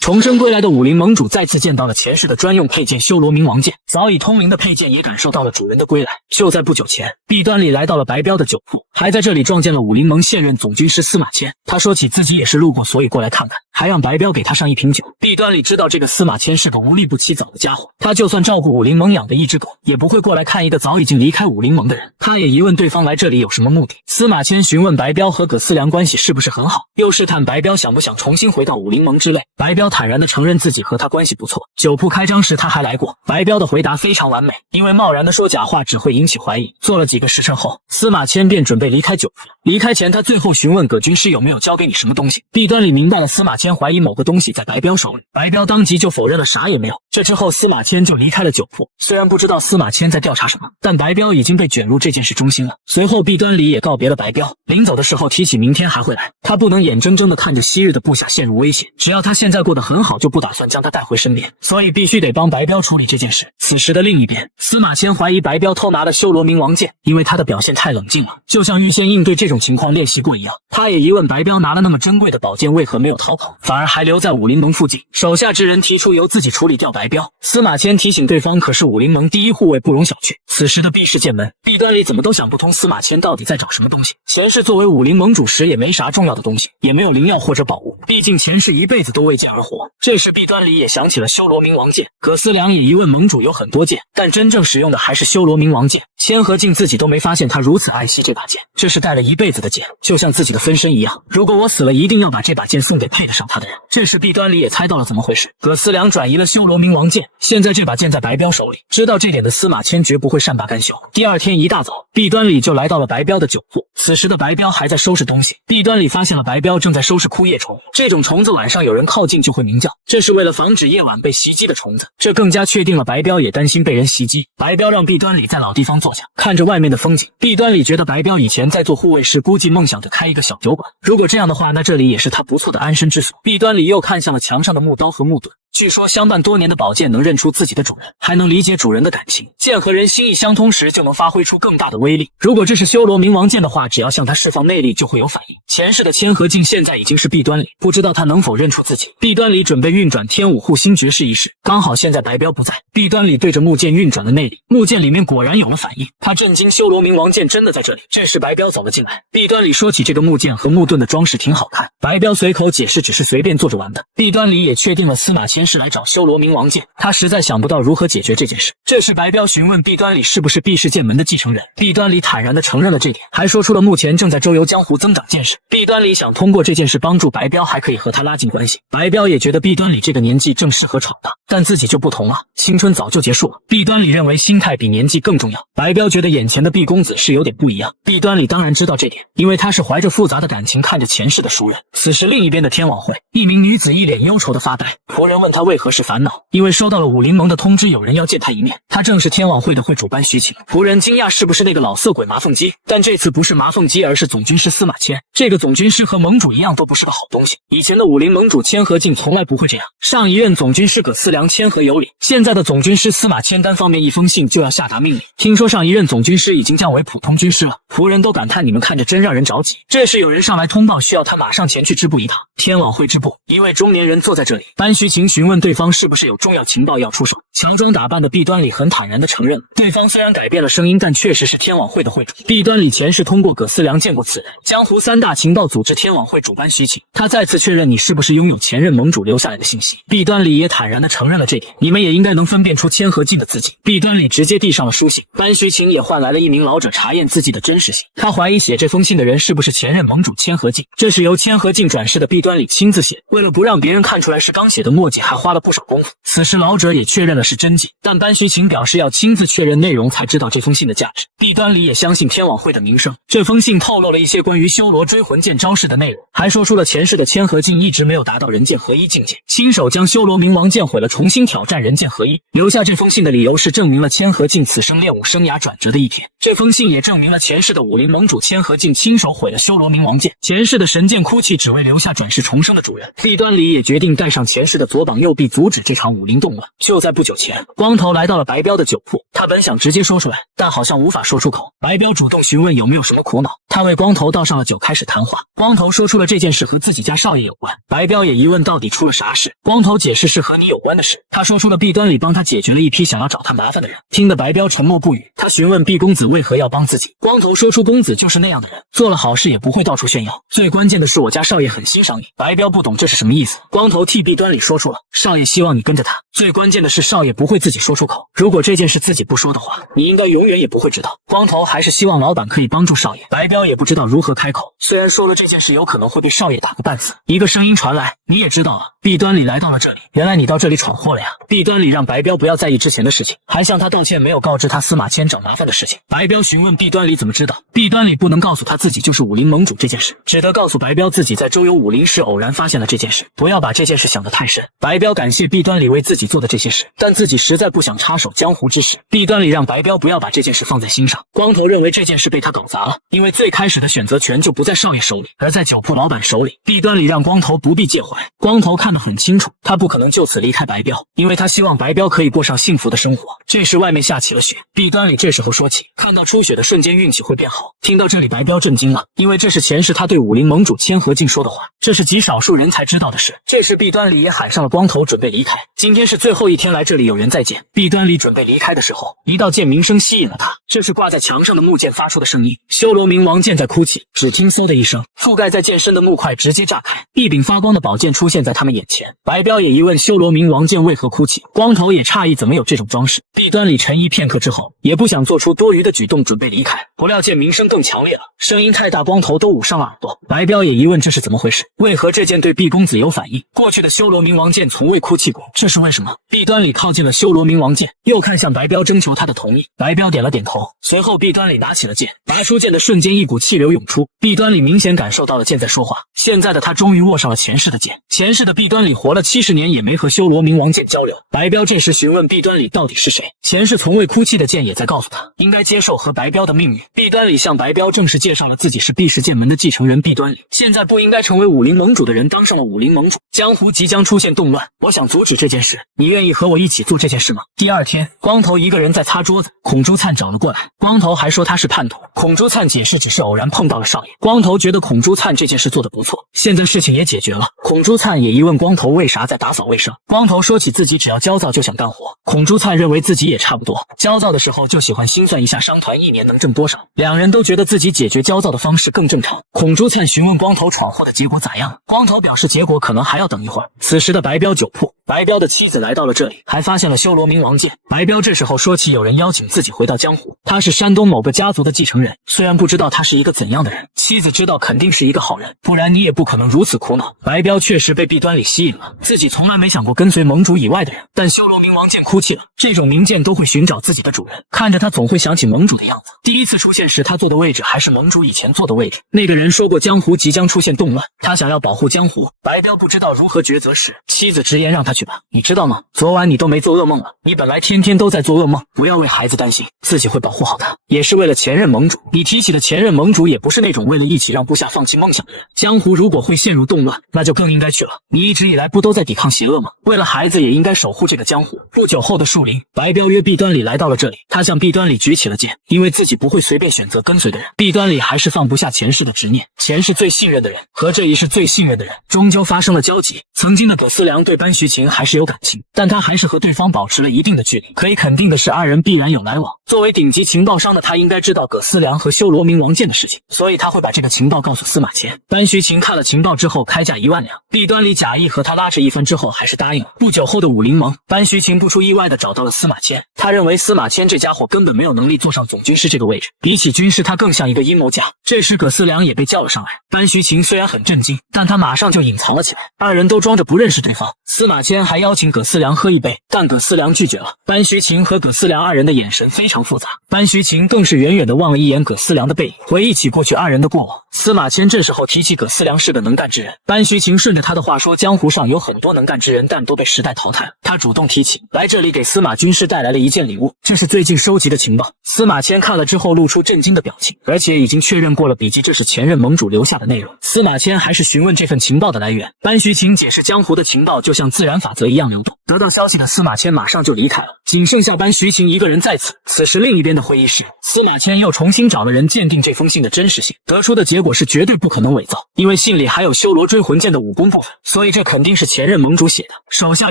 重生归来的武林盟主再次见到了前世的专用佩剑修罗冥王剑，早已通灵的佩剑也感受到了主人的归来。就在不久前，弊端里来到了白彪的酒铺，还在这里撞见了武林盟现任总军师司马迁。他说起自己也是路过，所以过来看看，还让白彪给他上一瓶酒。弊端里知道这个司马迁是个无利不起早的家伙，他就算照顾武林盟养的一只狗，也不会过来看一个早已经离开武林盟的人。他也疑问对方来这里有什么目的。司马迁询问白彪和葛思良关系是不是很好，又试探白彪想不想重新回到武林盟之类。白彪坦然地承认自己和他关系不错，酒铺开张时他还来过。白彪的回答非常完美，因为贸然地说假话只会引起怀疑。做了几个时辰后，司马迁便准备离开酒铺了。离开前他最后询问葛军师有没有交给你什么东西。弊端里明白了司马迁怀疑某个东西在白彪手里，白彪当即就否认了啥也没有。这之后司马迁就离开了酒铺，虽然不知道司马迁在调查什么，但白彪已经被卷入这件事中心了。随后弊端里也告别了白彪，临走的时候提起明天还会来，他不能眼睁睁地看着昔日的部下陷入危险，只要他现在过得很好，就不打算将他带回身边，所以必须得帮白彪处理这件事。此时的另一边，司马迁怀疑白彪偷拿了修罗冥王剑，因为他的表现太冷静了，就像预先应对这种情况练习过一样。他也疑问白彪拿了那么珍贵的宝剑为何没有逃跑，反而还留在武林盟附近。手下之人提出由自己处理掉白彪，司马迁提醒对方可是武林盟第一护卫，不容小觑。此时的毕氏剑门，弊端里怎么都想不通司马迁到底在找什么东西。前世作为武林盟主时也没啥重要的东西，也没有灵药或者宝物，毕竟前世一辈子都为剑而活。这时弊端里也想起了修罗冥王剑，葛思良也疑问盟主有很多剑，但真正使用的还是修罗冥王剑。千和镜自己都没发现他如此爱惜这把剑，这是带了一辈子的剑，就像自己的分身一样。如果我死了，一定要把这把剑送给配得上他的人。这时弊端里也猜到了怎么回事，葛思良转移了修罗冥王剑，现在这把剑在白彪手里。知道这点的司马迁绝不会善罢甘休。第二天一大早，弊端里就来到了白彪的酒铺，此时的白彪还在收拾东西。弊端里发现了白彪正在收拾枯叶虫，这种虫子晚上有人靠近就会鸣叫，这是为了防止夜晚被袭击的虫子。这更加确定了白彪也担心被人袭击。白彪让弊端里在老地方坐下，看着外面的风景。弊端里觉得白彪以前在做护卫时估计梦想着开一个小酒馆，如果这样的话，那这里也是他不错的安身之所。弊端里又看向了墙上的木刀和木盾，据说相伴多年的宝剑能认出自己的主人，还能理解主人的感情。剑和人心意相通时，就能发挥出更大的威力。如果这是修罗冥王剑的话，只要向他释放内力就会有反应。前世的千和镜现在已经是弊端里，不知道他能否认出自己。弊端里准备运转天武护心诀试一试，刚好现在白彪不在，弊端里对着木剑运转了内力，木剑里面果然有了反应。他震惊，修罗冥王剑真的在这里。这时白彪走了进来，弊端里说起这个木剑和木盾的装饰挺好看，白彪随口解释只是随便做着玩的。弊端里也确定了司马迁是来找修罗冥王剑，他实在想不到如何解决这件事。这时白彪询问弊端里是不是毕氏剑门的继承人，弊端里坦然地承认了这点，还说出了目前正在周游江湖增长见识。弊端里想通过这件事帮助白彪，还可以和他拉近关系。白彪也觉得弊端里这个年纪正适合闯荡，但自己就不同了，青春早就结束了。弊端里认为心态比年纪更重要，白彪觉得眼前的毕公子是有点不一样。弊端里当然知道这点，因为他是怀着复杂的感情看着前世的熟人。此时另一边的天网会，一名女子一脸忧愁的发呆，仆人问她为何是烦恼，因为收到了武林盟的通知，有人要见她一面，她正是天网会的会主班徐晴。仆人惊讶是不是那个老色鬼麻凤姬，但这次不是麻凤姬，而是总军师司马迁。这个总军师和盟主一样都不是个好东西，以前的武林盟主千和镜从来不会这样。上一任总军师葛思良谦和有礼，现在的总军师司马迁单方面一封信就要下达命令。听说上一任总军师已经降为普通军师了，仆人都感叹你们看着真让人着急。这时有人上来通报，需要他马上前去支部一趟。天网会支部，一位中年人坐在这里，班徐晴询问对方是不是有重要情报要出手。乔装打扮的弊端里很坦然地承认了，对方虽然改变了声音，但确实是天网会的会主。弊端里前世通过葛思良见过此人，江湖三大情报组织天网会主班徐晴。他再次确认你是不是拥有前任盟主留下来的信息。弊端里也坦然地承认了这点，你们也应该能分辨出千和镜的字迹。弊端里直接递上了书信，班徐晴也换来了一名老者查验字迹的真实性。他怀疑写这封信的人是不是前任盟主千和镜，这是由千和镜转世的弊端里亲自写，为了不让别人看出来是刚写的墨迹，还花了不少功夫。此时老者也确认了是真迹，但班徐晴表示要亲自确认内容才知道这封信的价值。弊端里也相信天网会的名声，这封信透露了一些关于修罗追魂剑招式的内容，还说出了前世的千和镜一直没有达到人剑合一境界，亲手将修罗冥王剑毁了，重新挑战人剑合一。留下这封信的理由是证明了千和镜此生练武生涯转折的一天。这封信也证明了前世的武林盟主千和镜亲手毁了修罗冥王剑，前世的神剑哭泣只为留下转世重生的主人。弊端里也决定带上前世的的左膀右臂阻止这场武林动乱。就在不久前，光头来到了白彪的酒铺，他本想直接说出来，但好像无法说出口。白彪主动询问有没有什么苦恼，他为光头倒上了酒，开始谈话。光头说出了这件事和自己家少爷有关，白彪也疑问到底出了啥事。光头解释是和你有关的事，他说出了弊端里帮他解决了一批想要找他麻烦的人。听得白彪沉默不语，他询问毕公子为何要帮自己。光头说出公子就是那样的人，做了好事也不会到处炫耀，最关键的是我家少爷很欣赏你。白彪不懂这是什么意思，光头替弊端里说出了少爷希望你跟着他，最关键的是少爷不会自己说出口，如果这件事自己不说的话，你应该永远也不会知道。光头还是希望老板可以帮助少爷，白彪也不知道如何开口，虽然说了这件事有可能会被少爷打个半死。一个声音传来，你也知道啊，弊端里来到了这里，原来你到这里闯祸了呀。弊端里让白彪不要在意之前的事情，还向他道歉没有告知他司马迁找麻烦的事情。白彪询问弊端里怎么知道，弊端里不能告诉他自己就是武林盟主这件事，只得告诉白彪自己在周游武林时偶然发现了这件事，不要把这件事想得太深。白彪感谢弊端里为自己做的这些事，但自己实在不想插手江湖之事，弊端里让白彪不要把这件事放在心上。光头认为这件事被他搞砸了，因为最开始的选择权就不在少爷手里，而在酒铺老板手里。弊端里让光头不必介怀，光头看得很清楚，他不可能就此离开白彪，因为他希望白彪可以过上幸福的生活。这时外面下起了雪，弊端里这时候说起看到初雪的瞬间运气会变好。听到这里白彪震惊了，因为这是前世他对武林盟主千和敬说的话，这是极少数人才知道的事。这时弊端里也喊上了光头准备离开，今天是最后一天来这里有缘再见。弊端里准备离开的时候，一道剑鸣声吸引了他，这是挂在墙上的木剑发出的声音。修罗冥王剑在哭泣，只听嗖的一声，覆盖在剑身的木块直接炸开，一柄发光的宝剑出现在他们眼前。白彪也疑问修罗冥王剑为何哭泣，光头也诧异怎么有这种装饰。弊端里沉疑片刻之后，也不想做出多余的举动，准备离开，不料剑鸣声更强烈了，声音太大，光头都捂上了耳朵。白彪也疑问这是怎么回事，为何这剑对毕公子有反应？过去的修罗冥王剑从未哭泣过，这是为什么？弊端里靠近了修罗冥王剑，又看向白彪征求他的同意。白彪点了点头，随后弊端里拿起了剑，拔出剑的瞬间一股气流涌出，弊端里明显感受到了剑在说话。现在的他终于握上了前世的剑，前世的弊端里活了70年也没和修罗冥王剑交流。白彪这时询问弊端里到底是谁，前世从未哭泣的剑也在告诉他应该接受和白彪的命运。弊端里向白彪正式介绍了自己是毕氏剑门的继承人弊端里，现在不应该成为武林盟主的人当上了武林盟主，江湖即将出现动乱，我想阻止这件事，你愿意和我一起做这件事吗？第二天，光头一个人在擦桌子，孔朱灿找了过来，光头还说他是叛徒，孔朱灿解释只是偶然碰到了少爷。光头觉得孔朱灿这件事做得不错，现在事情也解决了。孔朱灿也疑问光头为啥在打扫卫生，光头说起自己只要焦躁就想干活，孔朱灿认为自己也差不多，焦躁的时候就喜欢心算一下商团一年能挣多少，两人都觉得自己解决焦躁的方式更正常。孔朱灿询问光头闯祸的结果咋样，光头表示结果可能还要等一会儿。此时的白彪酒铺，白彪的妻子来到了这里，还发现了修罗冥王剑。白彪这时候说起有人邀请自己回到江湖，他是山东某个家族的继承人，虽然不知道他是一个怎样的人，妻子知道肯定是一个好人，不然你也不可能如此苦恼。白彪确实被弊端里吸引了，自己从来没想过跟随盟主以外的人，但修罗冥王剑哭泣了，这种冥剑都会寻找自己的主人，看着他总会想起盟主的样子。第一次出现时他坐的位置还是盟主以前坐的位置，那个人说过江湖即将出现动乱，他想要保护江湖。白彪不知道如何抉择时，妻子直言让他去吧，你知道吗？昨晚你都没做噩梦了，你本来天天都在做噩梦，不要为孩子担心，自己会保护好他，也是为了前任盟主。你提起的前任盟主也不是那种为了一起让部下放弃梦想的人，江湖如果会陷入动乱，那就更应该去了。你一直以来不都在抵抗邪恶吗？为了孩子也应该守护这个江湖。不久后的树林，白彪约弊端里来到了这里，他向弊端里举起了剑，因为自己不会随便选择跟随的人，弊端里还是放不下前世的执念，前世最信任的人和这一世最信任的人终究发生了交集。曾经的葛思良对班徐晴还是有感情，但他还是和对方保持了一定的距离，可以肯定的是二人必然有来往。作为顶级情报商的他应该知道葛思良和修罗冥王剑的事情，所以他会把这个情报告诉司马迁。班徐晴看了情报之后开价1万两，弊端里假意和他拉扯一番之后还是答应了。不久后的武林盟，班徐晴不出意外的找到了司马迁，他认为司马迁这家伙根本没有能力坐上总军师这个位置，比起军师他更像一个阴谋家。这时葛思良也被叫了上来，班徐晴虽然很震惊，但他马上就隐藏了起来，二人都装着不认识对方。司马迁还邀请葛思良喝一杯，但葛思良拒绝了。班徐晴和葛思良二人的眼神非常复杂，班徐晴更是远远的望了一眼葛思良的背影，回忆起过去二人的过往。司马迁这时候提起葛思良是个能干之人，班徐晴顺着他的话说，江湖上有很多能干之人，但都被时代淘汰了。他主动提起来这里给司马军师带来了一件礼物，这是最近收集的情报。司马迁看了之后露出震惊的表情，而且已经确认过了笔记这是前任盟主留下的内容。司马迁还是询问这份情报的来源。班徐晴解释江湖的情报就像自然法则一样流动。得到消息的司马迁马上就离开了，仅剩下班徐晴一个人在此。此时另一边的会议室，司马迁又重新找了人鉴定这封信的真实性，得出的结果是绝对不可能伪造，因为信里还有修罗追魂剑的武功部分，所以这肯定是前任盟主写的。手下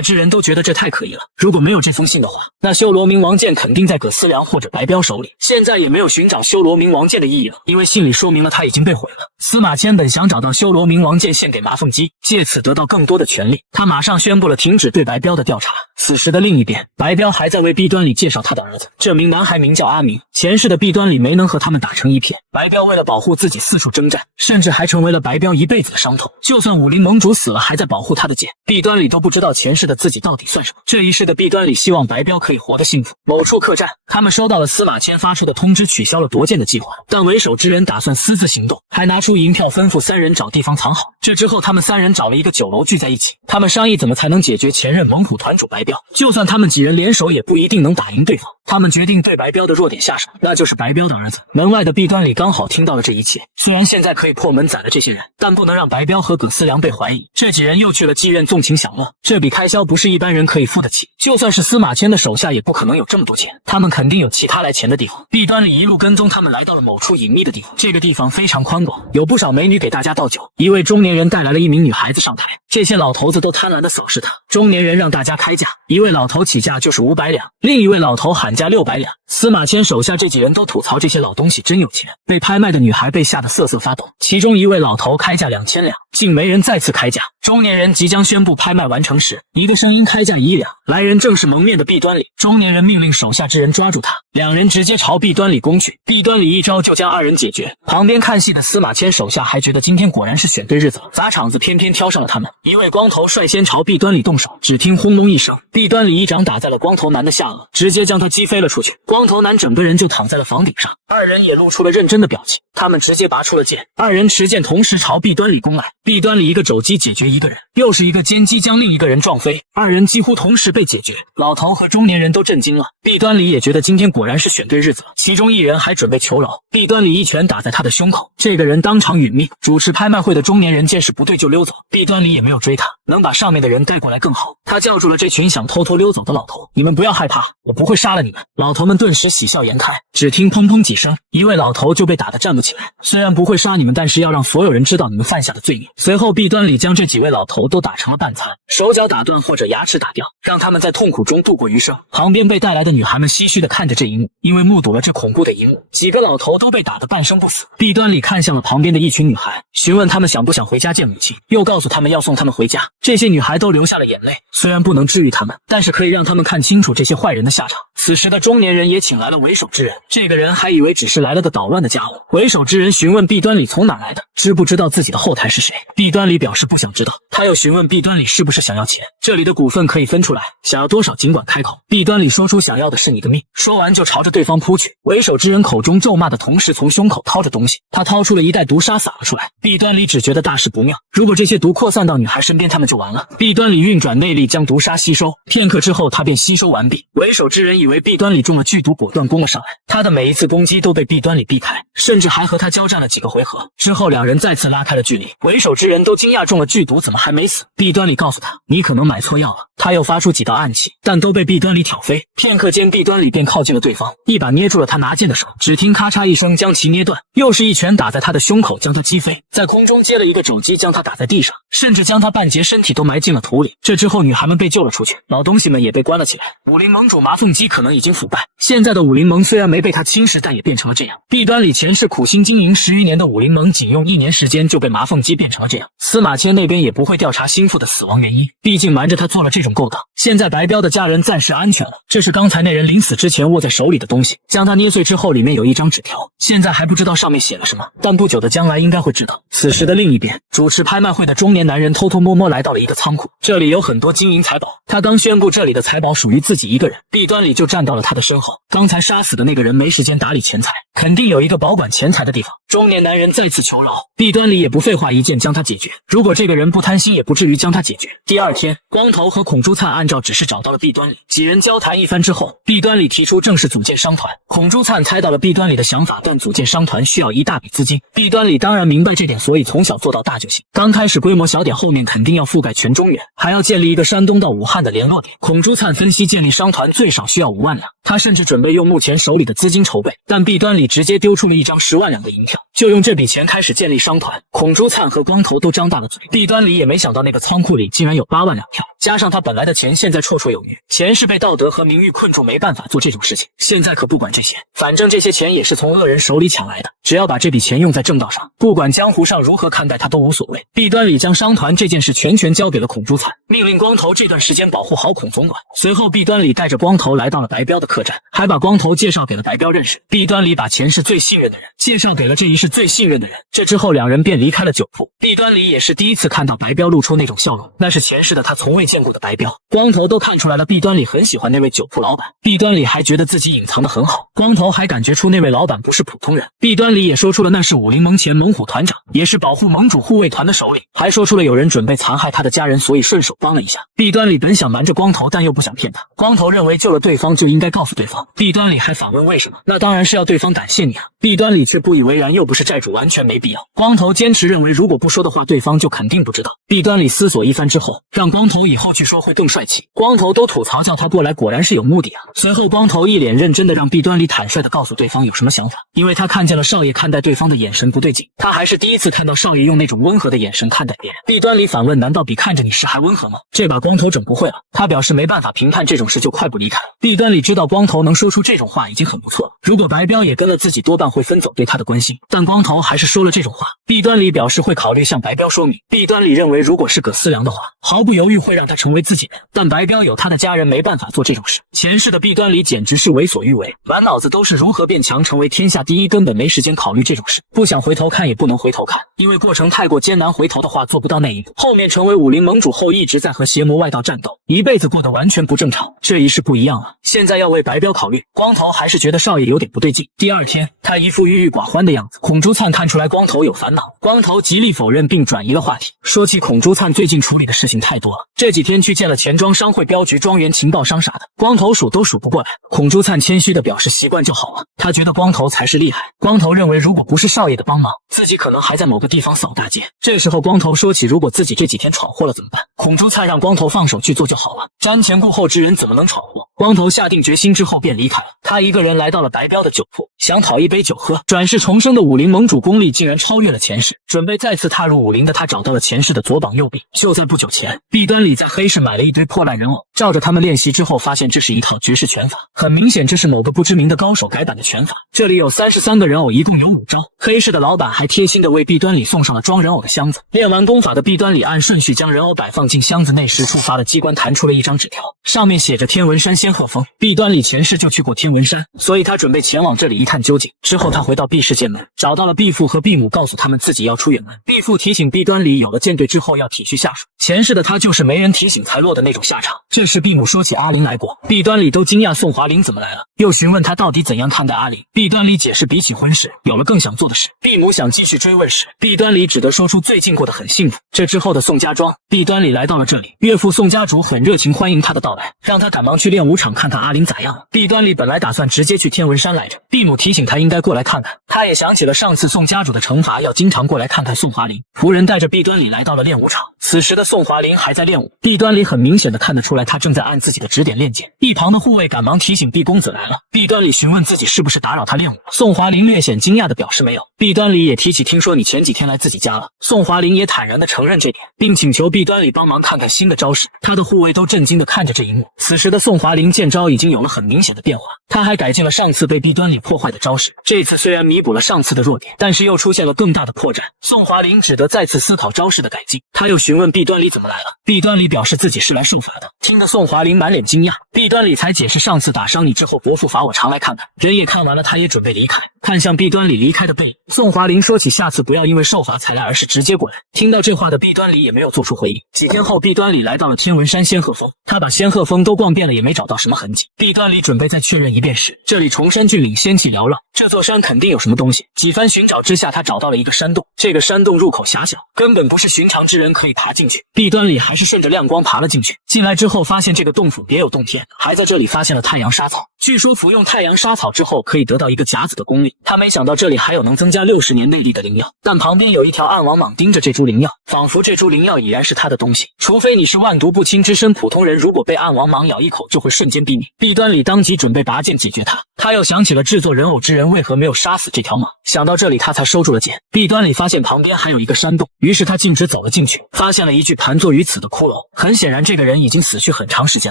之人都觉得这太可疑了，如果没有这封信的话，那修罗冥王剑肯定在葛思良或者白彪手里，现在也没有寻找修罗冥王剑的意义了，因为信里说明了他已经被毁了。司马迁本想找到修罗冥王剑献给麻凤姬，借此得到更多的权力，他马上宣布了停止对白彪的调查。此时的另一边，白彪还在为弊端里介绍他的儿子，这名男孩名叫阿明，前世的弊端里没能和他们打成一片，白彪为了保护自己四处征战，甚至还成为了白彪一辈子的伤痛。就算武林盟主死了还在保护他的剑，弊端里都不知道前世的自己到底算什么。这一世的弊端里希望白彪可以活得幸福。某处客栈，他们收到了司马迁发出的通知，取消了夺剑的计划，但为首之人打算私自行动，还拿出银票吩咐三人找地方藏好。这之后他们三人找了一个酒楼聚在一起，他们商议怎么才能解决前任猛虎团主白彪，就算他们几人联手也不一定能打赢对方。他们决定对白彪的弱点下手，那就是白彪的儿子。门外的弊端里刚好听到了这一切，虽然现在可以破门宰了这些人，但不能让白彪和葛思良被怀疑。这几人又去了妓院纵情享乐，这笔开销不是一般人可以付得起，就算是司马迁的手下也不可能有这么多钱，他们肯定有其他来钱的地方。弊端里一路跟踪他们来到了某处隐秘的地方，这个地方非常宽广，有不少美女给大家倒酒。一位中年人带来了一名女孩子上台，这些老头子都贪婪地扫视他。中年人让大家开价，一位老头起价就是500两，另一位老头喊价600两。司马迁手下这几人都吐槽这些老东西真有钱，被拍卖的女孩被吓得瑟瑟发抖。其中一位老头开价2000两，竟没人再次开价。中年人即将宣布拍卖完成时，一个声音开价1两，来人正是蒙面的弊端里。中年人命令手下之人抓住他，两人直接朝弊端里攻去，弊端里一招就将二人解决。旁边看戏的司马迁手下还觉得今天果然是选对日子了，砸场子偏偏挑上了他们。一位光头率先朝弊端里动手，只听轰隆一声，弊端里一掌打在了光头男的下颚，直接将他击飞了出去。光头男整个人就躺在了房顶上，二人也露出了认真的表情，他们直接拔出了剑，二人持剑同时朝弊端里攻来。弊端里一个肘击解决一个人，又是一个肩击将另一个人撞飞，二人几乎同时被解决。老头和中年人都震惊了，弊端里也觉得今天果然是选对日子了，其中一人还准备求饶，弊端里一拳打在他的胸口，这个人当场殒命。主持拍卖会的中年人见势不对就溜走，弊端里也没有追他，能把上面的人带过来更好。他叫住了这群想偷偷溜走的老头，你们不要害怕，我不会杀了你们。老头们顿时喜笑颜开，只听砰砰几声，一位老头就被打得站不起来。虽然不会杀你们，但是要让所有人知道你们犯下的罪孽。随后弊端里将这几位老头都打成了半残，手脚打断或者牙齿打掉，让他们在痛苦中度过余生。旁边被带来的女孩们唏嘘地看着这一幕，因为目睹了这恐怖的一幕，几个老头都被打得半生不死。弊端里看向了旁边的一群女孩，询问他们想不想回家见母亲，又告诉他们要送他们回家。这些女孩都流下了眼泪，虽然不能治愈他们，但是可以让他们看清楚这些坏人的下场。此时的中年人也请来了为首之人，这个人还以为只是来了个捣乱的家伙。为首之人询问弊端里从哪来的，知不知道自己的后台是谁。弊端里表示不想知道，他又询问弊端里是不是想要钱，这里的股份可以分出来，想要多少尽管开口。弊端里说出想要的是你的命，说完就朝着对方扑去。为首之人口中咒骂的同时从胸口掏着东西，他掏出了一袋毒沙撒了出来。弊端里只觉得大事不妙，如果这些毒扩散到女孩身边，他们就完了。弊端里运转内力将毒沙吸收，片刻之后他便吸收完毕。为首之人以为弊端里中了剧毒，果断攻了上来，他的每一次攻击都被弊端里避开，甚至还和他交战了几个回合。之后两人再次拉开了距离，为首之人都惊讶中了剧毒怎么还没死。弊端里告诉他，你可能买错药了。他又发出几道暗器，但都被弊端里挑飞。片刻间弊端里便靠近了对方，一把捏住了他拿剑的手，只听咔嚓一声将其捏断，又是一拳打在他的胸口将他击飞，在空中接了一个肘击将他打在地上，甚至将他半截身体都埋进了土里。这之后女孩们被救了出去，老东西们也被关了起来。武林盟主麻凤姬可能已经腐败，现在的武林盟虽然没被他侵蚀，但也变成了这样。弊端里前世苦心经营10余年的武林盟，仅用1年时间就被麻凤姬变成了这样。司马迁那边也不会调查心腹的死亡原因，毕竟瞒着他做了这种勾当。现在白彪的家人暂时安全了，这是刚才那人临死之前握在手里的东西，将它捏碎之后里面有一张纸条，现在还不知道上面写了什么，但不久的将来应该会知道。此时的另一边，主持拍卖会的中年男人偷偷摸摸来到了一个仓库，这里有很多金金银财宝。他刚宣布这里的财宝属于自己一个人，弊端里就站到了他的身后。刚才杀死的那个人没时间打理钱财，肯定有一个保管钱财的地方。中年男人再次求饶，弊端里也不废话，一剑将他解决。如果这个人不贪心，也不至于将他解决。第二天，光头和孔朱灿按照指示找到了弊端里，几人交谈一番之后，弊端里提出正式组建商团。孔朱灿猜到了弊端里的想法，但组建商团需要一大笔资金。弊端里当然明白这点，所以从小做到大就行。刚开始规模小点，后面肯定要覆盖全中原，还要建立一个山东到武汉的联络点。孔朱灿分析，建立商团最少需要5万两，他甚至准备用目前手里的资金筹备，但弊端里直接丢出了一张10万两的银票，就用这笔钱开始建立商团。孔朱灿和光头都张大了嘴，弊端里也没想到那个仓库里竟然有8万两票，加上他本来的钱，现在绰绰有余。钱是被道德和名誉困住，没办法做这种事情。现在可不管这些，反正这些钱也是从恶人手里抢来的，只要把这笔钱用在正道上，不管江湖上如何看待他都无所谓。弊端里将商团这件事全权交给了孔朱灿，命令光头这段时间保护好孔总管。随后弊端里带着光头来到了白彪的客栈，还把光头介绍给了白彪认识。弊端里把钱是最信任的人介绍给了这一世最信任的人，这之后两人便离开了酒铺。弊端里也是第一次看到白彪露出那种笑容，那是前世的他从未见过的白彪。光头都看出来了，弊端里很喜欢那位酒铺老板。弊端里还觉得自己隐藏得很好，光头还感觉出那位老板不是普通人。弊端里也说出了那是武林盟前猛虎团长，也是保护盟主护卫团的首领，还说出了有人准备残害他的家人，所以顺手帮了一下。弊端里本想瞒着光头，但又不想骗他。光头认为救了对方就应该告诉对方。弊端里还反问为什么，那当然是要对方感谢你啊。弊端里却不以为然，又不是债主，完全没必要。光头坚持认为如果不说的话，对方就肯定不知道。弊端里思索一番之后，让光头以后去说会更帅气。光头都吐槽叫他过来，果然是有目的啊。随后光头一脸认真的让弊端里坦率的告诉对方有什么想法，因为他看见了少爷看待对方的眼神不对劲，他还是第一次看到少爷用那种温和的眼神看待别人。弊端里反问，难道比看着你时还温和吗？这把光头整不会了，他表示没办法评判这种事，就快步离开了。弊端里知道光头能说出这种话已经很不错了，如果白彪也跟了自己，多半会分走对他的关心，但光头还是说了这种话。弊端里表示会考虑向白彪说明。弊端里认为如果是葛思良的话，毫不犹豫会让他成为自己人，但白彪有他的家人，没办法做这种事。前世的弊端里简直是为所欲为，满脑子都是如何变强成为天下第一，根本没时间考虑这种事。不想回头看也不能回头看，因为过程太过艰难，回头的话做不到那一步。后面成为武林盟主后，一直在和邪魔外道战斗，一辈子过得完全不正常。这一世不一样了，现在要为白彪考虑。光头还是觉得少爷有点不对劲。第二天，他一副郁郁寡欢的样子，孔朱灿看出来光头有烦恼，光头极力否认并转移了话题，说起孔朱灿最近处理的事情太多了，这几天去见了钱庄商会、镖局、庄园、情报商啥的，光头数都数不过来。孔朱灿谦虚的表示习惯就好了，他觉得光头才是厉害。光头认为如果不是少爷的帮忙，自己可能还在某个地方扫大街。这时候光头说起，如果自己这几天闯祸了怎么办？孔朱灿让光头放手去做就好了，瞻前顾后之人怎么能闯祸？光头下定决心之后便离开了，他一个人来到了白彪的酒铺，想讨一杯酒喝。转世重生的武林盟主功力竟然超越了前世，准备再次踏入武林的他找到了前世的左膀右臂。就在不久前，弊端里在黑市买了一堆破烂人偶，照着他们练习之后，发现这是一套绝世拳法，很明显这是某个不知名的高手改版的拳法。这里有33个人偶，一共有5招。黑市的老板还贴心的为弊端里送上了装人偶的箱子。练完功法的弊端里按顺序将人偶摆放进箱子内时，触发了机关，弹出了一张纸条，上面写着天文山仙鹤峰。弊端里前世就去过天文山，所以他准备前往这里一探究竟。之后他回到毕氏剑门，找到了毕父和毕母，告诉他们自己要出远门。毕父提醒弊端里有了舰队之后要体恤下属，前世的他就是没人提醒才落的那种下场。这时毕母说起阿林来过，弊端里都惊讶宋华林怎么来了，又询问他到底怎样看待阿林。弊端里解释比起婚事，有了更想做的事。毕母想继续追问时，弊端里只得说出最近过得很幸福。这之后的宋家庄，弊端里来到了这里，岳父宋家主很热情欢迎他的到来，让他赶忙去练武场看看阿林咋样了。弊端里本来打算直接去天文山来着，毕母提醒他应该过来看看，他也想起了上次宋家主的惩罚，要经常过来看看宋华林。仆人带着弊端里来到了练武场，此时的宋华林还在练武，弊端里很明显的看得出来他正在按自己的指点练剑。一旁的护卫赶忙提醒毕公子来了，弊端里询问自己是不是打扰他练武，宋华林略显惊讶的表示没有。弊端里也提起听说你前几天来自己家了，宋华林也坦然的承认这点，并请求弊端里帮忙看看新的招式。他的护卫都震惊的看着这一幕。此时的宋华林剑招已经有了很明显的变化，他还改进了上次被弊端里破坏的招式，这次虽然弥补了上次的弱点，但是又出现了更大的破绽。宋华林只得再次思考招式的改进，他又询问弊端里怎么来了，弊端里表示自己是来受罚的，听得宋华林满脸惊讶。弊端里才解释上次打伤你之后，伯父罚我常来看看。人也看完了，他也准备离开，看向弊端里离开的背影。宋华林说起下次不要因为受罚才来，而是直接过来。听到这话的弊端里也没有做出回应。几天后，弊端里来到了天文山仙鹤峰，他把仙鹤峰都逛遍了，也没找到什么痕迹。弊端里准备再确认一遍时，这里崇山峻岭，仙气缭绕，这座山肯定有什么东西。几番寻找之下，他找到了一个山洞。这个山洞入口狭小，根本不是寻常之人可以爬进去。弊端里还是顺着亮光爬了进去。进来之后，发现这个洞府别有洞天，还在这里发现了太阳沙草。据说服用太阳沙草之后可以得到一个甲子的功力，他没想到这里还有能增加60年内力的灵药，但旁边有一条暗网蟒盯着这株灵药，仿佛这株灵药已然是他的东西。除非你是万毒不侵之身，普通人如果被暗网蟒咬一口就会瞬间毙命。弊端里当即准备拔剑解决他，他又想起了制作人偶之人为何没有杀死这条蟒，想到这里他才收住了剑。弊端里发现旁边还有一个山洞，于是他径直走了进去，发现了一具盘坐于此的骷髅。很显然这个人已经死去很长时间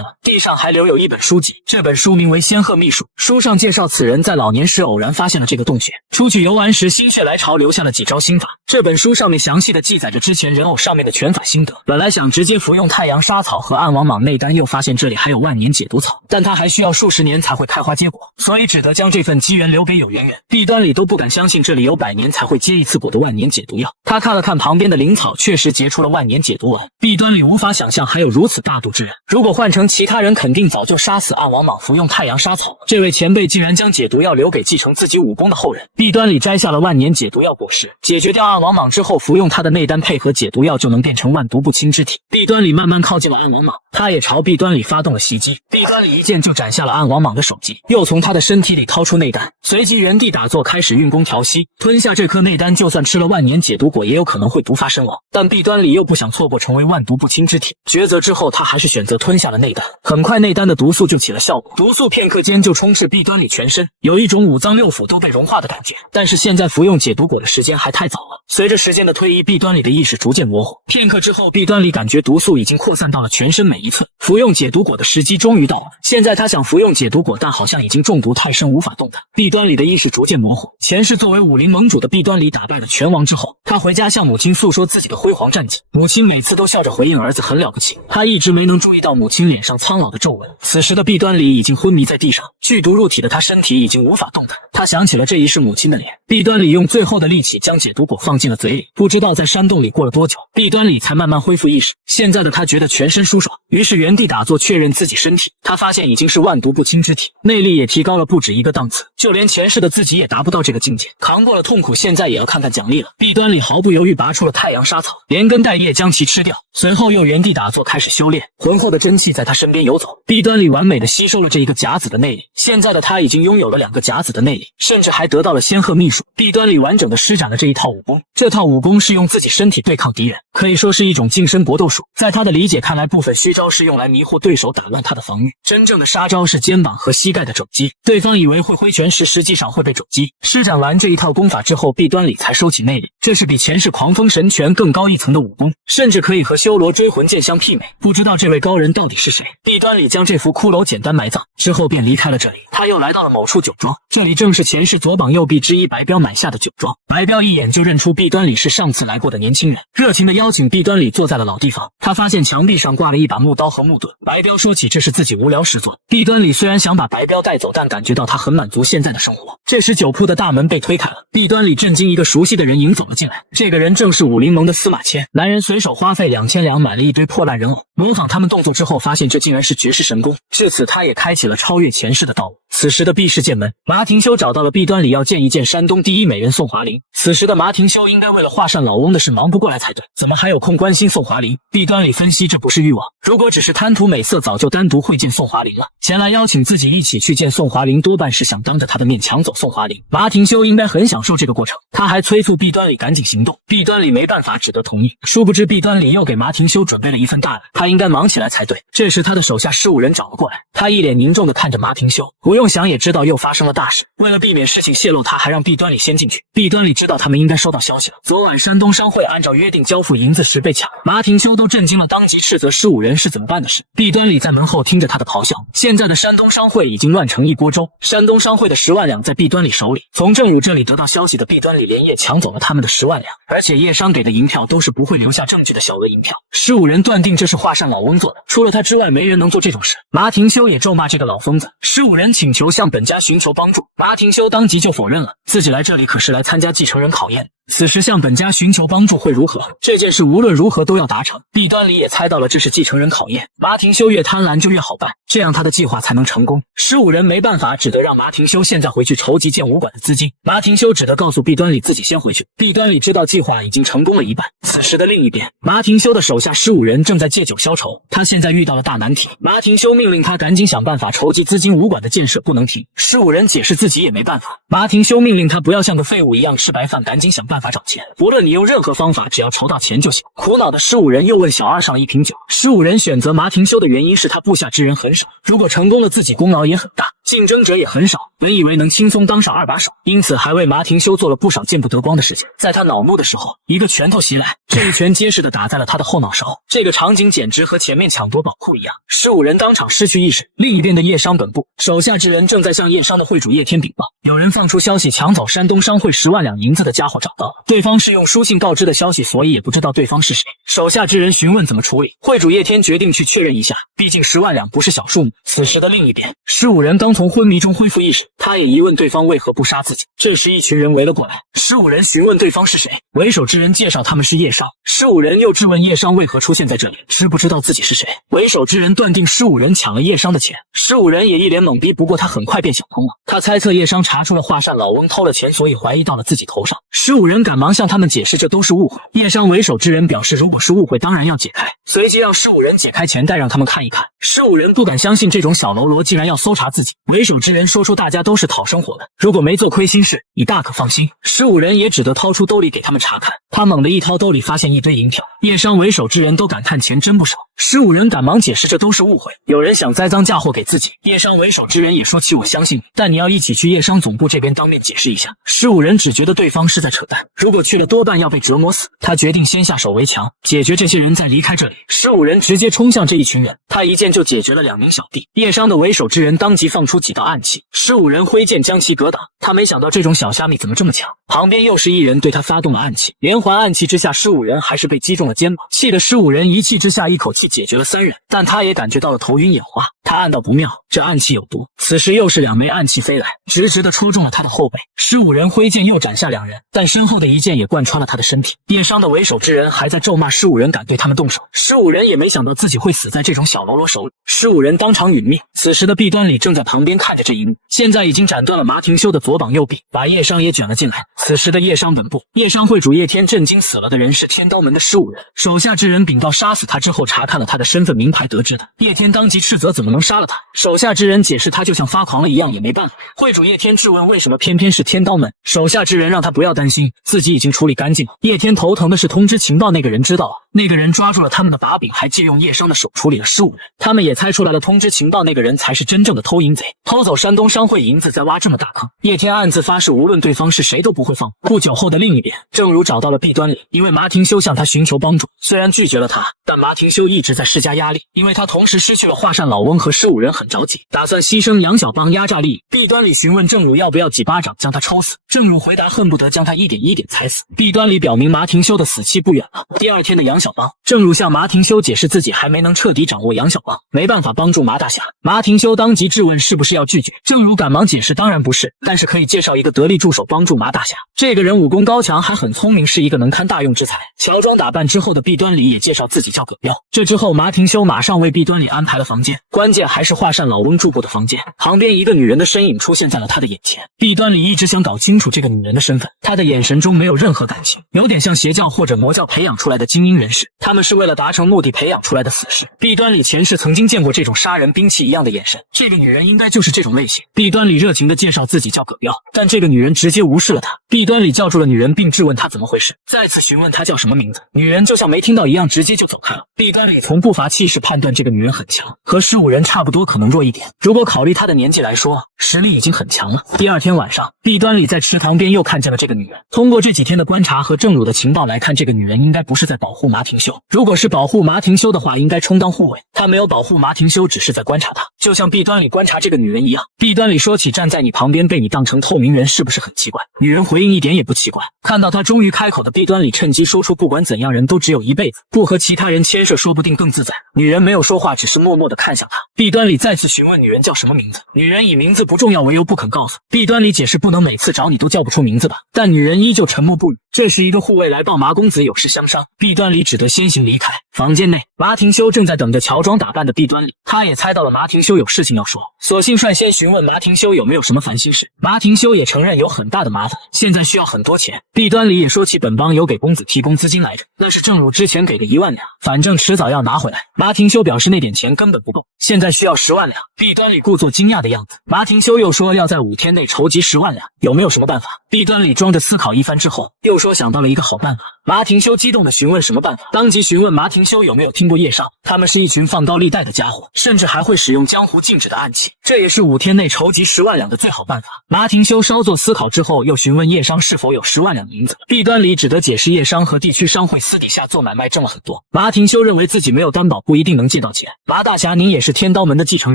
了，地上还留有一本书籍，这本书名为《仙鹤秘术》，书上介绍此人在老年时偶然发现了这个洞穴，出去游玩时心血来潮留下了几招心法。这本书上面详细的记载着之前人偶上面的拳法心得。本来想直接服用太阳沙草和暗网蟒内丹，又发现这里还有万年解毒草，但它还需要数十年才会开花结果，所以只得将这份机缘留给有缘人。弊端里都不敢相信这里有100年才会结一次果的万年解毒药。他看了看旁边的灵草，确实结出了万年解毒丸。弊端里无法想象还有如此大度之人，如果换成其他人肯定早就杀死暗网蟒服用太阳沙草。这位前辈竟然将解毒药留给继承自己武功的后人。弊端里摘下了万年解毒药果实，解决掉暗网蟒之后，服用它的内丹配合解毒药就能变成万毒不侵之体。弊端里慢慢靠近了暗网蟒，他也朝弊端里发动了袭击。弊端里一剑就斩下了暗网蟒的首级，又从他的身体里掏出内丹，随即原地打坐开始运功调息，吞下这颗内丹，就算吃了万年解毒果也有可能会毒发身亡。但弊端里又不想错过成为万毒不侵之体，抉择之后他还是选择吞下了内丹。很快内丹的毒素就起了效果，毒素片刻间就充斥弊端里全身，有一种五脏六腑都被融化的感觉。但是现在服用解毒果的时间还太早了，随着时间的推移，弊端里的意识逐渐模糊。片刻之后，弊端里感觉毒素已经扩散到了全身每一寸，服用解毒果的时机终于到了。现在他想服用解毒果，但好像已经中毒太深无法动弹。弊端里的意识逐渐模糊。前世作为武林盟主的弊端里打败了拳王之后，他回家向母亲诉说自己的辉煌战绩，母亲每次都笑着回应儿子很了不起，他一直没能注意到母亲脸上苍老的皱纹。此时的弊端里已经昏迷在地上，剧毒入体的他身体已经无法动弹。他想起了这一世母亲的脸，弊端里用最后的力气将解毒果放进了嘴里。不知道在山洞里过了多久，弊端里才慢慢恢复意识。现在的他觉得全身舒爽，于是原地打坐确认自己身体。他发现已经是万毒不侵之体，内力也提高了不止一个档次，就连前世的自己也达不到这个境界。扛过了痛苦，现在也要看看奖励了。弊端里毫不犹豫拔出了太阳沙草，连根带叶将其吃掉，随后又原地打坐开始修炼。浑厚的真气在他身边游走，弊端里完美的吸收了这一个甲子的内力。现在的他已经拥有了2个甲子的内力，甚至还得到了仙鹤秘术。弊端里完整的施展了这一套武功，这套武功是用自己身体对抗敌人，可以说是一种近身搏斗术。在他的理解看来，部分虚招是用来迷惑对手，打乱他的防御，真正的杀招是肩膀和膝盖的肘击。对方以为会挥拳时，实际上会被肘击。施展完这一套功法之后，弊端里才收起内力，这是比前世狂风神拳更高一层的武功，甚至可以和修罗追魂剑相媲美。不知道这位高人到底是谁？弊端里将这副骷髅简单埋葬之后便离开了这里。他又来到了某处酒庄，这里正是前世左膀右臂之一白彪买下的酒庄。白彪一眼就认出弊端里是上次来过的年轻人，热情的邀请弊端里坐在了老地方。他发现墙壁上挂了一把木刀和木盾，白彪说起这是自己无聊时做。弊端里虽然想把白彪带走，但感觉到他很满足现在的生活。这时酒铺的大门被推开了，弊端里震惊，一个熟悉的人迎走了进来。这个人正是武林盟的司马迁。男人随手花费2000两买了一堆破烂人偶，模仿他们动作之后，发现这竟然是绝世神功。至此他也开启了超越前世的道路。此时的避世剑门，马廷修找到了弊端里要见一见山东第一美人宋华玲。此时的马廷修应该为了华善老翁的事忙不过来才对，怎么还有空关心宋华玲？弊端里分析这不是欲望，如果只是贪图美色，早就单独会见宋华玲了。前来邀请自己一起去见宋华玲，多半是想当着他的面抢走宋华玲。马廷修应该很享受这个过程，他还催促弊端里赶紧行动。弊端里没办法，只得同意。殊不知弊端里又给马廷修准备了一份大案，他应该忙起来才对。这时他的手下事务人找了过来，他一脸凝重地看着马廷修，不用用想也知道又发生了大事。为了避免事情泄露，他还让弊端里先进去。弊端里知道他们应该收到消息了。昨晚山东商会按照约定交付银子时被抢，马廷修都震惊了，当即斥责15人是怎么办的事。弊端里在门后听着他的咆哮。现在的山东商会已经乱成一锅粥，山东商会的10万两在弊端里手里。从郑汝这里得到消息的弊端里连夜抢走了他们的10万两，而且叶商给的银票都是不会留下证据的小额银票。15人断定这是华善老翁做的，除了他之外没人能做这种事。马廷修也咒骂这个老疯子。15人请求向本家寻求帮助，马廷修当即就否认了，自己来这里可是来参加继承人考验。此时向本家寻求帮助会如何？这件事无论如何都要达成。弊端里也猜到了这是继承人考验，马廷修越贪婪就越好办，这样他的计划才能成功。15人没办法，只得让马廷修现在回去筹集建武馆的资金。马廷修只得告诉弊端里自己先回去。弊端里知道计划已经成功了一半。此时的另一边，马廷修的手下15人正在借酒消愁，他现在遇到了大难题。马廷修命令他赶紧想办法筹集资金，武馆的建设不能停。15人解释自己也没办法。马廷修命令他不要像个废物一样吃白饭，赶紧想办法找钱，无论你用任何方法，只要筹到钱就行。苦恼的15人又问小二上了一瓶酒。15人选择马廷修的原因是他部下之人很少，如果成功了自己功劳也很大，竞争者也很少，本以为能轻松当上2把手，因此还为马廷修做了不少见不得光的事情。在他恼怒的时候，一个拳头袭来，这一拳结实的打在了他的后脑勺。这个场景简直和前面抢夺宝库一样，15人当场失去意识。另一边的叶商本部手下之人正在向叶商的会主叶天禀报，有人放出消息抢走山东商会10万两银子的家伙找到了，对方是用书信告知的消息，所以也不知道对方是谁。手下之人询问怎么处理，会主叶天决定去确认一下，毕竟10万两不是小数目。此时的另一边，15人刚从昏迷中恢复意识，他也疑问对方为何不杀自己。这时一群人围了过来，15人询问对方是谁，为首之人介绍他们是叶商。15人又质问叶商为何出现在这里，知不知道自己是谁。为首之人断定15人抢了叶商的钱，15人也一脸懵逼，不过他很快便想通了，他猜测叶商查出了华善老翁偷了钱，所以怀疑到了自己头上。15人赶忙向他们解释这都是误会。叶商为首之人表示如果是误会当然要解开，随即让15人解开钱袋让他们看一看。15人不敢相信这种小喽啰竟然要搜查自己。为首之人说出大家都是讨生活的，如果没做亏心事你大可放心。15人也只得掏出兜里给他们查看，他猛地一掏兜里发现一堆银票，叶商为首之人都感叹钱真不少。15人赶忙解释这都是误会，有人想栽赃嫁祸给自己。叶商为首之人也说起我相信你，但你要一起去叶商总部这边当面解释一下。15人只觉得对方是在扯淡，如果去了多半要被折磨死，他决定先下手为强，解决这些人再离开这里。15人直接冲向这一群人，他一剑就解决了2名小弟。叶商的为首之人当即放出几道暗器，15人挥剑将其格挡，他没想到这种小虾米怎么这么强，旁边又是一人对他发动了暗器，连环暗器之下15人还是被击中了肩膀，气得15人一气之下一口气解决了3人，但他也感觉到了头晕眼花，他暗道不妙，这暗器有毒。此时又是2枚暗器飞来，直直地戳中了他的后背。15人挥剑又斩下2人，但身后的一剑也贯穿了他的身体。叶商的为首之人还在咒骂15人敢对他们动手，15人也没想到自己会死在这种小喽啰手里，15人当场殒命。此时的弊端里正在旁边看着这一幕，现在已经斩断了马廷修的左膀右臂，把叶商也卷了进来。此时的叶商本部，叶商会主叶天震惊，死了的人是天刀门的15人，手下之人禀告杀死他之后查看了他的身份名牌得知的。叶天当即斥责怎么能杀了他，手下之人解释他就像发狂了一样也没办法。会主叶天质问为什么偏偏是天刀门，手下之人让他不要担心，自己已经处理干净了。叶天头疼的是通知情报那个人知道了，那个人抓住了他们的把柄，还借用叶商的手处理了15人。他们也猜出来了，通知情报那个人才是真正的偷银贼，偷走山东商会银子再挖这么大坑。叶天暗自发誓无论对方是谁都不会放。不久后的另一边，正如找到了弊端里，因为马廷修向他寻求帮助，虽然拒绝了他，但马廷修一直在施加压力，因为他同时失去了华善老翁和15人，很着急，打算牺牲杨小帮压榨利益。弊端里询问正如要不要几巴掌将他抽死，正如回答恨不得将他一点一点踩死。弊端里表明马廷修的死期不远了。第二天的杨小帮，正如向马廷修解释自己还没能彻底掌握杨小帮，没办法帮助马大侠。马廷修当即质问是不是要拒绝，正如赶忙解释当然不是，但是可以介绍一个得力助手帮助马大侠。这个人武功高强，还很聪明，是一个能堪大用之才。乔装打扮之后的弊端里也介绍自己叫葛彪。这之后马廷修马上为弊端里安排了房间，关键还是华善老翁住过的房间。旁边一个女人的身影出现在了他的眼前，弊端里一直想搞清楚这个女人的身份，她的眼神中没有任何感情，有点像邪教或者魔教培养出来的精英人士，他们是为了达成目的培养出来的死士。弊端里前世曾经见过这种杀人兵器一样的眼神，这个女人应该就是这种类型。弊端里热情地介绍自己叫葛彪，但这个女人直接无视了他。弊端里叫住了女人并质问她怎么回事，再次询问她叫什么名字，女人就像没听到一样直接就走开了。弊端里从步伐气势判断这个女人很强，和15人差不多，可能弱一点。如果考虑她的年纪来说实力已经很强了。第二天晚上，弊端里在池塘边又看见了这个女人。通过这几天的观察和正乳的情报来看，这个女人应该不是在保护马挺修。如果是保护马挺修的话，应该充当护卫。她没有保护马挺修，只是在观察她，就像弊端里观察这个女人一样。弊端里说起站在你旁边被你当成透明人是不是很奇怪？女人回应一点也不奇怪。看到她终于开口的弊端里趁机说出不管怎样人都只有一辈子，不和其他人牵涉说不定更自在。女人没有说话，只是默默地看向他。弊端里再次询问女人叫什么名字，女人以名字不重要为由不肯告诉。弊端里解释不能每次找你都叫不出名字吧，但女人依旧沉默不语。这时一个护卫来报马公子有事相商，弊端里只得先行离开。房间内，马挺修正在等着乔装打扮的弊端里，他也猜到了马挺修有事情要说，索性率先询问马挺修有没有什么烦心事。马挺修也承认有很大的麻烦，现在需要很多钱。弊端里也说起本帮有给公子提供资金来着，那是正如之前给的1万两，反正迟早要拿回来。马挺修表示那点钱根本不够，现在需要10万两。弊端里故作惊讶的样子，马挺修又说要在5天内筹集10万两，有没有什么办法？弊端里装着思考一番之后，又说想到了一个好办法。马挺修激动地询问什么办法，当即询问马挺修有没有听过叶商，他们是一群放高利贷的家伙，甚至还会使用江湖禁止的暗器，这也是5天内筹集10万两的最好办法。马挺修稍作思考之后，又询问叶商是否有10万两银子。弊端里只得解释叶商和地区商会私底下做买卖挣了很多。马挺修认为自己没有担保不一定能借到钱。马大侠，您也是天刀门的继承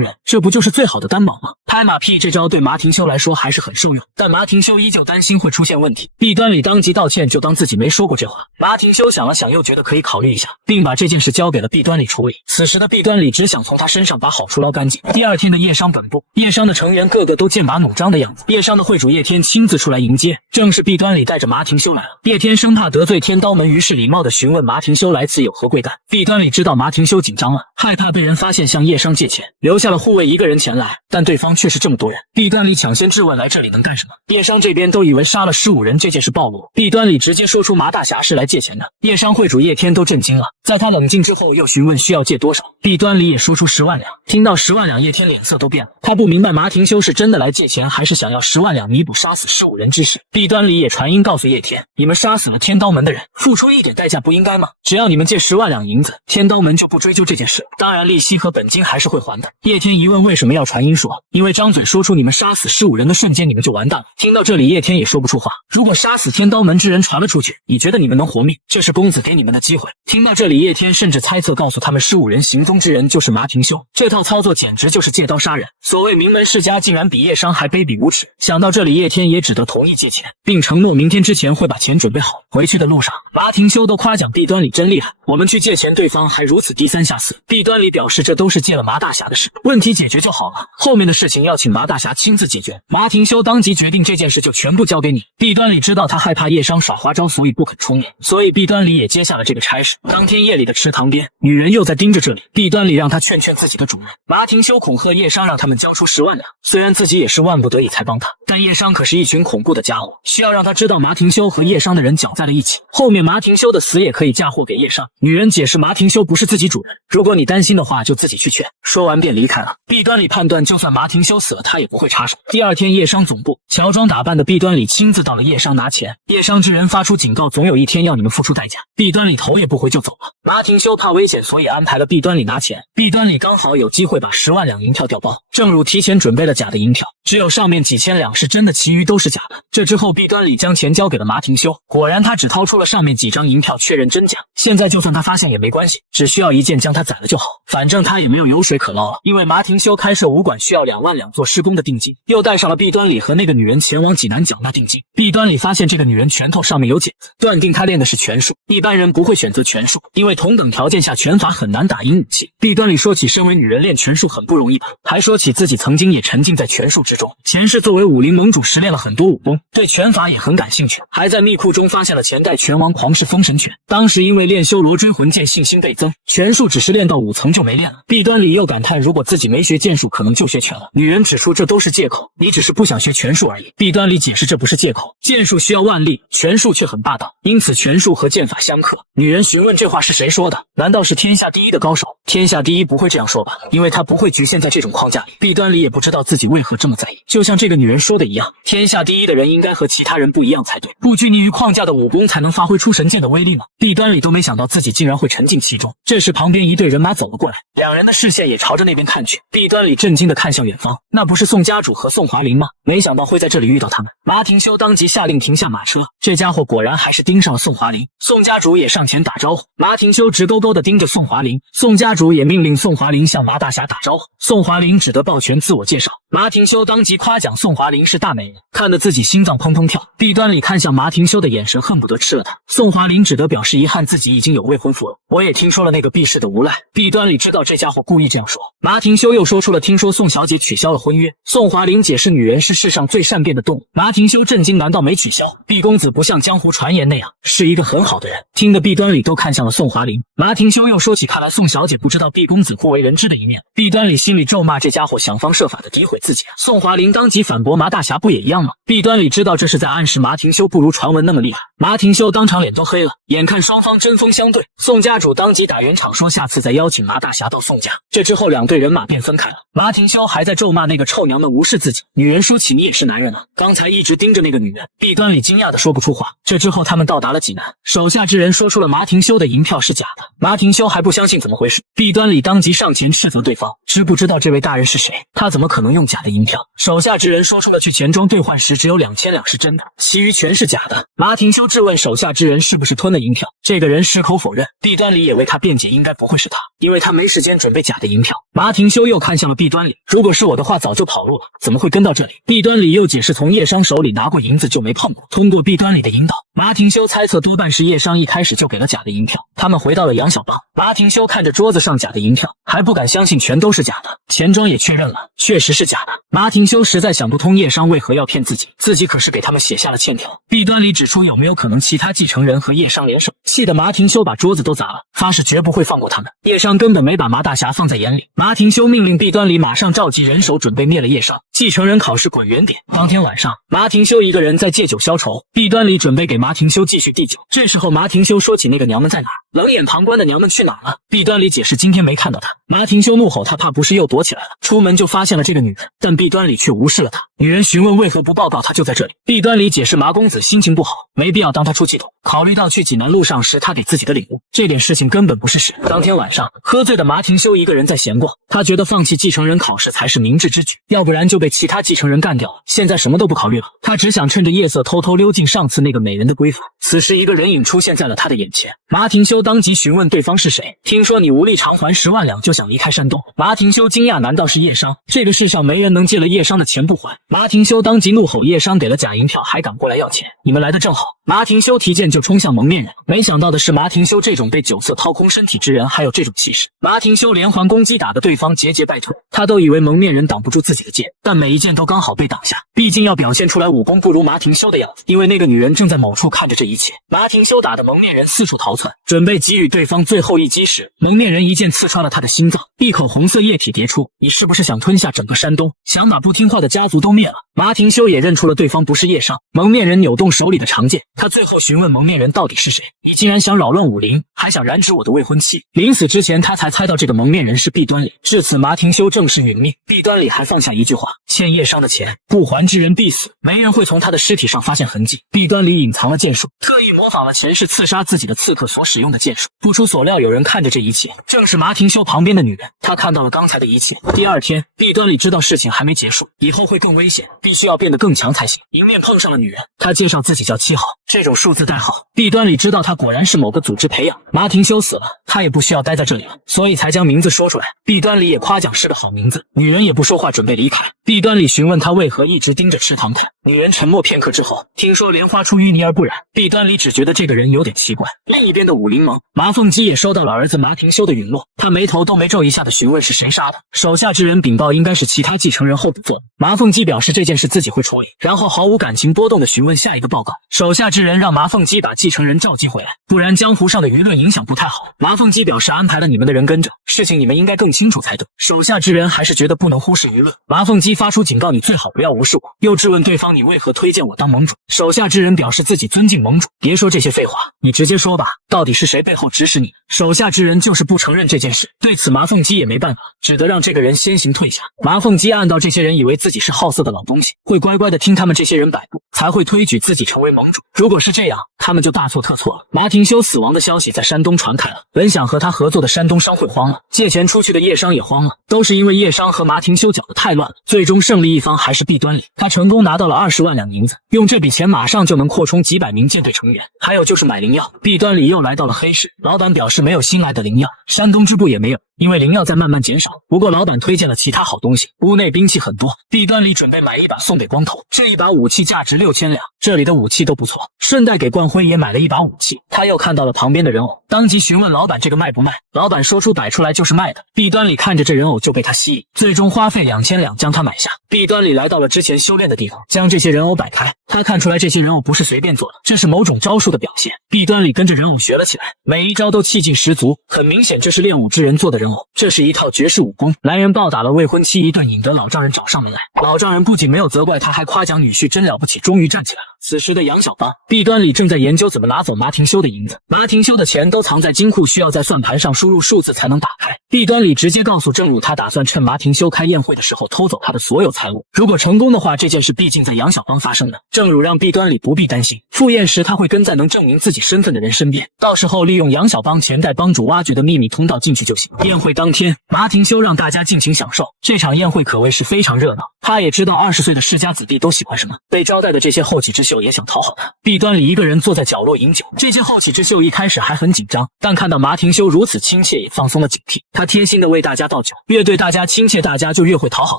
人，这不就是最好的担保吗？拍马屁这招对马挺修来说还是很受用，但马挺修依旧担心会出现问题。弊端里当即道歉，就当自己没说过这话。马挺修想了想，又觉得可以考虑一下，并把这件事交给了弊端里处理。此时的弊端里只想从他身上把好处捞干净。第二天的叶商本部，叶商的成员个个都剑拔弩张的样子。叶商的会主叶天亲自出来迎接，正是弊端里带着马挺修来了。叶天生怕得罪天刀门，于是礼貌地询问马挺修来此有何贵干。弊端里知道马挺修紧张了，害怕被人发现向叶商借钱，留下了护卫一个人前来，但对方却是这么多人。弊端里抢先质问来这里能干什么。叶商这边都以为杀了15人这件事暴露，弊端里直接说出马大侠是来借钱的。叶商会主叶天都震惊了，在他冷静之后又询问需要借多少，弊端里也说出10万两。听到10万两，叶天脸色都变了，他不明白马挺修是真的来借钱，还是想要10万两弥补杀死15人之事。弊端里也传音告诉叶天，你们杀死了天刀门的人，付出一点代价不应该吗？只要你们借10万两银子，天刀门就不追究这件事，当然利息和本金还是会还的。叶天一问为什么要传音说，因为张嘴说出你们杀死15人的瞬间，你们就完蛋了。听到这里，叶天也说不出话。如果杀死天刀门之人传了出去，你觉得你们能活命？这是公子给你们的机会。听到这里，叶天甚至猜测告诉他们15人行踪之人就是马挺修，这套操作简直就是借刀杀人。所谓名门世家，竟然比叶商还卑鄙无耻。想到这里，叶天也只得同意借钱，并承诺明天之前会把钱准备好。回去的路上，马挺修都夸奖弊端里真厉害，我们去借钱，对方还如此低三下四。弊端里表示这都是借了马大侠的事，问题解决就好了，后面的事情要请马大侠亲自解决。马挺修当即决定这件事就全部交给你。弊端里知道他害怕叶商耍花招，所以不肯出面，所以弊端里也接下了这个差事。当天夜里的池塘边，女人又在盯着这里，弊端里让他劝劝自己的主人。马挺修恐吓叶商让他们交出10万两，虽然自己也是万不得已才帮他，但叶商可是一群恐怖的家伙，需要让他知道马挺修和叶商的人搅在了一起，后面马挺修的死也可以嫁祸给叶商。女人解释马挺修不是自己主人，如果你担心的话就自己去劝。说完便离开了。弊端里判断就算马挺修死了他也不会插手。第二天叶商总部，乔装打扮的弊端里亲自到了叶商拿钱，叶商之人发出警告，总有一天要你们付出代价。弊端里头也不回就走了。马挺修怕危险，所以安排了弊端里拿钱。弊端里刚好有机会把10万两银票调包，正如提前准备了假的银票，只有上面几千两是真的，其余都是假的。这之后弊端里将钱交给了马挺修，果然他只掏出了上面几张银票确认真假。现在就算他发现也没关系，只需要一剑将他宰了就好，反正他也没有油水可捞了。因为马挺修开设武馆需要2万两做施工的定金，又带上了弊端里和那个女人前往济南缴纳定金。弊端里发现这个女人拳头上面有茧子，断定她练的是拳术，一般人不会选择拳术，因为同等条件下拳法很难打赢武器。弊端里说起身为女人练拳术很不容易吧，还说起自己曾经也沉浸在拳术之中，前世作为武林盟主时练了很多武功，对拳法也很感兴趣，还在密库中发现了前代拳王狂士封神拳，当时因为练修罗追魂剑信心倍增，拳术只是练到5层就没练了。弊端里又感叹如果自己没学剑术可能就学拳了。女人指出这都是借口，你只是不想学拳术而已。弊端里解释这不是借口，剑术需要腕力，拳术却很霸道，因此拳术和剑法相克。女人询问这话是谁说说的？难道是天下第一的高手？天下第一不会这样说吧，因为他不会局限在这种框架里。弊端里也不知道自己为何这么在意，就像这个女人说的一样，天下第一的人应该和其他人不一样才对，不拘泥于框架的武功才能发挥出神剑的威力呢。弊端里都没想到自己竟然会沉浸其中。这时旁边一队人马走了过来，两人的视线也朝着那边看去。弊端里震惊地看向远方，那不是宋家主和宋华林吗？没想到会在这里遇到他们。马廷修当即下令停下马车，这家伙果然还是盯上了宋华林。宋家主也上前打招呼，马廷修直勾勾地盯着宋华林，宋家主也命令宋华林向马大侠打招呼。宋华林只得抱拳自我介绍，马廷修当即夸奖宋华林是大美人，看得自己心脏砰砰跳。弊端里看向马廷修的眼神恨不得吃了他。宋华林只得表示遗憾，自己已经有未婚夫了。我也听说了那个毕氏的无赖。弊端里知道这家伙故意这样说。马廷修又说出了听说宋小姐取消了婚约。宋华林解释女人是世上最善变的动物。马廷修震惊，难道没取消？毕公子不像江湖传言那样是一个很好的人。听得弊端里都看向了宋华林。马廷修又说起，看来宋小姐不知道毕公子不为人知的一面。弊端里心里咒骂这家伙想方设法的诋毁自己。宋华林当即反驳，马大侠不也一样吗？弊端里知道这是在暗示马廷修不如传闻那么厉害。马廷修当场脸都黑了。眼看双方针锋相对，宋家主当即打圆场说下次再邀请马大侠到宋家。这之后两队人马便分开了。马廷修还在咒骂那个臭娘们无视自己。女人说起你也是男人啊，刚才一直盯着那个女人。弊端里惊讶的说不出话。这之后他们到达了济南，手下之人说出了马廷修的银票是假的。马廷修还不相信，怎么回事？弊端里当即上前斥责对方，知不知道这位大人是谁？他怎么可能用假的银票？手下之人说出了去钱庄兑换时只有2000两是真的，其余全是假的。马廷修质问手下之人是不是吞了银票，这个人矢口否认。弊端里也为他辩解，应该不会是他，因为他没时间准备假的银票。马廷修又看向了弊端里，如果是我的话早就跑路了，怎么会跟到这里？弊端里又解释从叶商手里拿过银子就没碰过。通过弊端里的引导，马廷修猜测多半是叶商一开始就给了假的银票。他们回到了杨小帮，马廷修看着桌子上假的银票，还不敢相信全都是假的。钱庄也确认了，确实是假的。马廷修实在想不通叶商为何要骗自己，自己可是给他们写下了欠条。弊端里指出有没有可能其他继承人和叶商联手，气得马廷修把桌子都砸了，发誓绝不会放过他们。叶商根本没把马大侠放在眼里。马廷修命令弊端里马上召集人手准备灭了叶商。继承人考试滚圆点。当天晚上，马廷修一个人在借酒消愁，弊端里准备给马廷修继续递酒。这时候马廷修说起那个娘们在哪儿，冷眼旁观的娘们去哪儿了？弊端里解释今天没看到她。马廷修怒吼，他怕不是又躲起来了。出门就发现了这个女人，但弊端里却无视了她。女人询问为何不报告，她就在这里。弊端里解释马公子心情不好，没必要当他出气筒。考虑到去济南路上时他给自己的礼物，这点事情根本不是事。当天晚上，喝醉的马廷修一个人在闲逛，他觉得放弃继承人考试才是明智之举，要不然就被其他继承人干掉了。现在什么都不考虑了，他只想趁着夜色偷偷溜进上次那个美人的闺房。此时一个人影出现在了他的眼前，马廷修当即询问对方是谁。听说你无力偿还10万两就想离开山东。马廷修惊讶，难道是叶商？这个世上没人能借了叶商的钱不还。马廷修当即怒吼，叶商给了假银票还敢过来要钱，你们来的正好。马廷修提剑就冲向蒙面人，没想到的是马廷修这种被酒色掏空身体之人还有这种气势。马廷修连环攻击打得对方节节败退，他都以为蒙面人挡不住自己的剑，但每一剑都刚好被挡下，毕竟要表现出来武功不如马廷修的样子。因为那个女人正在某处看着这一切。马廷修打的蒙面人四处逃窜，准备给予对方最后一击时，蒙面人一剑刺穿了他的心脏，一口红色液体跌出。你是不是想吞下整个山东，想把不听话的家族都灭了？马廷修也认出了对方不是叶商。蒙面人扭动手里的长剑，他最后询问蒙面人到底是谁。你竟然想扰乱武林，还想染指我的未婚妻。临死之前他才猜到这个蒙面人是弊端里，至此马廷修正式殒命。弊端里还放下一句话，欠叶商的钱不还之人必死，没人会从他的尸体上发现痕迹。弊端里隐藏了剑术，特意模仿了前世刺杀自己的刺客所使用的剑术。不出所料，有人看着这一切，正是马廷修旁边的女人。她看到了刚才的一切。第二天，弊端里知道事情还没结束，以后会更危险，必须要变得更强才行。迎面碰上了女人，他介绍自己叫7号，这种数字代号。弊端里知道他果然是某个组织培养。马廷修死了，他也不需要待在这里了，所以才将名字说出来。弊端里也夸奖是个好名字。女人也不说话，准备离开。弊端里询问他为何一直盯着池塘看。女人沉默片刻之后，听说莲花出淤泥而不染。弊端里只觉得这个人有点奇怪。另一边的武林盟，马凤基也收到了儿子马廷修的陨落，他眉头都没皱一下的询问是谁杀的。手下之人禀报应该是其他继承人候补做的。马凤基表示这件事自己会处理，然后毫无感情波动的询问下一个报告。手下之人让马凤基把继承人召集回来，不然江湖上的舆论影响不太好。马凤基表示安排了你们的人跟着，事情你们应该更清楚才对。手下之人还是觉得不能忽视舆论。马凤基发发出警告你最好不要无视我，又质问对方你为何推荐我当盟主。手下之人表示自己尊敬盟主，别说这些废话，你直接说吧，到底是谁背后指使你？手下之人就是不承认这件事，对此麻凤姬也没办法，只得让这个人先行退下。麻凤姬暗道这些人以为自己是好色的老东西，会乖乖的听他们这些人摆布，才会推举自己成为盟主。如果是这样，他们就大错特错了。马廷修死亡的消息在山东传开了，本想和他合作的山东商会慌了，借钱出去的叶商也慌了，都是因为叶商和马廷修搅得太乱了。最终胜利一方还是毕端礼，他成功拿到了20万两银子，用这笔钱马上就能扩充几百名舰队成员。还有就是买灵药，毕端礼又来到了黑市，老板表示没有新来的灵药，山东支部也没有，因为灵药在慢慢减少。不过老板推荐了其他好东西，屋内兵器很多，毕端礼准备买一把送给光头，这一把武器价值6000两，这里的武器都不错，顺带给冠辉也买了一把武器。他又看到了旁边的人偶，当即询问老板这个卖不卖，老板说出摆出来就是卖的。毕端礼看着这人偶就被他吸引，最终花费2000两将它买下。毕端礼来到了之前修炼的地方，将这些人偶摆开，他看出来这些人偶不是随便做的，这是某种招数的表现。毕端礼跟着人偶学了起来，每一招都气劲十足，很明显这是练武之人做的人偶，这是一套绝世武功。来人暴打了未婚妻一顿，引得老丈人找上门来。老丈人不仅没有责怪他，还夸奖女婿真了不起，终于站起来了。此时的杨小帮，毕端礼正在研究怎么拿走马廷修的银子，马廷修的钱都藏在金库，需要在算盘上输入数字才能打开。毕端礼直接告诉郑汝，他打算趁马廷修开宴会的时候偷走他的所有财物，如果成功的话，这件事毕竟在杨小帮发生的。郑汝让毕端礼不必担心，赴宴时他会跟在能证明自己身份的人身边，到时候利用杨小帮前代帮主挖掘的秘密通道进去就行。宴会当天，马廷修让大家尽情享受，这场宴会可谓是非常热闹。他也知道20岁的世家子弟都喜欢什么，被招待的这些后起之秀也想讨好他。毕端礼一个人坐在角落饮酒，这些后起之秀一开始还很紧张，但看到马廷修如此亲切，也放松了警惕。他贴心的为大家倒酒，越对大家亲切，大家就越会讨好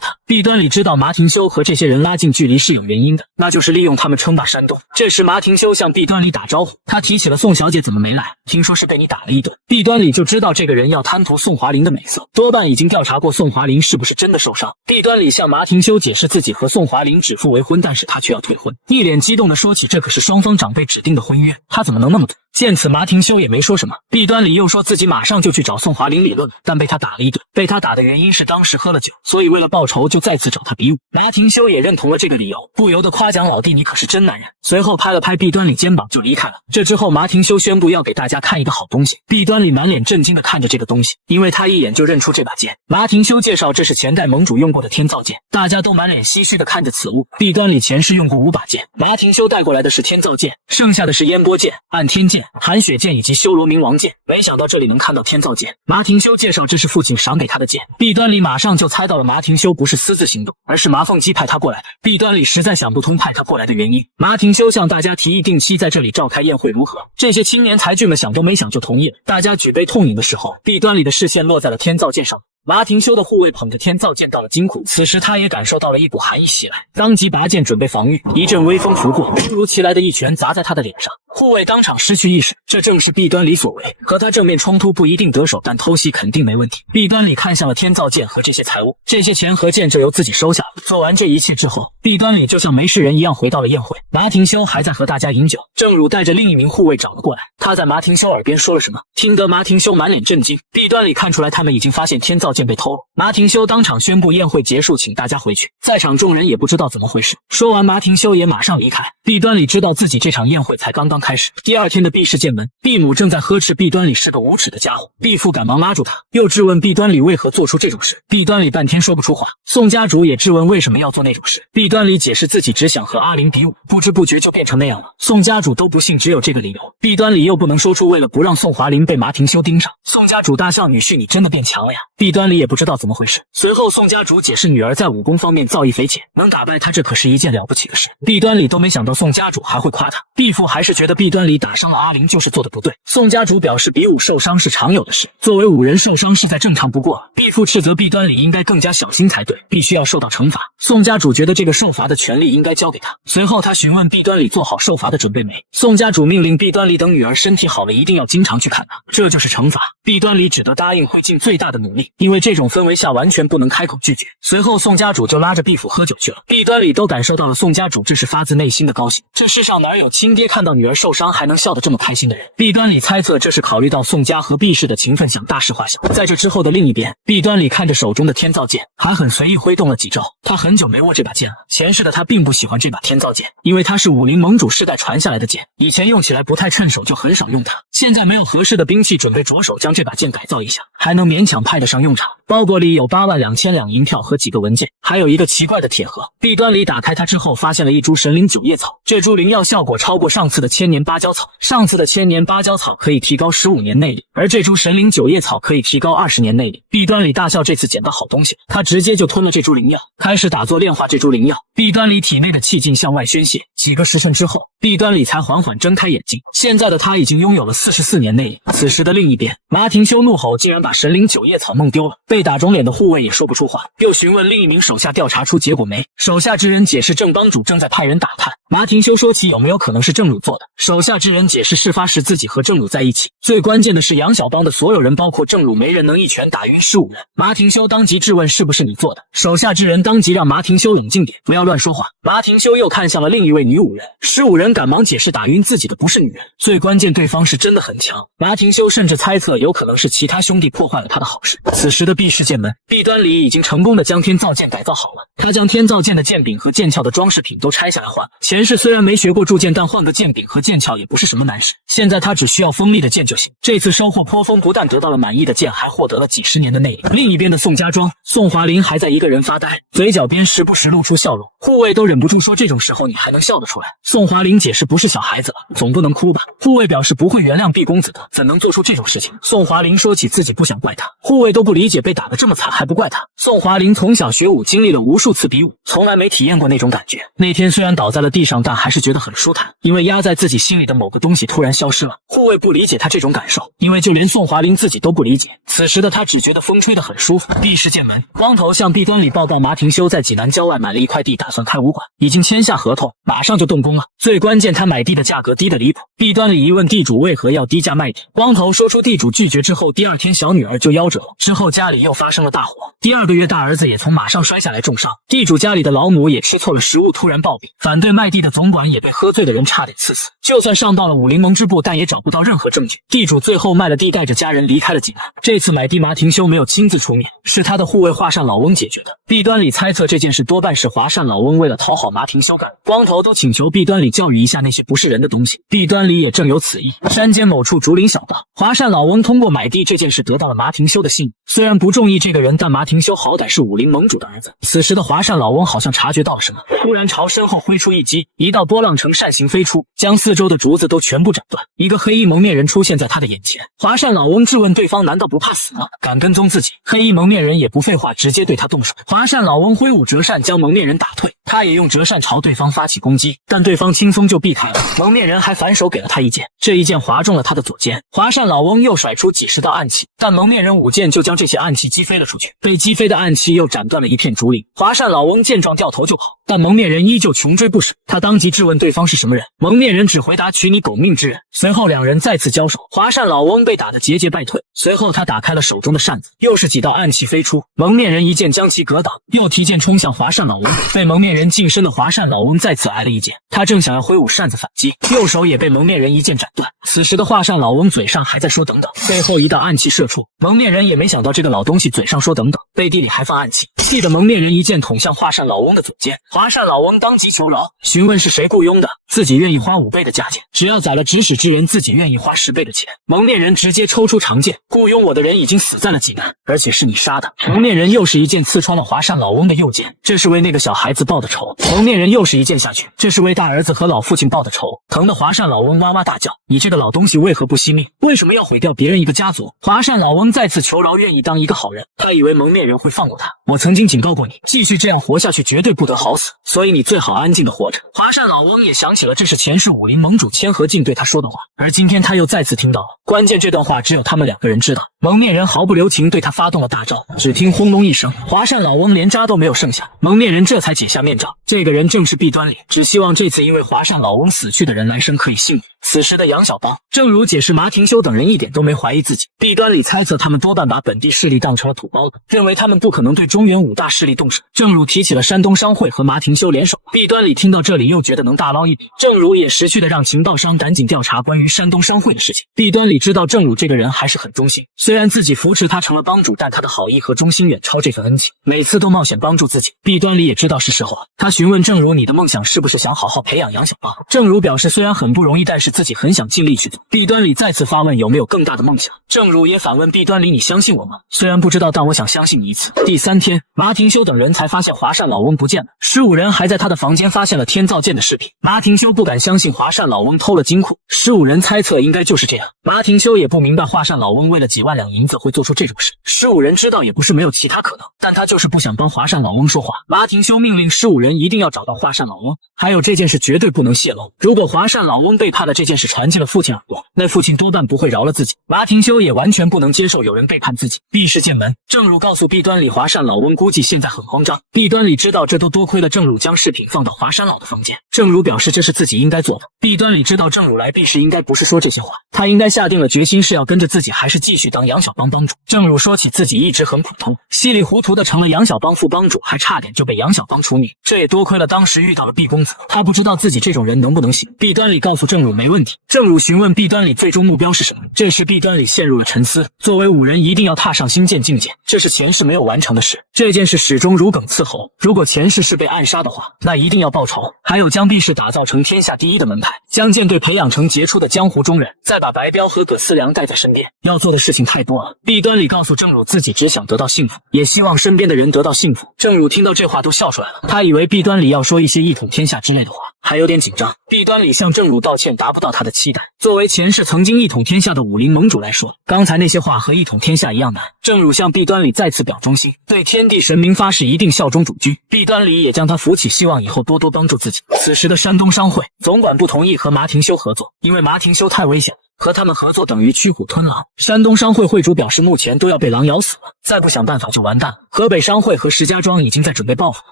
他。毕端礼知道马廷修和这些人拉近距离是有原因的，那就是利用他们称霸山东。这时马廷修向毕端礼打招呼，他提起了宋小姐怎么没来，听说是被你打了一顿。毕端礼就知道这个人要贪图宋华林的美色，多半已经调查过宋华林是不是真的受伤。毕端礼向马廷修解释自己和宋华林指腹为婚，但是他却要退婚，一脸激动地说起这可是双方长辈指定的婚约，他怎么能那么见此马廷修也没说什么，毕端礼又说自己马上就去找宋华林理论，但被他打了一顿。被他打的原因是当时喝了酒，所以为了报仇就再次找他比武。马廷修也认同了这个理由，不由得夸奖老弟你可是真男人，随后拍了拍毕端礼肩膀就离开了。这之后马廷修宣布要给大家看一个好东西，毕端礼满脸震惊地看着这个东西，因为他一眼就认出这把剑。马廷修介绍这是前代盟主用过的天造剑，大家都满脸唏嘘地看着此物。毕端礼前世用过5把剑，马廷修带过来的是天造剑，剩下的是烟波剑、暗天剑、寒雪剑以及修罗冥王剑，没想到这里能看到天造剑。马廷修介绍这是父亲赏给他的剑，毕端礼马上就猜到了马廷修不是私自行动，而是麻凤姬派他过来的。毕端礼实在想不通派他过来的原因。马廷修向大家提议定期在这里召开宴会如何，这些青年才俊们想都没想就同意了。大家举杯痛饮的时候，毕端礼的视线落在了天造剑上。马廷修的护卫捧着天造剑到了金库，此时他也感受到了一股寒意袭来，当即拔剑准备防御。一阵微风拂过，突如其来的一拳砸在他的脸上，护卫当场失去意识。这正是毕端礼所为，和他正面冲突不一定得手，但偷袭肯定没问题。毕端礼看向了天造剑和这些财物，这些钱和剑就由自己收下了。做完这一切之后，毕端礼就像没事人一样回到了宴会。马廷修还在和大家饮酒，郑汝带着另一名护卫找了过来，他在马廷修耳边说了什么，听得马廷修满脸震惊。毕端礼看出来他们已经发现天造剑被偷了，马廷修当场宣布宴会结束，请大家回去。在场众人也不知道怎么回事，说完马廷修也马上离开。毕端礼知道自己这场宴会才刚刚开始。第二天的毕氏剑门，毕母正在呵斥毕端礼是个无耻的家伙，毕父赶忙拉住他，又质问毕端礼为何做出这种事。毕端礼半天说不出话，宋家主也质问为什么要做那种事。毕端礼解释自己只想和阿玲比武，不知不觉就变成那样了。宋家主都不信只有这个理由，毕端礼又不能说出为了不让宋华林被马廷修盯上。宋家主大笑，女婿你真的变强了呀。毕端礼也不知道怎么回事。随后宋家主解释女儿在武功方面造诣匪浅，能打败他这可是一件了不起的事。毕端礼都没想到宋家主还会夸他，毕父还是觉得毕端礼打伤了阿玲就是做的不对。宋家主表示比武受伤是常有的事，作为武人受伤是再正常不过了。毕父斥责毕端礼应该更加小心才对，必须要受到惩罚。宋家主觉得这个受罚的权利应该交给他。随后他询问毕端礼做好受罚的准备没。宋家主命令毕端礼等女儿身体好了一定要经常去看他，这就是惩罚。毕端礼只得答应会尽最大的努力，因为为这种氛围下完全不能开口拒绝。随后宋家主就拉着毕府喝酒去了，毕端礼都感受到了宋家主这是发自内心的高兴。这世上哪有亲爹看到女儿受伤还能笑得这么开心的人？毕端礼猜测这是考虑到宋家和毕氏的情分，想大事化小。在这之后的另一边，毕端礼看着手中的天造剑，还很随意挥动了几招。他很久没握这把剑了，前世的他并不喜欢这把天造剑，因为它是武林盟主世代传下来的剑，以前用起来不太趁手，就很少用它。现在没有合适的兵器，准备着手将这把剑改造一下，还能勉强派得上用场。包裹里有82000两银票和几个文件，还有一个奇怪的铁盒。毕端礼打开它之后，发现了一株神灵9叶草，这株灵药效果超过上次的千年芭蕉草。上次的千年芭蕉草可以提高15年内力，而这株神灵9叶草可以提高20年内力。毕端礼大笑，这次捡到好东西，他直接就吞了这株灵药，开始打坐炼化这株灵药。毕端礼体内的气劲向外宣泄，几个时辰之后，毕端礼才缓缓睁开眼睛。现在的他已经拥有了44年内力。此时的另一边，马廷修怒吼，竟然把神灵9叶草弄丢了。被打肿脸的护卫也说不出话，又询问另一名手下调查出结果没。手下之人解释郑帮主正在派人打探。马廷修说起有没有可能是郑鲁做的，手下之人解释事发时自己和郑鲁在一起。最关键的是杨小帮的所有人包括郑鲁没人能一拳打晕15人。马廷修当即质问是不是你做的，手下之人当即让马廷修冷静点，不要乱说话。马廷修又看向了另一位女武人，15人赶忙解释打晕自己的不是女人，最关键对方是真的很强。马廷修甚至猜测有可能是其他兄弟破坏了他的好事。此时的毕氏剑门，毕端礼已经成功的将天造剑改造好了，他将天造剑的剑柄和剑鞘的装饰品都拆下来换了。前世虽然没学过铸剑，但换个剑柄和剑鞘也不是什么难事，现在他只需要锋利的剑就行。这次收获颇丰，不但得到了满意的剑，还获得了几十年的内力。另一边的宋家庄，宋华林还在一个人发呆，嘴角边时不时露出笑容，护卫都忍不住说这种时候你还能笑得出来。宋华林解释不是小孩子了，总不能哭吧。护卫表示不会原谅毕公子的，怎能做出这种事情。宋华林说起自己不想怪他，护卫都不理解被打得这么惨还不怪他。宋华林从小学武，经历了无数次比武，从来没体验过那种感觉。那天虽然倒在了地上，但还是觉得很舒坦，因为压在自己心里的某个东西突然消失了。护卫不理解他这种感受，因为就连宋华林自己都不理解。此时的他只觉得风吹得很舒服。毕氏剑门，光头向毕端礼报告马廷修在济南郊外买了一块地，打算开武馆，已经签下合同，马上就动工了。最关键，他买地的价格低得离谱。毕端礼一问地主为何要低价卖地，光头说出地主拒绝之后，第二天小女儿就夭折了，之后家里又发生了大火，第2个月大儿子也从马上摔下来重伤，地主家里的老母也吃错了食物突然暴毙，反对卖地的总管也被喝醉的人差点刺死，就算上到了武林盟支部，但也找不到任何证据。地主最后卖了地，带着家人离开了济南。这次买地马廷修没有亲自出面，是他的护卫华善老翁解决的。毕端礼猜测这件事多半是华善老翁为了讨好马廷修干，光头都请求毕端礼教育一下那些不是人的东西。毕端礼也正有此意。山间某处竹林小道，华善老翁通过买地这件事得到了马廷修的信。虽然不中意这个人，但马廷修好歹是武林盟主的儿子。此时的华善老翁好像察觉到了什么，突然朝身后挥出一击，一道波浪呈扇形飞出，将四周的竹子都全部斩断。一个黑衣蒙面人出现在他的眼前，华善老翁质问对方难道不怕死吗？敢跟踪自己？黑衣蒙面人也不废话，直接对他动手。华善老翁挥舞折扇将蒙面人打退，他也用折扇朝对方发起攻击，但对方轻松就避开了。蒙面人还反手给了他一剑，这一剑划中了他的左肩。华善老翁又甩出几十道暗器，但蒙面人舞剑就将这些暗器击飞了出去，被击飞的暗器又斩断了一片竹林。华善老翁见状掉头就跑，但蒙面人依旧穷追不舍，他当即质问对方是什么人，蒙面人只回答取你狗命之人。随后两人再次交手，华善老翁被打得节节败退，随后他打开了手中的扇子，又是几道暗器飞出，蒙面人一剑将其格挡，又提剑冲向华善老翁，被蒙面人近身的华善老翁再次挨了一剑，他正想要挥舞扇子反击，右手也被蒙面人一剑斩断。此时的华善老翁嘴上还在说等等，背后一道暗器射出，蒙面人也没想到这个老东西嘴上说等等，背地里还放暗器，气得蒙面人一剑捅向华善老翁的左肩。华善老翁当即求饶，询问是谁雇佣的，自己愿意花5倍的价钱，只要宰了指使之人，自己愿意花10倍的钱。蒙面人直接抽出长剑，雇佣我的人已经死在了济南，而且是你杀的。蒙面人又是一剑刺穿了华善老翁的右肩，这是为那个小孩子报的仇。蒙面人又是一剑下去，这是为大儿子和老父亲报的仇。疼的华善老翁哇哇大叫，你这个老东西为何不惜命？为什么要毁掉别人一个家族？华善老翁再次求饶，愿意当一个好人。他以为蒙面人会放过他，我曾经警告过你，继续这样活下去绝对不得好死，所以你最好安静的活着。华善老翁也想起了这是前世武林盟主千和敬对他说的话，而今天他又再次听到了。关键这段话只有他们2个人知道。蒙面人毫不留情对他发动了大招，只听轰隆一声，华善老翁连渣都没有剩下，蒙面人这才解下面罩，这个人正是弊端里，只希望这次因为华善老翁死去的人来生可以幸运。此时的杨小帮，正如解释，马廷修等人一点都没怀疑自己。弊端里猜测他们多半把本地势力当成了土包子，认为他们不可能对中原5大势力动手。正如提起了山东商会和马廷修联手，弊端里听到这里又觉得能大捞一笔。正如也识趣的让情报商赶紧调查关于山东商会的事情。弊端里知道正如这个人还是很忠心，虽然自己扶持他成了帮主，但他的好意和忠心远超这份恩情，每次都冒险帮助自己。弊端里也知道是实话，他询问正如，你的梦想是不是想好好培养杨小帮？正如表示虽然很不容易，但是自己很想尽力去做。弊端里再次发问有没有更大的梦想，正如也反问弊端里，你相信我吗？虽然不知道，但我想相信你一次。第3天，马廷修等人才发现华善老翁不见了，15人还在他的房间发现了天造剑的饰品。马廷修不敢相信华善老翁偷了金库，15人猜测应该就是这样。马廷修也不明白华善老翁为了几万两银子会做出这种事，15人知道也不是没有其他可能，但他就是不想帮华善老翁说话。马廷修命令15人一定要找到华善老翁，还有这件事绝对不能泄露。如果华善老翁背叛的这件事传进了父亲耳朵，那父亲多半不会饶了自己。马廷修也完全不能接受有人背叛自己。毕氏剑门，正如告诉弊端里，华善老翁估计现在很慌张。弊端里知道这都多亏了正如将饰品放到华山老的房间，正如表示这是自己应该做的。弊端里知道正如来，毕氏应该不是说这些话，他应该下定了决心是要跟着自己，还是继续当杨小帮帮主。正如说起自己一直很普通，稀里糊涂的成了杨小帮副帮主，还差点就被杨小帮除名，这也多亏了当时遇到了毕公子，他不知道自己这种人能不能行。弊端里告诉正如没问题，正如询问弊端里最终目标是什么，这时弊端里陷入了沉思。作为5人一定要踏上星剑境界，这是前世没有完成的事，这件事始终如鲠伺候。如果前世是被暗杀的话，那一定要报仇。还有将毕氏打造成天下第一的门派，将舰队培养成杰出的江湖中人，再把白彪和葛思良带在身边。要做的事情太多了。弊端里告诉正如自己只想得到幸福，也希望身边的人得到幸福。正如听到这话都笑出来了，他以为弊端里要说一些一统天下之类的话，还有点紧张。弊端里向正如道歉，达不到他的期待。作为前世曾经一统天下的武林盟主来说，刚才那些话和一统天下一样难。正如向弊端里再次表忠心，对天地神明发誓一定效忠主君。弊端里也将他扶起，希望以后多多帮助自己。此时的山东商会总管不同意和马廷修合作，因为马廷修太危险了，和他们合作等于驱虎吞狼。山东商会会主表示目前都要被狼咬死了，再不想办法就完蛋了。河北商会和石家庄已经在准备报复，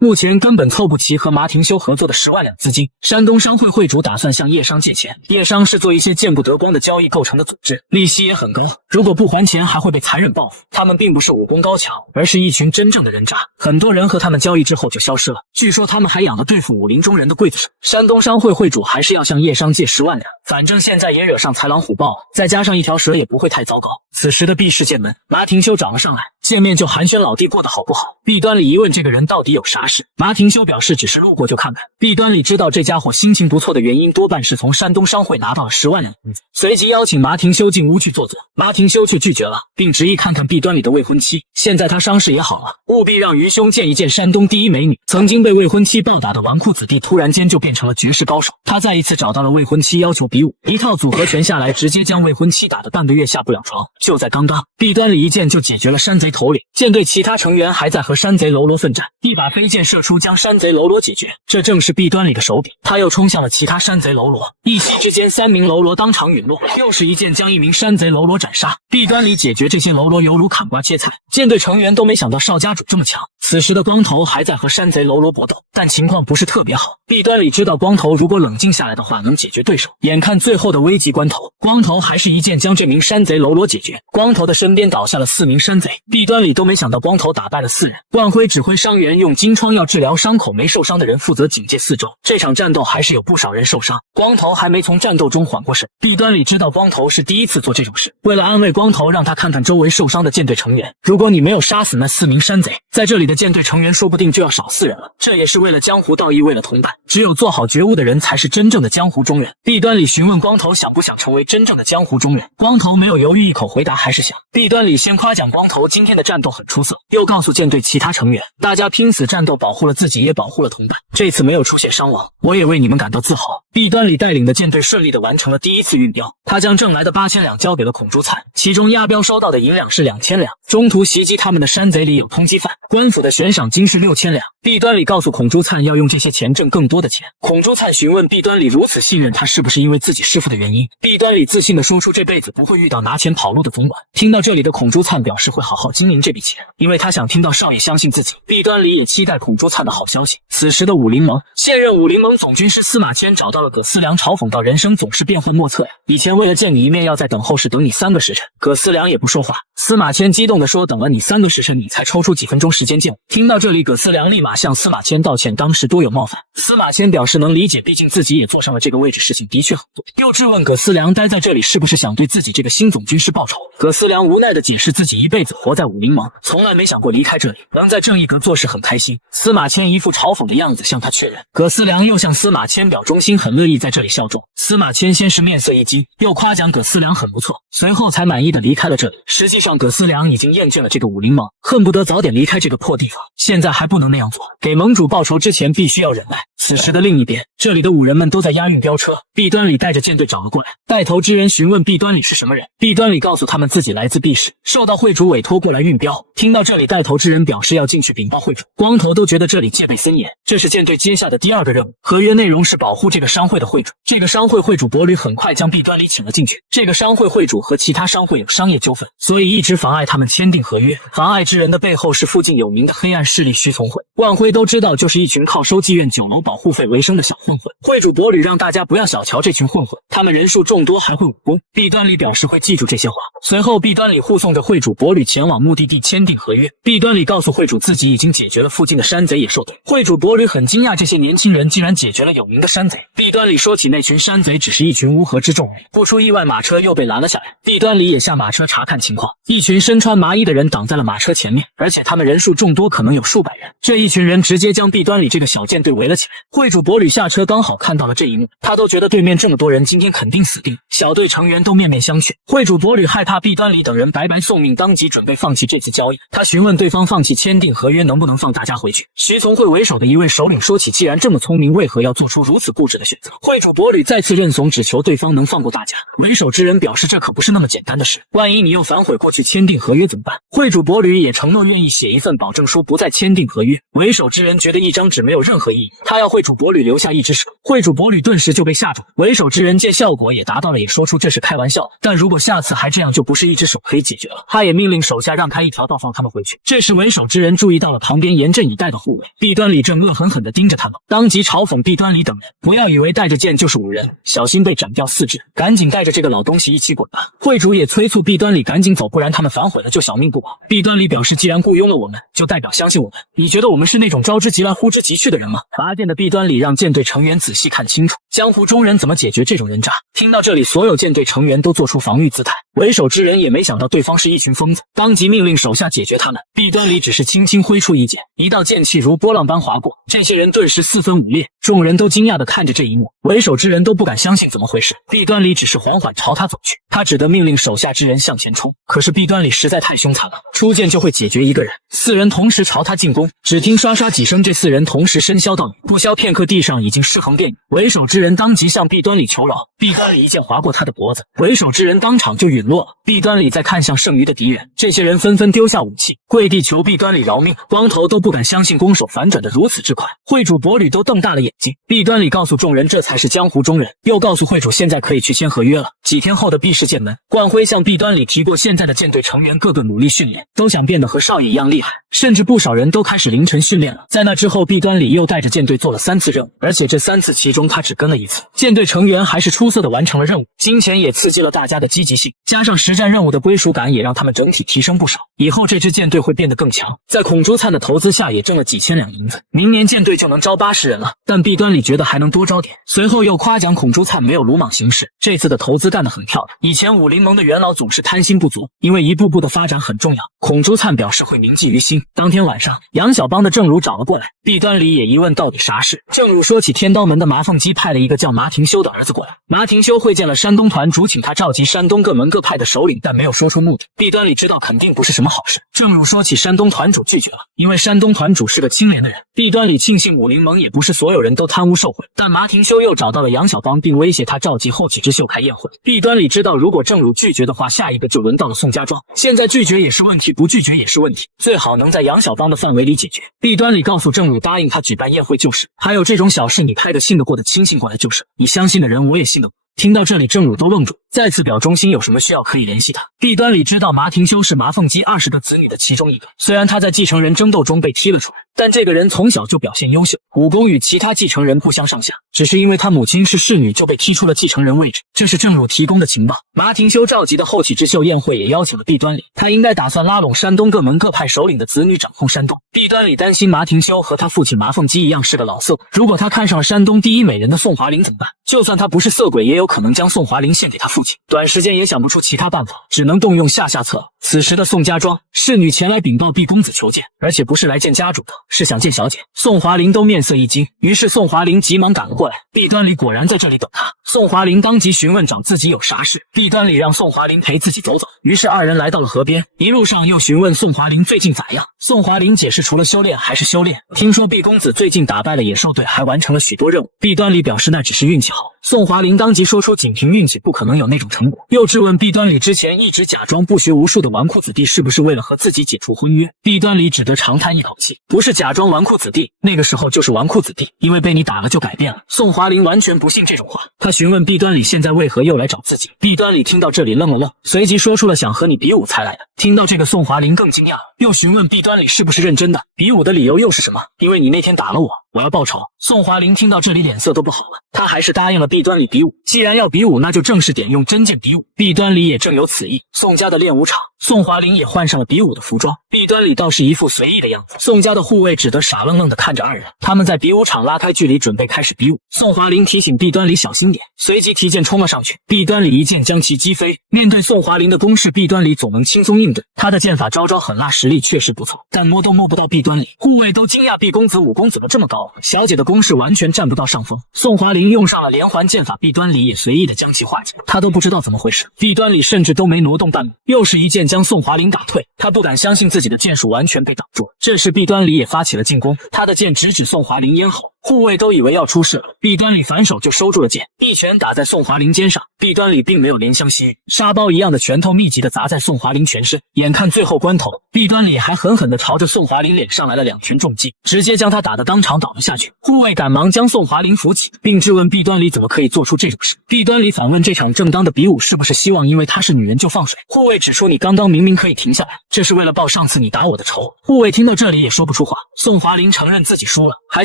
目前根本凑不齐和马廷修合作的10万两资金。山东商会会主打算向叶商借钱，叶商是做一些见不得光的交易构成的组织，利息也很高，如果不还钱还会被残忍报复。他们并不是武功高强，而是一群真正的人渣，很多人和他们交易之后就消失了，据说他们还养了对付武林中人的刽子手。山东商会会主还是要向叶商借10万两，反正现在也惹上豺狼虎豹，再加上一条蛇也不会太糟糕。此时的毕氏剑门，马廷修找了上来，见面就寒暄老弟过得好不好。弊端里一问这个人到底有啥事，马廷修表示只是路过就看看。弊端里知道这家伙心情不错的原因，多半是从山东商会拿到了10万两银子，随即邀请马廷修进屋去坐坐。马廷修却拒绝了，并执意看看弊端里的未婚妻。现在他伤势也好了，务必让愚兄见一见山东第一美女。曾经被未婚妻暴打的纨绔子弟突然间就变成了绝世高手，他再一次找到了未婚妻，要求比武，一套组合拳下来，直接将未婚妻打得半个月下不了床。就在刚刚，弊端里一剑就解决了山贼头领，舰队其他成员还在和山贼喽啰奋战，一把飞剑射出将山贼喽啰解决，这正是弊端里的手笔。他又冲向了其他山贼喽啰，一息之间3名喽啰当场陨落，又是一剑将1名山贼喽啰斩杀。弊端里解决这些喽啰犹如砍瓜切菜，舰队成员都没想到少家主这么强。此时的光头还在和山贼喽啰搏斗，但情况不是特别好。弊端里知道光头如果冷静下来的话能解决对手，眼看最后的危急关头，光头还是一剑将这名山贼喽啰解决。光头的身边倒下了4名山贼，弊端里都没想到光头打败了4人。万辉指挥伤员用金疮药治疗伤口，没受伤的人负责警戒4周。这场战斗还是有不少人受伤，光头还没从战斗中缓过神。弊端里知道光头是第一次做这种事，为了安慰光头，让他看看周围受伤的舰队成员，如果你没有杀死那4名山贼，在这里的舰队成员说不定就要少4人了。这也是为了江湖道义，为了同伴，只有做好觉悟的人才是真正的江湖中人。弊端里询问光头想不想成为真正的江湖中人，光头没有犹豫，一口回答还是想。弊端里先夸奖光头今天的战斗很出色，又告诉舰队其他成员，大家拼死战斗，保护了自己也保护了同伴，这次没有出现伤亡，我也为你们感到自豪。弊端里带领的舰队顺利地完成了第一次运镖，他将挣来的8000两交给了孔朱灿，其中押镖收到的银两是2000两，中途袭击他们的山贼里有通缉犯，官府的悬赏金是6000两。弊端里告诉孔朱灿要用这些钱挣更多的钱。孔朱灿询问弊端里如此信任他是不是因为自己师父的原因，弊端里自信地说出这辈子不会遇到拿钱跑路的总管。听到这里的孔朱灿表示会好好经营这笔钱，因为他想听到少爷相信自己。弊端里也期待孔朱灿的好消息。此时的武林灵盟。现任武林盟总军师司马迁找到了葛思良，嘲讽道：“人生总是变幻莫测呀，以前为了见你一面要在等候室等你3个时辰。”葛思良也不说话。司马迁激动地说：“等了你3个时辰，你才抽出几分钟时间见我。”听到这里，葛思良立马向司马迁道歉，当时多有冒犯。司马迁表示能理解，毕竟自己也坐上了这个位置，事情的确很多。又质问葛思良待在这里是不是想对自己这个新总军师报仇。葛思良无奈地解释自己一辈子活在武林盟，从来没想过离开这里，能在正义阁做事很开心。司马迁一副嘲讽的样子向他确认。葛思良又向司马迁表忠心，很乐意在这里效忠。司马迁先是面色一惊，又夸奖葛思良很不错，随后才满意地离开了这里。实际上葛思良已经厌倦了这个武林盟，恨不得早点离开这个破地方，现在还不能那样做，给盟主报仇之前必须要忍耐。此时的另一边，这里的武人们都在押运飙车，弊端里带着舰队找了过来。带头之人询问弊端里是什么人，弊端里告诉他们自己来自弊市，受到会主委托过来运镖。听到这里，带头之人表示要进去禀报会主。光头都觉得这里戒备森严，这是舰队接下的第2个任务，合约内容是保护这个商会的会主。这个商会会主伯吕很快将弊端里请了进去。这个商会会主和其他商会有商业纠纷，所以一直妨碍他们签订合约。妨碍之人的背后是附近有名的黑暗势力徐从会。万辉都知道，就是一群靠收妓院酒楼保护费为生的小混混。会主伯吕让大家不要小瞧这群混混，他们人数众多，还会武功。弊端里表示会记住这些话。随后弊端里护送着会主伯吕前往目的地签订合约。弊端里告诉会主自己已经解决了附近的山贼野兽队。会主伯吕很惊讶，这些年轻人竟然解决了有名的山贼。弊端里说起那群山贼只是一群乌合之众，不出意外马车又被拦了下来。弊端里也下马车查看情况，一群身穿麻衣的人挡在了马车前面，而且他们人数众多，可能有数百人。这一群人直接将弊端里这个小舰队围了起来。会主伯吕下车刚好看到了这一幕，他都觉得对面这么多人今天肯定死定，小队成员都面面相觑。会主伯吕害怕弊端里等人白白送命，当即准备放弃这次交易。他询问对方放弃签订合约能不能放大家回去。徐从会为首的一位首领说起，既然这么聪明，为何要做出如此固执的选择？会主伯吕再次认怂，只求对方能放过大家。为首之人表示，这可不是那么简单的事，万一你又反悔过去签订合约怎么办？会主伯吕也承诺愿意写一份保证书，不再签订合约。为首之人觉得一张纸没有任何意义，他要会主伯吕留下一只手。会主伯吕顿时就被吓住。为首之人见效果也达到了，也说出这是开玩笑，但如果下次还这样，就不是一只手可以解决了。他也命令手下让开一条道放他们回去。这时为首之人注意到了旁边严阵以待的护卫，弊端里正恶狠狠地盯着他们，当即嘲讽弊端里等人，不要以为带着剑就是武人，小心被斩掉4肢，赶紧带着这个老东西一起滚吧。会主也催促弊端里赶紧走，不然他们反悔了就小命不保。弊端里表示，既然雇佣了我们，就代表相信我们。你觉得我们是那种招之即来呼之即去的人吗？拔剑的弊端里让舰队成员仔细看清楚，江湖中人怎么解决这种人渣。听到这里，所有舰队成员都做出防御姿态。为首之人也没想到对方是一群疯子，当即命令手下解决他们。弊端里只是轻轻挥出一剑，一道剑气如波浪般划过，这些人顿时4分5裂。众人都惊讶地看着这一幕，为首之人都不敢相信怎么回事。弊端里只是缓缓朝他走去，他只得命令手下之人向前冲。可是弊端里实在太凶残了，出剑就会解决一个人。4人同时朝他进攻，只听刷刷几声，这4人同时身消到底，不消片刻，地上已经尸横遍野。为首之人当即向弊端里求饶，弊端里一剑划过他的脖子，为首之人当场就陨落了。弊端里再看向剩余的敌人，这些人纷纷丢下武器，跪地求弊端里饶命。光头都不敢相信攻守反转的如此之快，会主伯吕都瞪大了眼睛。弊端里告诉众人，这才是江湖中人，又告诉会主现在可以去签合约了。几天后的毕氏剑门，冠辉向弊端里提过，现在的舰队成员个个努力训练，都想变得和少爷一样厉害，甚至不少人都开始凌晨训练了。在那之后，弊端里又带着舰队做了3次任务，而且这3次其中他只跟了1次，舰队成员还是出色的完成了任务。金钱也刺激了大家的积极性，加上实战任务的归属感，也让他们整体提升不少。以后这支舰队会变得更强，在孔朱灿的投资下也挣了几千两银子，明年舰队就能招80人了。但弊端里觉得还能多招点，随后又夸奖孔朱灿没有鲁莽行事，这次的投资干得很漂亮。以前武林盟的元老总是贪心不足，因为一步步的发展很重要，孔朱灿表示会铭记于心。当天晚上，杨小帮的郑儒找了过来，弊端里也疑问到底啥事。郑儒说起天刀门的麻凤姬派了一个叫麻庭修的儿子过来，麻庭修会见了山东团主，请他召集山东各门各派的首领，但没有说出目的。弊端里知道肯定不是什么好事。郑儒说起山东团主拒绝了，因为山东团主是个清廉的人。弊端里庆幸武林盟也不是所有人都贪污受贿，但麻庭修又找到了杨小帮，并威胁他召集后起之秀开宴会。弊端里知道，如果郑儒拒绝的话，下一个就轮到了宋家庄。现在拒绝也是问题，不拒绝也是问题，最好能在杨小帮的范围里解决。弊端里告诉郑儒，答应他举办宴会就是，还有这种小事你开得信得过的亲信过来就是，你相信的人我也信得过。听到这里，郑儒都愣住，再次表忠心，有什么需要可以联系他。弊端里知道麻庭修是麻凤姬20个子女的其中一个，虽然他在继承人争斗中被踢了出来，但这个人从小就表现优秀，武功与其他继承人不相上下，只是因为他母亲是侍女就被踢出了继承人位置。这是正汝提供的情报。马廷修召集的后起之秀宴会也邀请了毕端礼，他应该打算拉拢山东各门各派首领的子女掌控山东。毕端礼担心马廷修和他父亲麻凤姬一样是个老色鬼，如果他看上了山东第一美人的宋华龄怎么办？就算他不是色鬼，也有可能将宋华龄献给他父亲。短时间也想不出其他办法，只能动用下策。此时的宋家庄侍女前来禀报毕公子求见，而且不是来见家主的，是想见小姐。宋华龄都面色一惊，于是宋华龄急忙赶了过来。毕端礼果然在这里等他。宋华龄当即询问找自己有啥事，毕端礼让宋华龄陪自己走走。于是二人来到了河边，一路上又询问宋华龄最近咋样。宋华龄解释除了修炼还是修炼，听说毕公子最近打败了野兽队，还完成了许多任务。毕端礼表示那只是运气好。宋华龄当即说出仅凭运气不可能有那种成果，又质问毕端礼之前一直假装不学无术的纨绔子弟是不是为了和自己解除婚约。毕端礼只得长叹一口气，不是假装纨绔子弟，那个时候就是纨绔子弟，因为被你打了就改变了。宋华龄完全不信这种话，他询问毕端礼现在为何又来找自己。毕端礼听到这里愣了愣，随即说出了想和你比武才来的。听到这个，宋华龄更惊讶了，又询问毕端礼是不是认真的，比武的理由又是什么？因为你那天打了我，我要报仇。宋华龄听到这里脸色都不好了，他还是答应了毕端礼比武。既然要比武，那就正式点用真剑比武。毕端礼也正有此意。宋家的练武场，宋华龄也换上了比武的服装，毕端礼倒是一副随意的样子。宋家的护卫只得傻愣愣地看着二人。他们在比武场拉开距离，准备开始比武。宋华龄提醒毕端礼小心点，随即提剑冲了上去。毕端礼一剑将其击飞。面对宋华龄的攻势，毕端礼总能轻松应对。他的剑法招招狠辣，实力确实不错，但摸都摸不到毕端礼。护卫都惊讶毕公子武功怎么这么高，小姐的攻势完全占不到上风。宋华龄用上了连环剑法，毕端礼也随意的将其化解，他都不知道怎么回事。毕端礼甚至都没挪动半步，又是一剑将宋华龄打退。他不敢相信自己的剑术完全被挡住。这时毕端礼也发起了进攻，他的剑直指宋华龄咽喉。护卫都以为要出事了，毕端礼反手就收住了剑，一拳打在宋华龄肩上。毕端礼并没有怜香惜玉，沙包一样的拳头密集的砸在宋华龄全身。眼看最后关头，毕端礼还狠狠地朝着宋华龄脸上来了2拳重击，直接将他打得当场倒了下去。护卫赶忙将宋华龄扶起，并质问毕端礼怎么可以做出这种事。毕端礼反问这场正当的比武是不是希望因为她是女人就放水。护卫指出你刚刚明明可以停下来，这是为了报上次你打我的仇。护卫听到这里也说不出话。宋华龄承认自己输了，还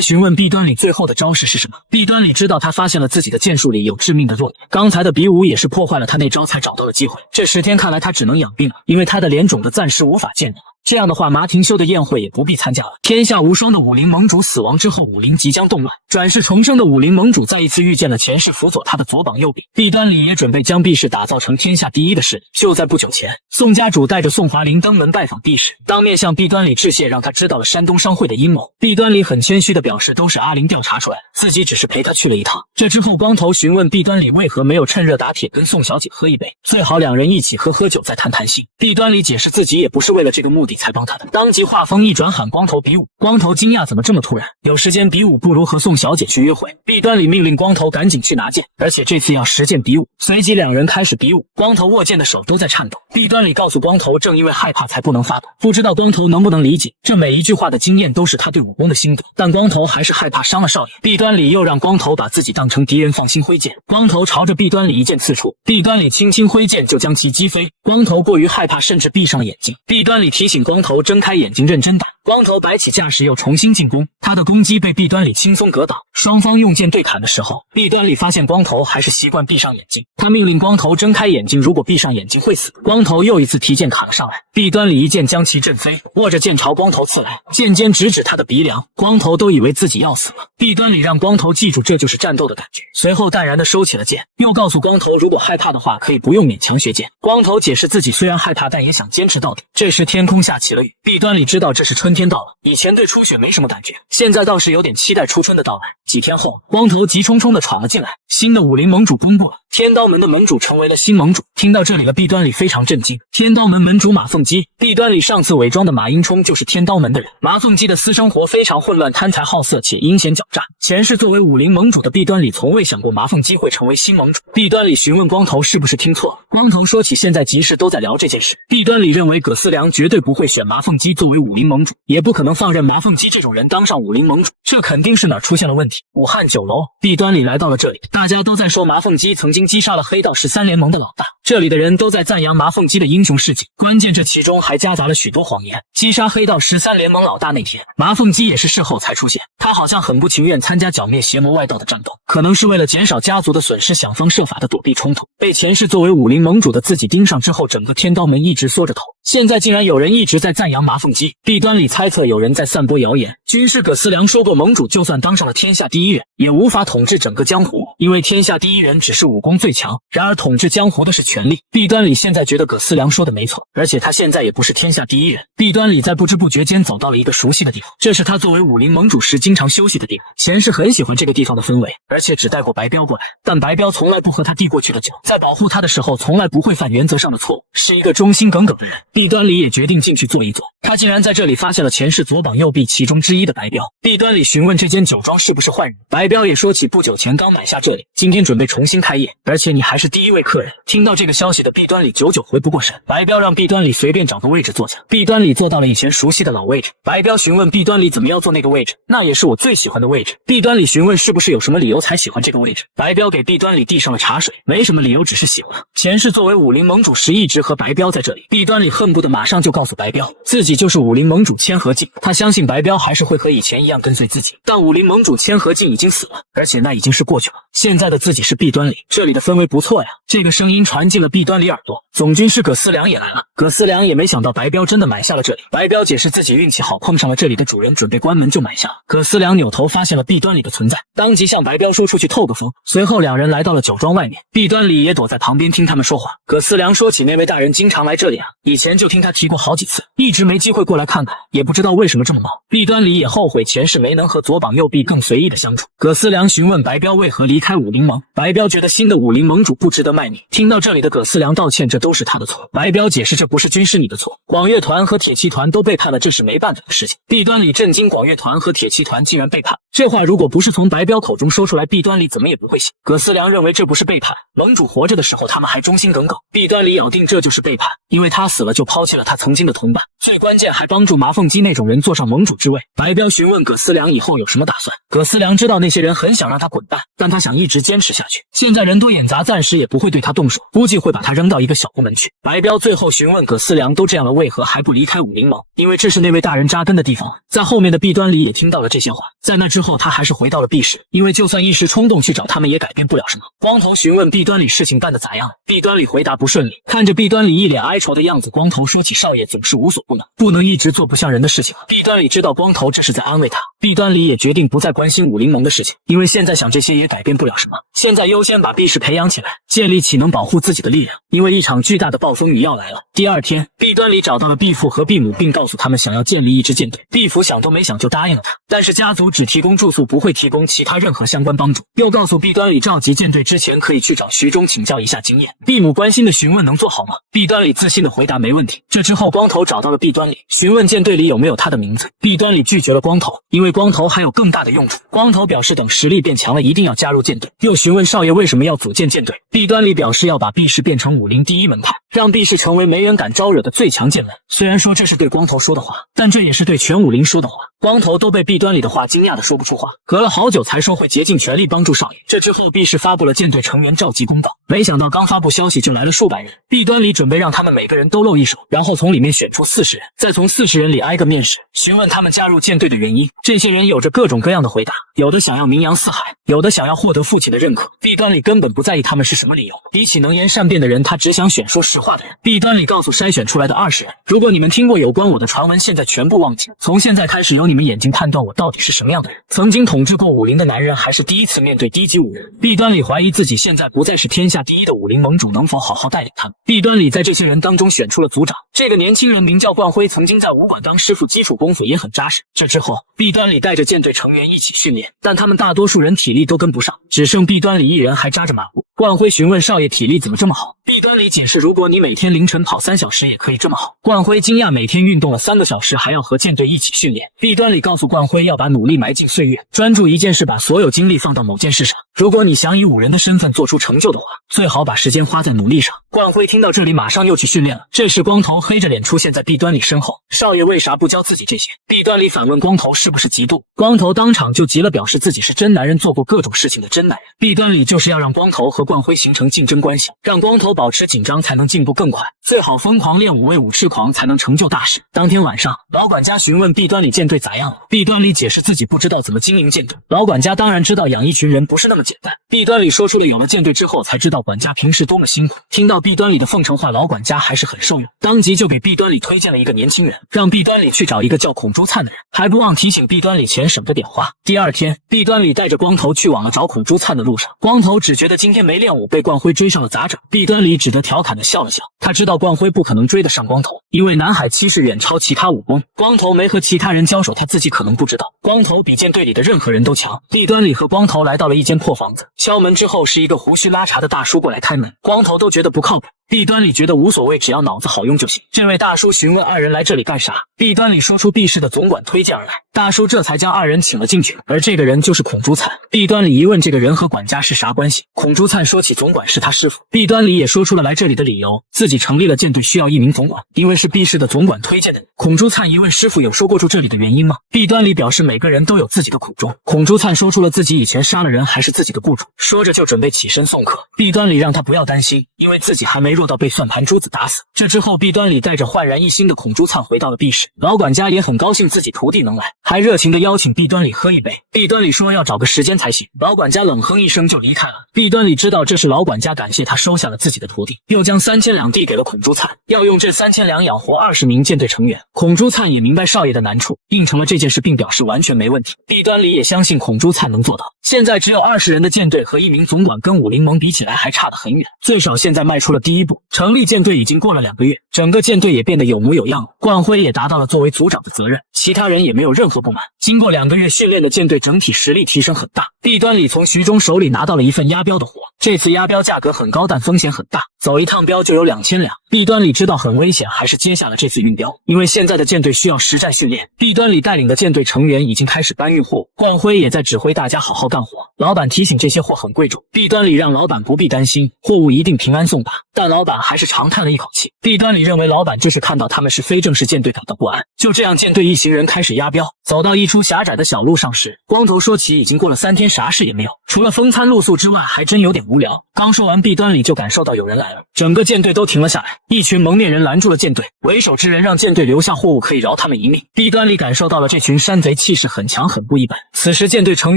询问毕端礼最后的招式是什么。毕端礼知道他发现了自己的剑术里有致命的弱点，刚才的比武也是破坏了他那招才找到了机会。这10天看来他只能养病了，因为他的脸肿的暂时无法见人了。这样的话，马廷修的宴会也不必参加了。天下无双的武林盟主死亡之后，武林即将动乱。转世重生的武林盟主再一次遇见了前世辅佐他的左膀右臂。毕端礼也准备将毕氏打造成天下第一的势力。就在不久前，宋家主带着宋华龄登门拜访毕氏，当面向毕端礼致谢，让他知道了山东商会的阴谋。毕端礼很谦虚地表示都是阿玲调查出来，自己只是陪他去了一趟。这之后，光头询问毕端礼为何没有趁热打铁跟宋小姐喝一杯，最好2人一起喝酒再谈心。毕端礼解释自己也不是为了这个目的才帮他的，当即话锋一转喊光头比武。光头惊讶怎么这么突然，有时间比武不如和宋小姐去约会。毕端礼命令光头赶紧去拿剑，而且这次要实剑比武。随即2人开始比武，光头握剑的手都在颤抖。毕端礼告诉光头，正因为害怕才不能发抖，不知道光头能不能理解，这每一句话的经验都是他对武功的心得，但光头还是害怕伤了少爷。毕端礼又让光头把自己当成敌人，放心挥剑。光头朝着毕端礼一剑刺出，毕端礼轻轻挥剑就将其击飞。光头过于害怕，甚至闭上了眼睛。毕端礼提醒光头睁开眼睛认真打。光头摆起架势又重新进攻，他的攻击被毕端礼轻松格挡。双方用剑对砍的时候，毕端礼发现光头还是习惯闭上眼睛，他命令光头睁开眼睛，如果闭上眼睛会死。光头又一次提剑砍了上来，毕端礼一剑将其震飞，握着剑朝光头刺来，剑尖直指他的鼻梁。光头都以为自己要死了。毕端礼让光头记住这就是战斗的感觉，随后淡然地收起了剑，又告诉光头如果害怕的话可以不用勉强学剑。光头解释自己虽然害怕，但也想坚持到底。这时天空下起了雨，毕端礼知道这是春天到了，以前对初雪没什么感觉，现在倒是有点期待初春的到来。几天后，光头急冲冲地闯了进来，新的武林盟主公布了，天刀门的门主成为了新盟主。听到这里了，毕端礼非常震惊，天刀门门主马凤姬。毕端礼上次伪装的马英冲就是天刀门的人。马凤姬的私生活非常混乱，贪财好色且阴险狡诈。前世作为武林盟主的毕端礼从未想过马凤姬会成为新盟主。毕端礼询问光头是不是听错了，光头说起现在集市都在聊这件事。毕端礼认为葛思良绝对不会选马凤姬作为武林盟主，也不可能放任马凤姬这种人当上武林盟主，这肯定是哪儿出现了问题。题。武汉酒楼，弊端里来到了这里，大家都在说麻凤鸡曾经击杀了黑道13联盟的老大，这里的人都在赞扬麻凤鸡的英雄事迹，关键这其中还夹杂了许多谎言。击杀黑道13联盟老大那天，麻凤鸡也是事后才出现，他好像很不情愿参加剿灭邪魔外道的战斗，可能是为了减少家族的损失，想方设法的躲避冲突，被前世作为武林盟主的自己盯上之后，整个天刀门一直缩着头。现在竟然有人一直在赞扬麻凤鸡，弊端里猜测有人在散播谣言。军师葛思良说过，盟主就算当上了天下第一人，也无法统治整个江湖，因为天下第一人只是武功最强，然而统治江湖的是权力。弊端里现在觉得葛思良说的没错，而且他现在也不是天下第一人。弊端里在不知不觉间走到了一个熟悉的地方，这是他作为武林盟主时经常休息的地方。前世很喜欢这个地方的氛围，而且只带过白彪过来，但白彪从来不喝他递过去的酒，在保护他的时候从来不会犯原则上的错误，是一个忠心耿耿的人。弊端里也决定进去坐一坐，他竟然在这里发现了前世左膀右臂其中之一的白彪。弊端里询问这间酒庄是不是换人，白彪也说起不久前刚买下这里，今天准备重新开业，而且你还是第一位客人。听到这个消息的弊端里久久回不过神，白彪让弊端里随便找个位置坐下，弊端里坐到了以前熟悉的老位置。白彪询问弊端里怎么要坐那个位置，那也是我最喜欢的位置。弊端里询问是不是有什么理由才喜欢这个位置，白彪给弊端里递上了茶水，没什么理由，只是喜欢。前世作为武林盟主时一直和白彪在这里，弊端里恨不得马上就告诉白彪自己就是武林盟主千和敬，他相信白彪还是会和以前一样跟随自己，但武林盟主千和敬已经死了，而且那已经是过去了，现在的自己是弊端里，这里的氛围不错呀。这个声音传进了弊端里耳朵，总军师葛思良也来了。葛思良也没想到白彪真的买下了这里，白彪解释自己运气好碰上了这里的主人，准备关门就买下了。葛思良扭头发现了弊端里的存在，当即向白彪说出去透个风，随后两人来到了酒庄外面，弊端里也躲在旁边听他们说话。葛思良说起那位大人经常来这里啊，以前就听他提过好几次，一直没机会过来看看，也不知道为什么这么忙。弊端里也后悔前世没能和左膀右臂更随意的相处。葛思良询问白彪为何离开武林盟，白彪觉得新的武林盟主不值得卖命。听到这里的葛思良道歉，这都是他的错。白彪解释这不是军师你的错，广乐团和铁骑团都背叛了，这是没办法的事情。弊端里震惊，广乐团和铁骑团竟然背叛，这话如果不是从白彪口中说出来，弊端里怎么也不会信。葛思良认为这不是背叛，盟主活着的时候他们还忠心耿耿，弊端里咬定这就是背叛，因为他死了就抛弃了他曾经的同伴，最关键还帮助麻凤鸡那种人坐上盟主之位。白彪询问葛思良以后有什么打算，葛思良知道那些人很想让他滚蛋，但他想一直坚持下去，现在人多眼杂，暂时也不会对他动手，估计会把他扔到一个小部门去。白彪最后询问葛思良都这样了，为何还不离开武林盟，因为这是那位大人扎根的地方。在后面的弊端里也听到了这些话，在那之后他还是回到了弊室，因为就算一时冲动去找他们也改变不了什么。光头询问弊端里事情办得咋样，弊端里回答不顺利。看着弊端里一脸哀愁的样子，光头说起少爷总是无所不能，不能一直做不像人的事情。弊端里知道光头这是在安慰他，弊端里也决定不再关心武林盟的事情，因为现在想这些也改变不了什么，现在优先把弊室培养起来，建立起能保护自己的力量，因为一场巨大的暴风雨要来了。第二天，弊端里找到了毕父和毕母，并告诉他们想要建立一支舰队。毕父想都没想就答应了他，但是家族只提供住宿，不会提供其他任何相关帮助，又告诉弊端里召集舰队之前可以去找徐忠请教一下经验。毕母关心的询问能做好吗，弊端里自信的回答没问题。这之后光头找到了弊端里，询问舰队里有没有他的名字，弊端里拒绝了光头，因为光头还有更大的用处。光头表示等实力变强了一定要加入舰队，又询问少爷为什么要组建舰队，弊端里表示要把毕氏变成武林第一门派，让毕氏成为没人敢招惹的最强剑门。虽然说这是对光头说的话，但这也是对全武林说的话。光头都被弊端里的话惊讶的说不出话，隔了好久才说会竭尽全力帮助少爷。这之后毕氏发布了舰队成员召集公告，没想到刚发布消息就来了数百人，弊端里准备让他们每个人都露一手，然后从里面选出40人，再从40人里挨个面试，询问他们加入舰队的原因。这些人有着各种各样的回答，有的想要名扬四海，有的想要获得父亲的认可。弊端里根本不在意他们是什么理由，比起能言善辩的人，他只想选说实话的人。弊端里告诉筛选出来的20人，如果你们听过有关我的传闻，现在全部忘记，从现在开始由你们眼睛判断我到底是什么样的人，曾经统治过武林的男人，还是第一次面对低级武人。弊端里怀疑自己现在不再是天下第一的武林盟主，能否好好带领他们。弊端里在这些人当中选出了组长，这个年轻人名叫冠辉，曾经在武馆当师傅，基础功夫也很扎实。这之后弊端里带着舰队成员一起训练，但他们大多数人体力都跟不上，只剩弊端里一人还扎着马步。冠辉询问少爷体力怎么这么好，弊端里解释如果你每天凌晨跑3小时也可以这么好。冠辉惊讶每天运动了3个小时还要和舰队一起训练。弊端里告诉冠辉要把努力埋进岁月，专注一件事，把所有精力放到某件事上。如果你想以5人的身份做出成就的话，最好把时间花在努力上。冠辉听到这里马上又去训练了。这时光头黑着脸出现在弊端里身后，少爷为啥不教自己这些？弊端里反问光头是不是嫉妒？光头当场就急了，表示自己是真男人，做过各种事情的真男人。弊端里就是要让光头和冠辉形成竞争关系，让光头保持紧张才能进步更快，最好疯狂练武，为武痴狂才能成就大事。当天晚上，老管家询问弊端里舰队咋样了，弊端里解释自己不知道怎么经营舰队。老管家当然知道养一群人不是那么简单，弊端里说出了有了舰队之后才知道管家平时多么辛苦。听到弊端里的奉承话，老管家还是很受用，当即就给弊端里推荐了一个年轻人，让弊端里去找一个叫孔朱灿的人，还不忘提醒弊端里钱省着点花。第二天，弊端里带着光头去往了找孔朱灿的路上，光头只觉得今天没练武，被冠辉追上了咋整？弊端里只得调侃的笑了笑，他知道冠辉不可能追得上光头，因为南海七是远超其他武功，光头没和其他人交手，他自己可能不知道，光头比舰队里的任何人都强。弊端里和光头来到了一间破房子，敲门之后是一个胡须拉碴的大叔过来开门，光头都觉得不靠谱。弊端里觉得无所谓，只要脑子好用就行。这位大叔询问二人来这里干啥，弊端里说出弊市的总管推荐而来，大叔这才将二人请了进去，而这个人就是孔朱灿。弊端里一问这个人和管家是啥关系，孔朱灿说起总管是他师傅，弊端里也说出了来这里的理由，自己成立了舰队需要一名总管，因为是弊市的总管推荐的。孔朱灿一问师傅有说过住这里的原因吗？弊端里表示每个人都有自己的苦衷，孔朱灿说出了自己以前杀了人还是自己的雇主，说着就准备起身送客。弊端里让他不要担心，因为自己还没弱到被算盘珠子打死。这之后，弊端里带着焕然一新的孔朱灿回到了弊市，老管家也很高兴自己徒弟能来，还热情的邀请弊端里喝一杯。弊端里说要找个时间才行，老管家冷哼一声就离开了。弊端里知道这是老管家感谢他收下了自己的徒弟，又将3000两递给了孔朱灿，要用这3000两养活20名舰队成员。孔朱灿也明白少爷的难处，应承了这件事，并表示完全没问题。弊端里也相信孔朱灿能做到。现在只有20人的舰队和1名总管，跟武林盟比起来还差得很远，最少现在迈出了第一步。成立舰队已经过了2个月，整个舰队也变得有模有样了，冠辉也达到了作为组长的责任，其他人也没有任何不满。经过2个月训练的舰队整体实力提升很大。弊端里从徐忠手里拿到了一份押镖的活，这次押镖价格很高，但风险很大，走一趟镖就有2000两。弊端里知道很危险，还是接下了这次运镖，因为现在的舰队需要实战训练。弊端里带领的舰队成员已经开始搬运货物，冠辉也在指挥大家好好干活。老板提醒这些货很贵重，弊端里让老板不必担心，货物一定平安送达，但老板还是长叹了一口气。弊端里认为老板这是看到他们是非正式舰队感到不安。就这样，舰队一行人开始押镖，走到一处狭窄的小路上时，光头说起已经过了3天，啥事也没有，除了风餐露宿之外，还真有点无聊。刚说完，弊端里就感受到有人来了，整个舰队都停了下来，一群蒙面人拦住了舰队，为首之人让舰队留下货物，可以饶他们一命。弊端里感受到了这群山贼气势很强，很不一般。此时舰队成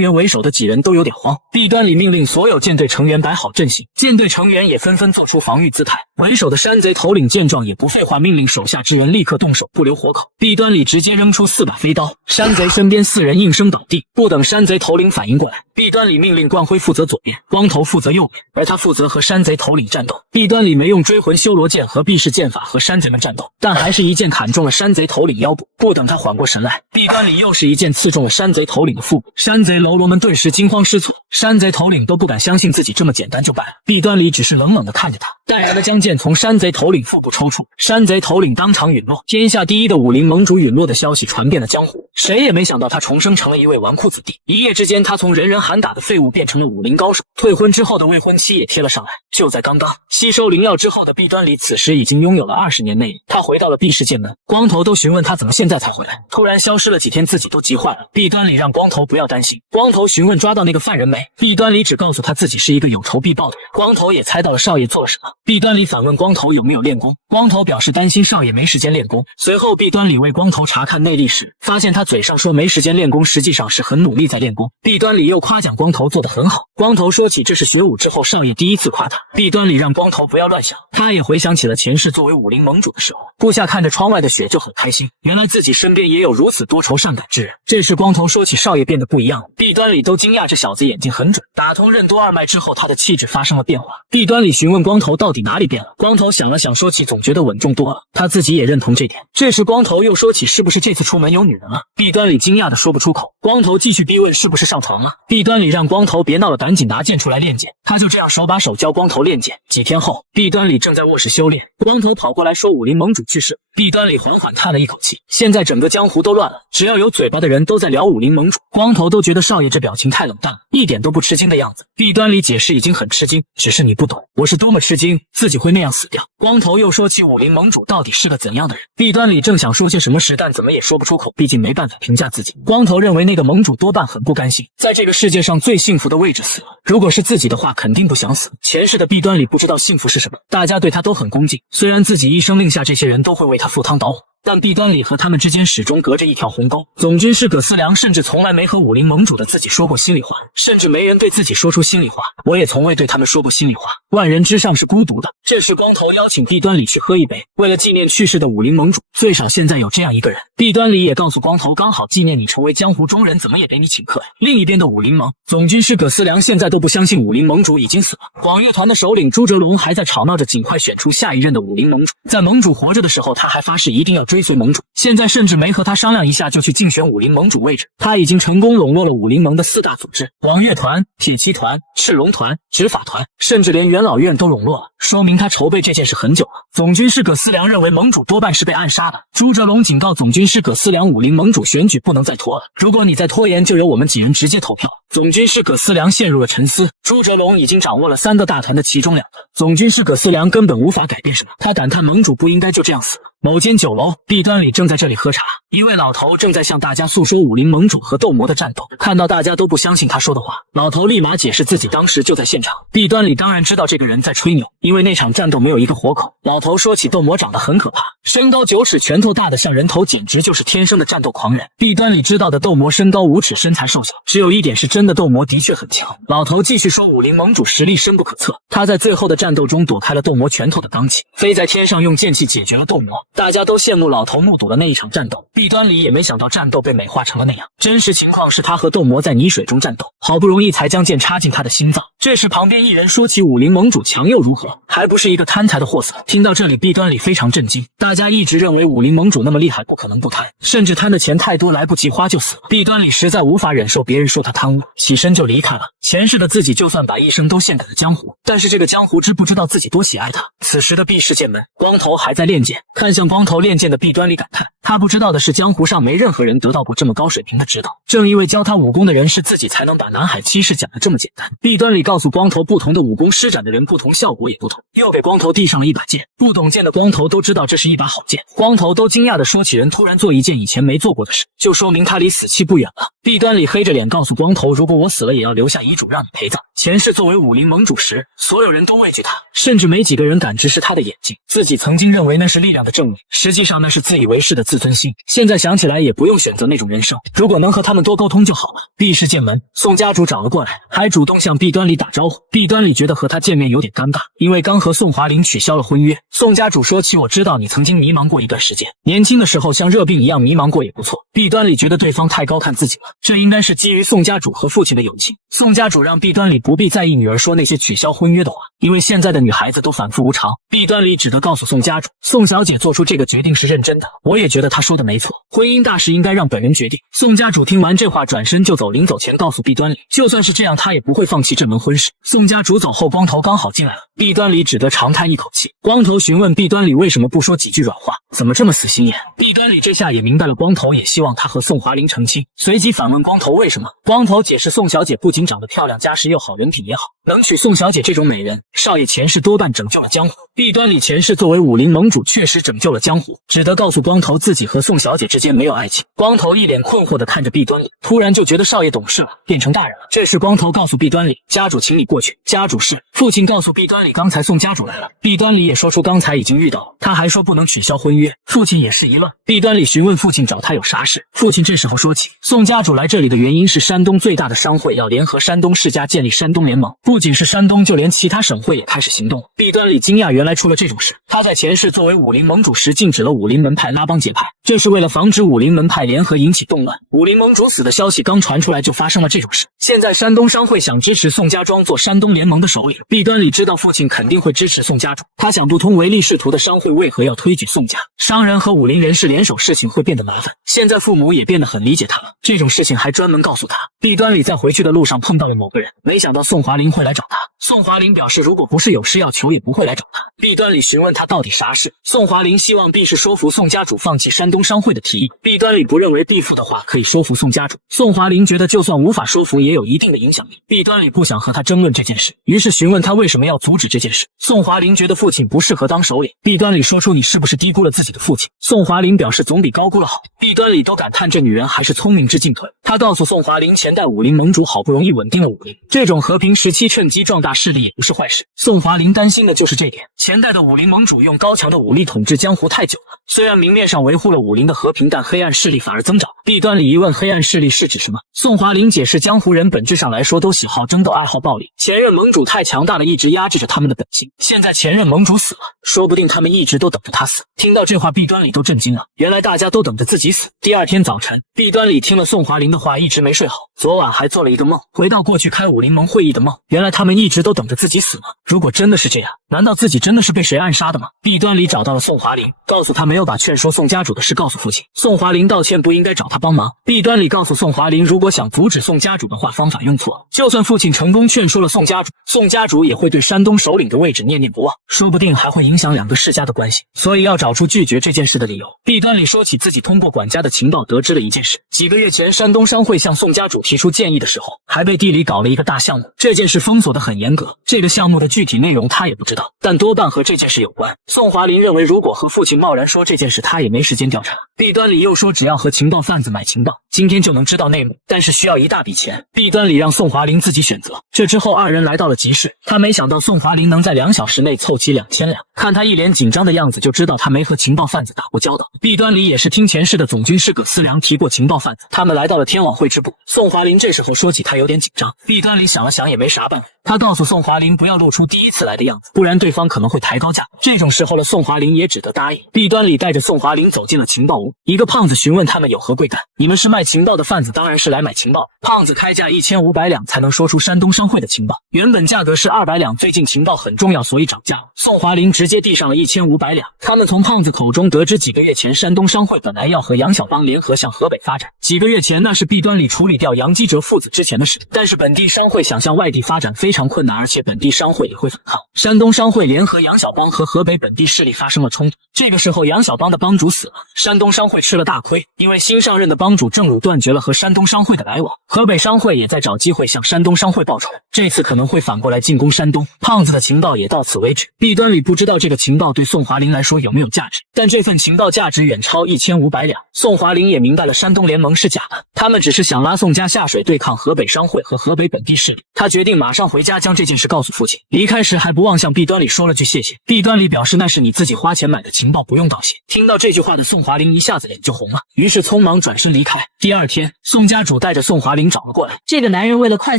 员为首的几人都有点慌，弊端里命令所有舰队成员摆好阵型，舰队成员也纷纷做出防御姿态。为首的山贼头领见状也不废话，命令手下之人立刻动手，不留活口。弊端里直接扔出4把飞刀，山贼身边4人应声倒地。不等山贼头领反应过来，弊端里命令冠辉负责左边，光头负责右边，而他负责和山贼头领战斗。弊端里没用追魂修罗剑和避世剑法和山贼们战斗，但还是一剑砍中了山贼头领腰部。不等他缓过神来，弊端里又是一剑刺中了山贼头领的腹部。山贼喽啰们顿时惊慌失措，山贼头领都不敢相信自己这么简单就败了。弊端里只是冷冷地看着他，淡然地将剑从山贼头领腹部抽出，山贼头领当场陨落。天下第一的武林盟主陨落的消息传遍了江湖，谁也没想到他重生成了一位纨绔子弟，一夜之间他从人人喊打的废物变成了武林高手，退婚之后的未婚妻也贴了上来。就在刚刚吸收灵药之后的弊端里，此时已经拥有了20年内力，他回到了避世界门，光头都询问他怎么现在才回来，突然消失了几天，自己都急坏了。弊端里让光头不要担心，光头询问抓到那个犯人没，弊端里只告诉他自己是一个有仇必报的人。光头也猜到了少爷做了什么，弊端里反问光头有没有练功，光头表示担心少爷没时间练功。随后弊端里为光头查看内力时，发现他嘴上说没时间练功，实际上是很努力在练功。弊端里又夸奖光头做得很好，光头说起这是学武之后少爷第一次夸他。弊端里让光头不要乱想，他也回想起了前世作为武林盟主的时候，部下看着窗外的雪就很开心，原来自己身边也有如此多愁善感之人。这时光头说起少爷变得不一样了，弊端里都惊讶这小子眼睛很准，打通任督二脉之后他的气质发生了变化。弊端里询问光头到底哪里变了，光头想了想说起总觉得稳重多了，他自己也认同这点。这时光头又说起是不是这次出门有女人了，弊端里惊讶的说不出口。光头继续逼问是不是上床了，弊端里让光头别闹了，赶紧拿剑出来练剑。他就这样说手把手教光头练剑。几天后，弊端里正在卧室修炼，光头跑过来说武林盟主去世。弊端里缓缓叹了一口气，现在整个江湖都乱了，只要有嘴巴的人都在聊武林盟主。光头都觉得少爷这表情太冷淡了，一点都不吃惊的样子。弊端里解释已经很吃惊，只是你不懂，我是多么吃惊自己会那样死掉。光头又说起武林盟主到底是个怎样的人。弊端里正想说些什么时，但怎么也说不出口，毕竟没办法评价自己。光头认为那个盟主多半很不甘心，在这个世界上最幸福的位置死了，如果是自己的话肯定不想死。前世的弊端里不知道幸福是什么，大家对他都很恭敬，虽然自己一声令下这些人都会为他赴汤蹈火，但弊端里和他们之间始终隔着一条鸿沟。总军师葛思良甚至从来没和武林盟主的自己说过心里话，甚至没人对自己说出心里话，我也从未对他们说过心里话。万人之上是孤独的。这时光头邀请弊端里去喝一杯，为了纪念去世的武林盟主，最少现在有这样一个人。弊端里也告诉光头，刚好纪念你成为江湖中人，怎么也得你请客呀。另一边的武林盟总军师葛思良现在都不相信武林盟主已经死了，广乐团的首领朱哲龙还在吵闹着尽快选出下一任的武林盟主。在盟主活着的时候，他还发誓一定要追随盟主，现在甚至没和他商量一下就去竞选武林盟主位置。他已经成功笼络了武林盟的4大组织：广乐团、铁骑团、赤龙团、执法团，甚至连元老院都笼络了，说明他筹备这件事很久了。总军师葛思良认为盟主多半是被暗杀的。朱哲龙警告总军师葛思良，武林盟主选举不能再拖了，如果你再拖延，就由我们几人直接投票。总军师葛思良陷入了沉思。朱哲龙已经掌握了3个大团的其中2个，总军师葛思良根本无法改变什么。他感叹盟主不应该就这样死了。某间酒楼，弊端里正在这里喝茶，一位老头正在向大家诉说武林盟主和斗魔的战斗。看到大家都不相信他说的话，老头立马解释自己当时就在现场。弊端里当然知道这个人在吹牛，因为那场战斗没有一个活口。老头说起斗魔长得很可怕，身高9尺，拳头大的像人头，简直就是天生的战斗狂人。弊端里知道的斗魔身高5尺，身材瘦小，只有一点是真的斗魔的确很强。老头继续说武林盟主实力深不可测，他在最后的战斗中躲开了斗魔拳头的罡气，飞在天上用剑气解决了斗魔。大家都羡慕老头目睹了那一场战斗，弊端里也没想到战斗被美化成了那样。真实情况是他和斗魔在泥水中战斗，好不容易才将剑插进他的心脏。这时旁边一人说起武林盟主强又如何，还不是一个贪财的货色。听到这里，弊端里非常震惊，大家一直认为武林盟主那么厉害，不可能不贪，甚至贪的钱太多来不及花就死了。弊端里实在无法忍受别人说他贪污，起身就离开了。前世的自己就算把一生都献给了江湖，但是这个江湖知不知道自己多喜爱他。此时的毕氏剑门，光头还在练剑，看向光头练剑的弊端里感叹，他不知道的是江湖上没任何人得到过这么高水平的指导，正因为教他武功的人是自己，才能把南海七事讲得这么简单。弊端里告诉光头，不同的武功施展的人不同，效果也不同，又给光头递上了一把剑。不懂剑的光头都知道这是一把好剑，光头都惊讶地说起，人突然做一件以前没做过的事，就说明他离死期不远了。弊端里黑着脸告诉光头，如果我死了也要留下遗嘱让你陪葬。前世作为武林盟主时，所有人都畏惧他，甚至没几个人敢直视他的眼睛，自己曾经认为那是力量的证明，实际上那是自以为是的自尊心。现在想起来也不用选择那种人生，如果能和他们多沟通就好了。毕氏剑门，宋家主找了过来，还主动向弊端里打招呼。弊端里觉得和他见面有点尴尬，因为刚和宋华林取消了婚约。宋家主说起，我知道你曾经迷茫过一段时间，年轻的时候像热病一样迷茫过也不错。弊端里觉得对方太高看自己了，这应该是基于宋家主和父亲的友情。宋家主让弊端里不必在意女儿说那些取消婚约的话，因为现在的女孩子都反复无常。弊端里只得告诉宋家主，宋小姐做出这个决定是认真的，我也觉得她说的没错，婚姻大事应该让本人决定。宋家主听完这话转身就走，临走前告诉弊端里，就算是这样他也不会放弃这门婚事。宋家主走后，光头刚好进来了，弊端里只得长叹一口气。光头询问弊端里为什么不说几句软话，怎么这么死心眼。弊端里这下也明白了，光头也希望他和宋华林成亲，随即反问光头为什么。光头解释，宋小姐不仅长得漂亮，家世又好，人品也好，能娶宋小姐这种美人，少爷前世多半拯救了江湖。弊端里前世作为武林盟主确实拯救了江湖，只得告诉光头自己和宋小姐之间没有爱情。光头一脸困惑地看着弊端里，突然就觉得少爷懂事了，变成大人了。这时光头告诉弊端里，家主请你过去。家主是父亲告诉弊端里，刚才宋家主来了。弊端里也说出刚才已经遇到，他还说不能取消婚约。父亲也是一愣，弊端里询问父亲找他有啥事。父亲这时候说起，宋家主来这里的原因是山东最大的商会要联合山东世家建立山东联盟，不仅是山东，就连其他省会也开始行动。弊端里惊讶，原来出了这种事。他在前世作为武林盟主时禁止了武林门派拉帮结派，这是为了防止武林门派联合引起动乱。武林盟主死的消息刚传出来就发生了这种事。现在山东商会想支持宋家庄做山东联盟的首领，弊端里知道父亲肯定会支持宋家庄，他想不通唯利是图的商会为何要推举宋家。商人和武林人士联手，事情会变得麻烦。现在父母也变得很理解他了，这种事情还专门告诉他。弊端里在回去的路上碰到了某个人，没想到宋华林会来找他。宋华林表示，如果不是有事要求，也不会来找他。弊端里询问他到底啥事，宋华林希望毕氏说服宋家主放弃山东商会的提议。弊端里不认为毕父的话可以说服宋家主，宋华林觉得就算无法说服，也有一定的影响力。弊端里不想和他争论这件事，于是询问他为什么要阻止这件事。宋华林觉得父亲不适合当首领。弊端里说出你是不是低估了自己的父亲？宋华林表示总比高估了好。弊端里都感叹这女人还是聪明至进退。他告诉宋华林，前代武林盟主好不容易稳定了武林，这种和平时期趁机壮大势力也不是坏事。宋华林担心的就是这点。前代的武林盟主用高强的武力统治江湖太久了，虽然明面上维护了武林的和平，但黑暗势力反而增长。弊端里一问黑暗势力是指什么，宋华林解释，江湖人本质上来说都喜好争斗，爱好暴力，前任盟主太强大了，一直压制着他们的本性。现在前任盟主死了，说不定他们一直都等着他死。听到这话，弊端里都震惊了，原来大家都等着自己死。第二天早晨，弊端里听了宋华林的话，一直没睡好，昨晚还做了一个梦，回到过去开武林盟会议的梦。原来他们一直都等着自己死吗？如果真的是这样，难道自己真的是被谁暗杀的吗？弊端里找到了宋华林，告诉他没有把劝说宋家主的事告诉父亲。宋华林道歉，不应该找他帮忙。弊端里告诉宋华林，如果想阻止宋家主的话，方法用错了。就算父亲成功劝说了宋家主，宋家主也会对山东首领的位置念念不忘，说不定还会影响两个世家的关系，所以要找出拒绝这件事的理由。弊端里说起自己通过管家的情报得知了一件事，几个月前山东商会向宋家主提出建议的时候，还被地里搞了一个大项目，这件事封锁得很严格，这个项目的具体内容他也不知道，但多半和这件事有关。宋华林认为，如果和父亲贸然说这件事，他也没时间调查。弊端里又说，只要和情报贩子买情报，今天就能知道内幕，但是需要一大笔钱。弊端里让宋华林自己选择。这之后二人来到了集市，他没想到宋华林能在2小时内凑齐2000两，看他一脸紧张的样子就知道他没和情报贩子打过交道。弊端里也是听前世的总军师葛思良提过情报贩子，他们来到了天网会支部。宋华林这时候说起他有点紧张，弊端里想了想也没啥办法，他告诉宋华林不要露出第一次来的样子，不然对方可能会抬高价。这种时候了，宋华林也只得答应。弊端里带着宋华林走进了情报屋，一个胖子询问他们有何贵干。你们是卖情报的贩子，当然是来买情报。胖子开价1500两才能说出山东商会的情报，原本价格是200两，最近情报很重要，所以涨价。宋华林直接递上了1500两。他们从胖子口中得知，几个月前山东商会本来要和杨小帮联合向河北发展，几个月前那是弊端里处理掉杨基哲父子之前的事，但是本地商会想向外地发展非常困难，而且本地商会也会反抗。山东商会联合杨小帮和河北本地势力发生了冲突，这个时候杨小帮的帮主死了，山东商会吃了大亏，因为新上任的帮主郑鲁断绝了和山东商会的来往，河北商会也在找机会向山东商会报仇，这次可能会反过来进攻山东。胖子的情报也到此为止。弊端里不知道这个情报对宋华林来说有没有价值，但这份情报价值远超1500两。宋华林也明白了山东联盟是假的，他们只是想拉宋家下水，对抗河北商会和河北本地势力。他决定马上回家将这件事告诉父亲，离开时还不忘向弊端里说了句谢谢。弊端里表示那是你自己花钱买的情报，不用道谢。听到这句话的宋华林一下子脸就红了，于是匆忙转身离开。第二天，宋家主带着宋华林找了过来，这个男人为了快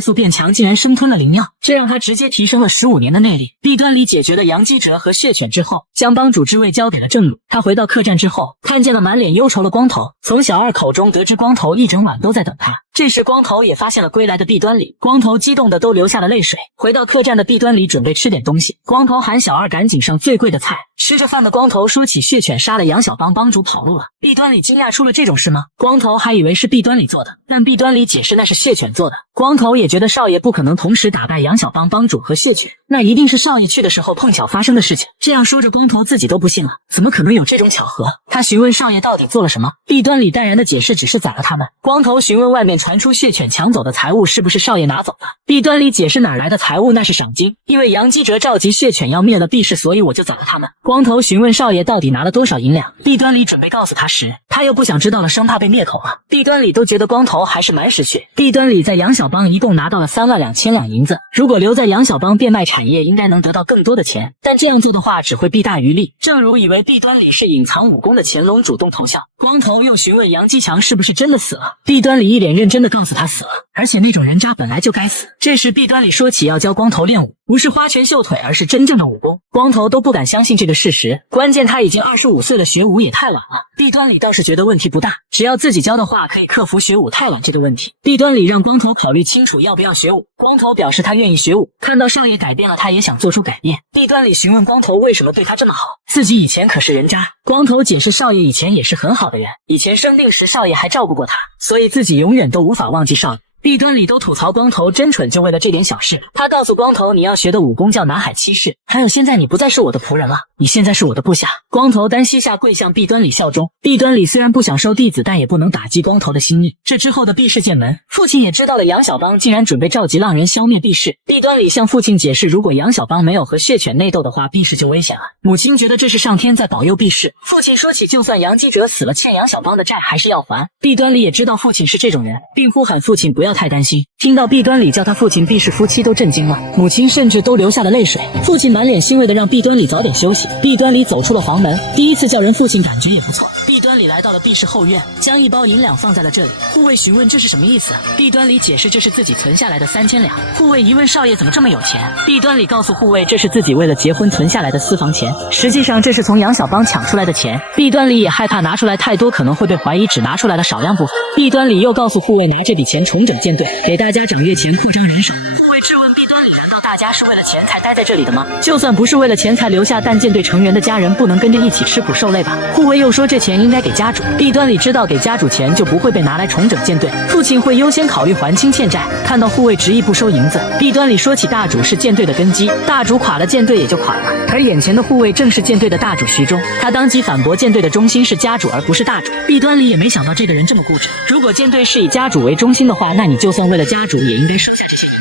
速变强，竟然生吞了灵药，这让他直接提升了15年的内力。弊端里解决了杨基哲和血犬之后，将帮主之位交给了郑鲁。他回到客栈之后，看见了满脸忧愁的光头，从小二口中得知光头一整晚都在等他。这时光头也发现了归来的弊端里，光头激动的都流下了泪水。回到客栈的弊端里准备吃点东西，光头喊小二赶紧上最贵的菜。吃着饭的光头说起血犬杀了杨小帮帮主跑路了。弊端里惊讶，出了这种事吗？光头还以为是弊端里做的，但弊端里解释那是血犬做的。光头也觉得少爷不可能同时打败杨小帮帮主和血犬，那一定是少爷去的时候碰巧发生的事情。这样说着光头自己都不信了，怎么可能有这种巧合？他询问少爷到底做了什么，弊端里淡然的解释只是宰了他们。光头询问外面传出血犬抢走的财物是不是少爷拿走的，弊端里解释哪来的财物，那是赏金，因为杨基哲召集血犬要灭了弊氏，所以我就宰了他们。光头询问少爷到底拿了多少银两，弊端里准备告诉他时，他又不想知道了，生怕被灭口啊。弊端里都觉得光头还是蛮识趣。弊端里在杨小帮一共拿到了32000两银子，如果留在杨小帮变卖产业，应该能得到更多的钱，但这样做的话只会弊大于利。正如以为弊端里是隐藏武功的乾隆主动投降。光头又询问杨基强是不是真的死了，弊端里一脸认真的告诉他死了，而且那种人渣本来就该死。这时弊端里说起要教光头练武，不是花拳绣腿，而是真正的武功。光头都不敢相信这个事实，关键他已经25岁了，学武也太晚了。弊端里倒是觉得问题不大，只要自己教的话可以克服学武太晚这个问题。弊端里让光头考虑清楚要不要学武，光头表示他愿意学武，看到少爷改变了，他也想做出改变。弊端里询问光头为什么对他这么好，自己以前可是人渣。光头解释少爷以前也是很好的人，以前生病时少爷还照顾过他，所以自己永远都无法忘记少爷。弊端里都吐槽光头真蠢，就为了这点小事。他告诉光头，你要学的武功叫南海七式，还有现在你不再是我的仆人了，你现在是我的部下。光头单膝下跪向弊端里效忠。弊端里虽然不想收弟子，但也不能打击光头的心意。这之后的弊氏剑门，父亲也知道了杨小帮竟然准备召集浪人消灭弊氏。弊端里向父亲解释，如果杨小帮没有和血犬内斗的话，弊氏就危险了。母亲觉得这是上天在保佑弊氏。父亲说起，就算杨基哲死了，欠杨小帮的债还是要还。弊端里也知道父亲是这种人，并呼喊父亲不要太担心。听到弊端里叫他父亲，弊氏夫妻都震惊了，母亲甚至都流下了泪水。父亲满脸欣慰的让弊端里早点休息。弊端里走出了房门，第一次叫人父亲，感觉也不错。弊端里来到了弊氏后院，将一包银两放在了这里。护卫询问这是什么意思，弊端里解释这是自己存下来的3000两。护卫疑问少爷怎么这么有钱，弊端里告诉护卫这是自己为了结婚存下来的私房钱，实际上这是从杨小帮抢出来的钱。弊端里也害怕拿出来太多可能会被怀疑，只拿出来了少量部分。弊端里又告诉护卫拿这笔钱重整舰队，给大家涨月钱，扩张人手。护卫质问弊端里，难道大家是为了钱才待在这里的吗？就算不是为了钱才留下，但舰队成员的家人不能跟着一起吃苦受累吧？护卫又说这钱应该给家主。弊端里知道给家主钱就不会被拿来重整舰队，父亲会优先考虑还清欠债。看到护卫执意不收银子，弊端里说起大主是舰队的根基，大主垮了舰队也就垮了。而眼前的护卫正是舰队的大主徐忠，他当即反驳舰队的中心是家主而不是大主。弊端里也没想到这个人这么固执，如果舰队是以家主为中心的话，那你就算为了家主也应该省下这些。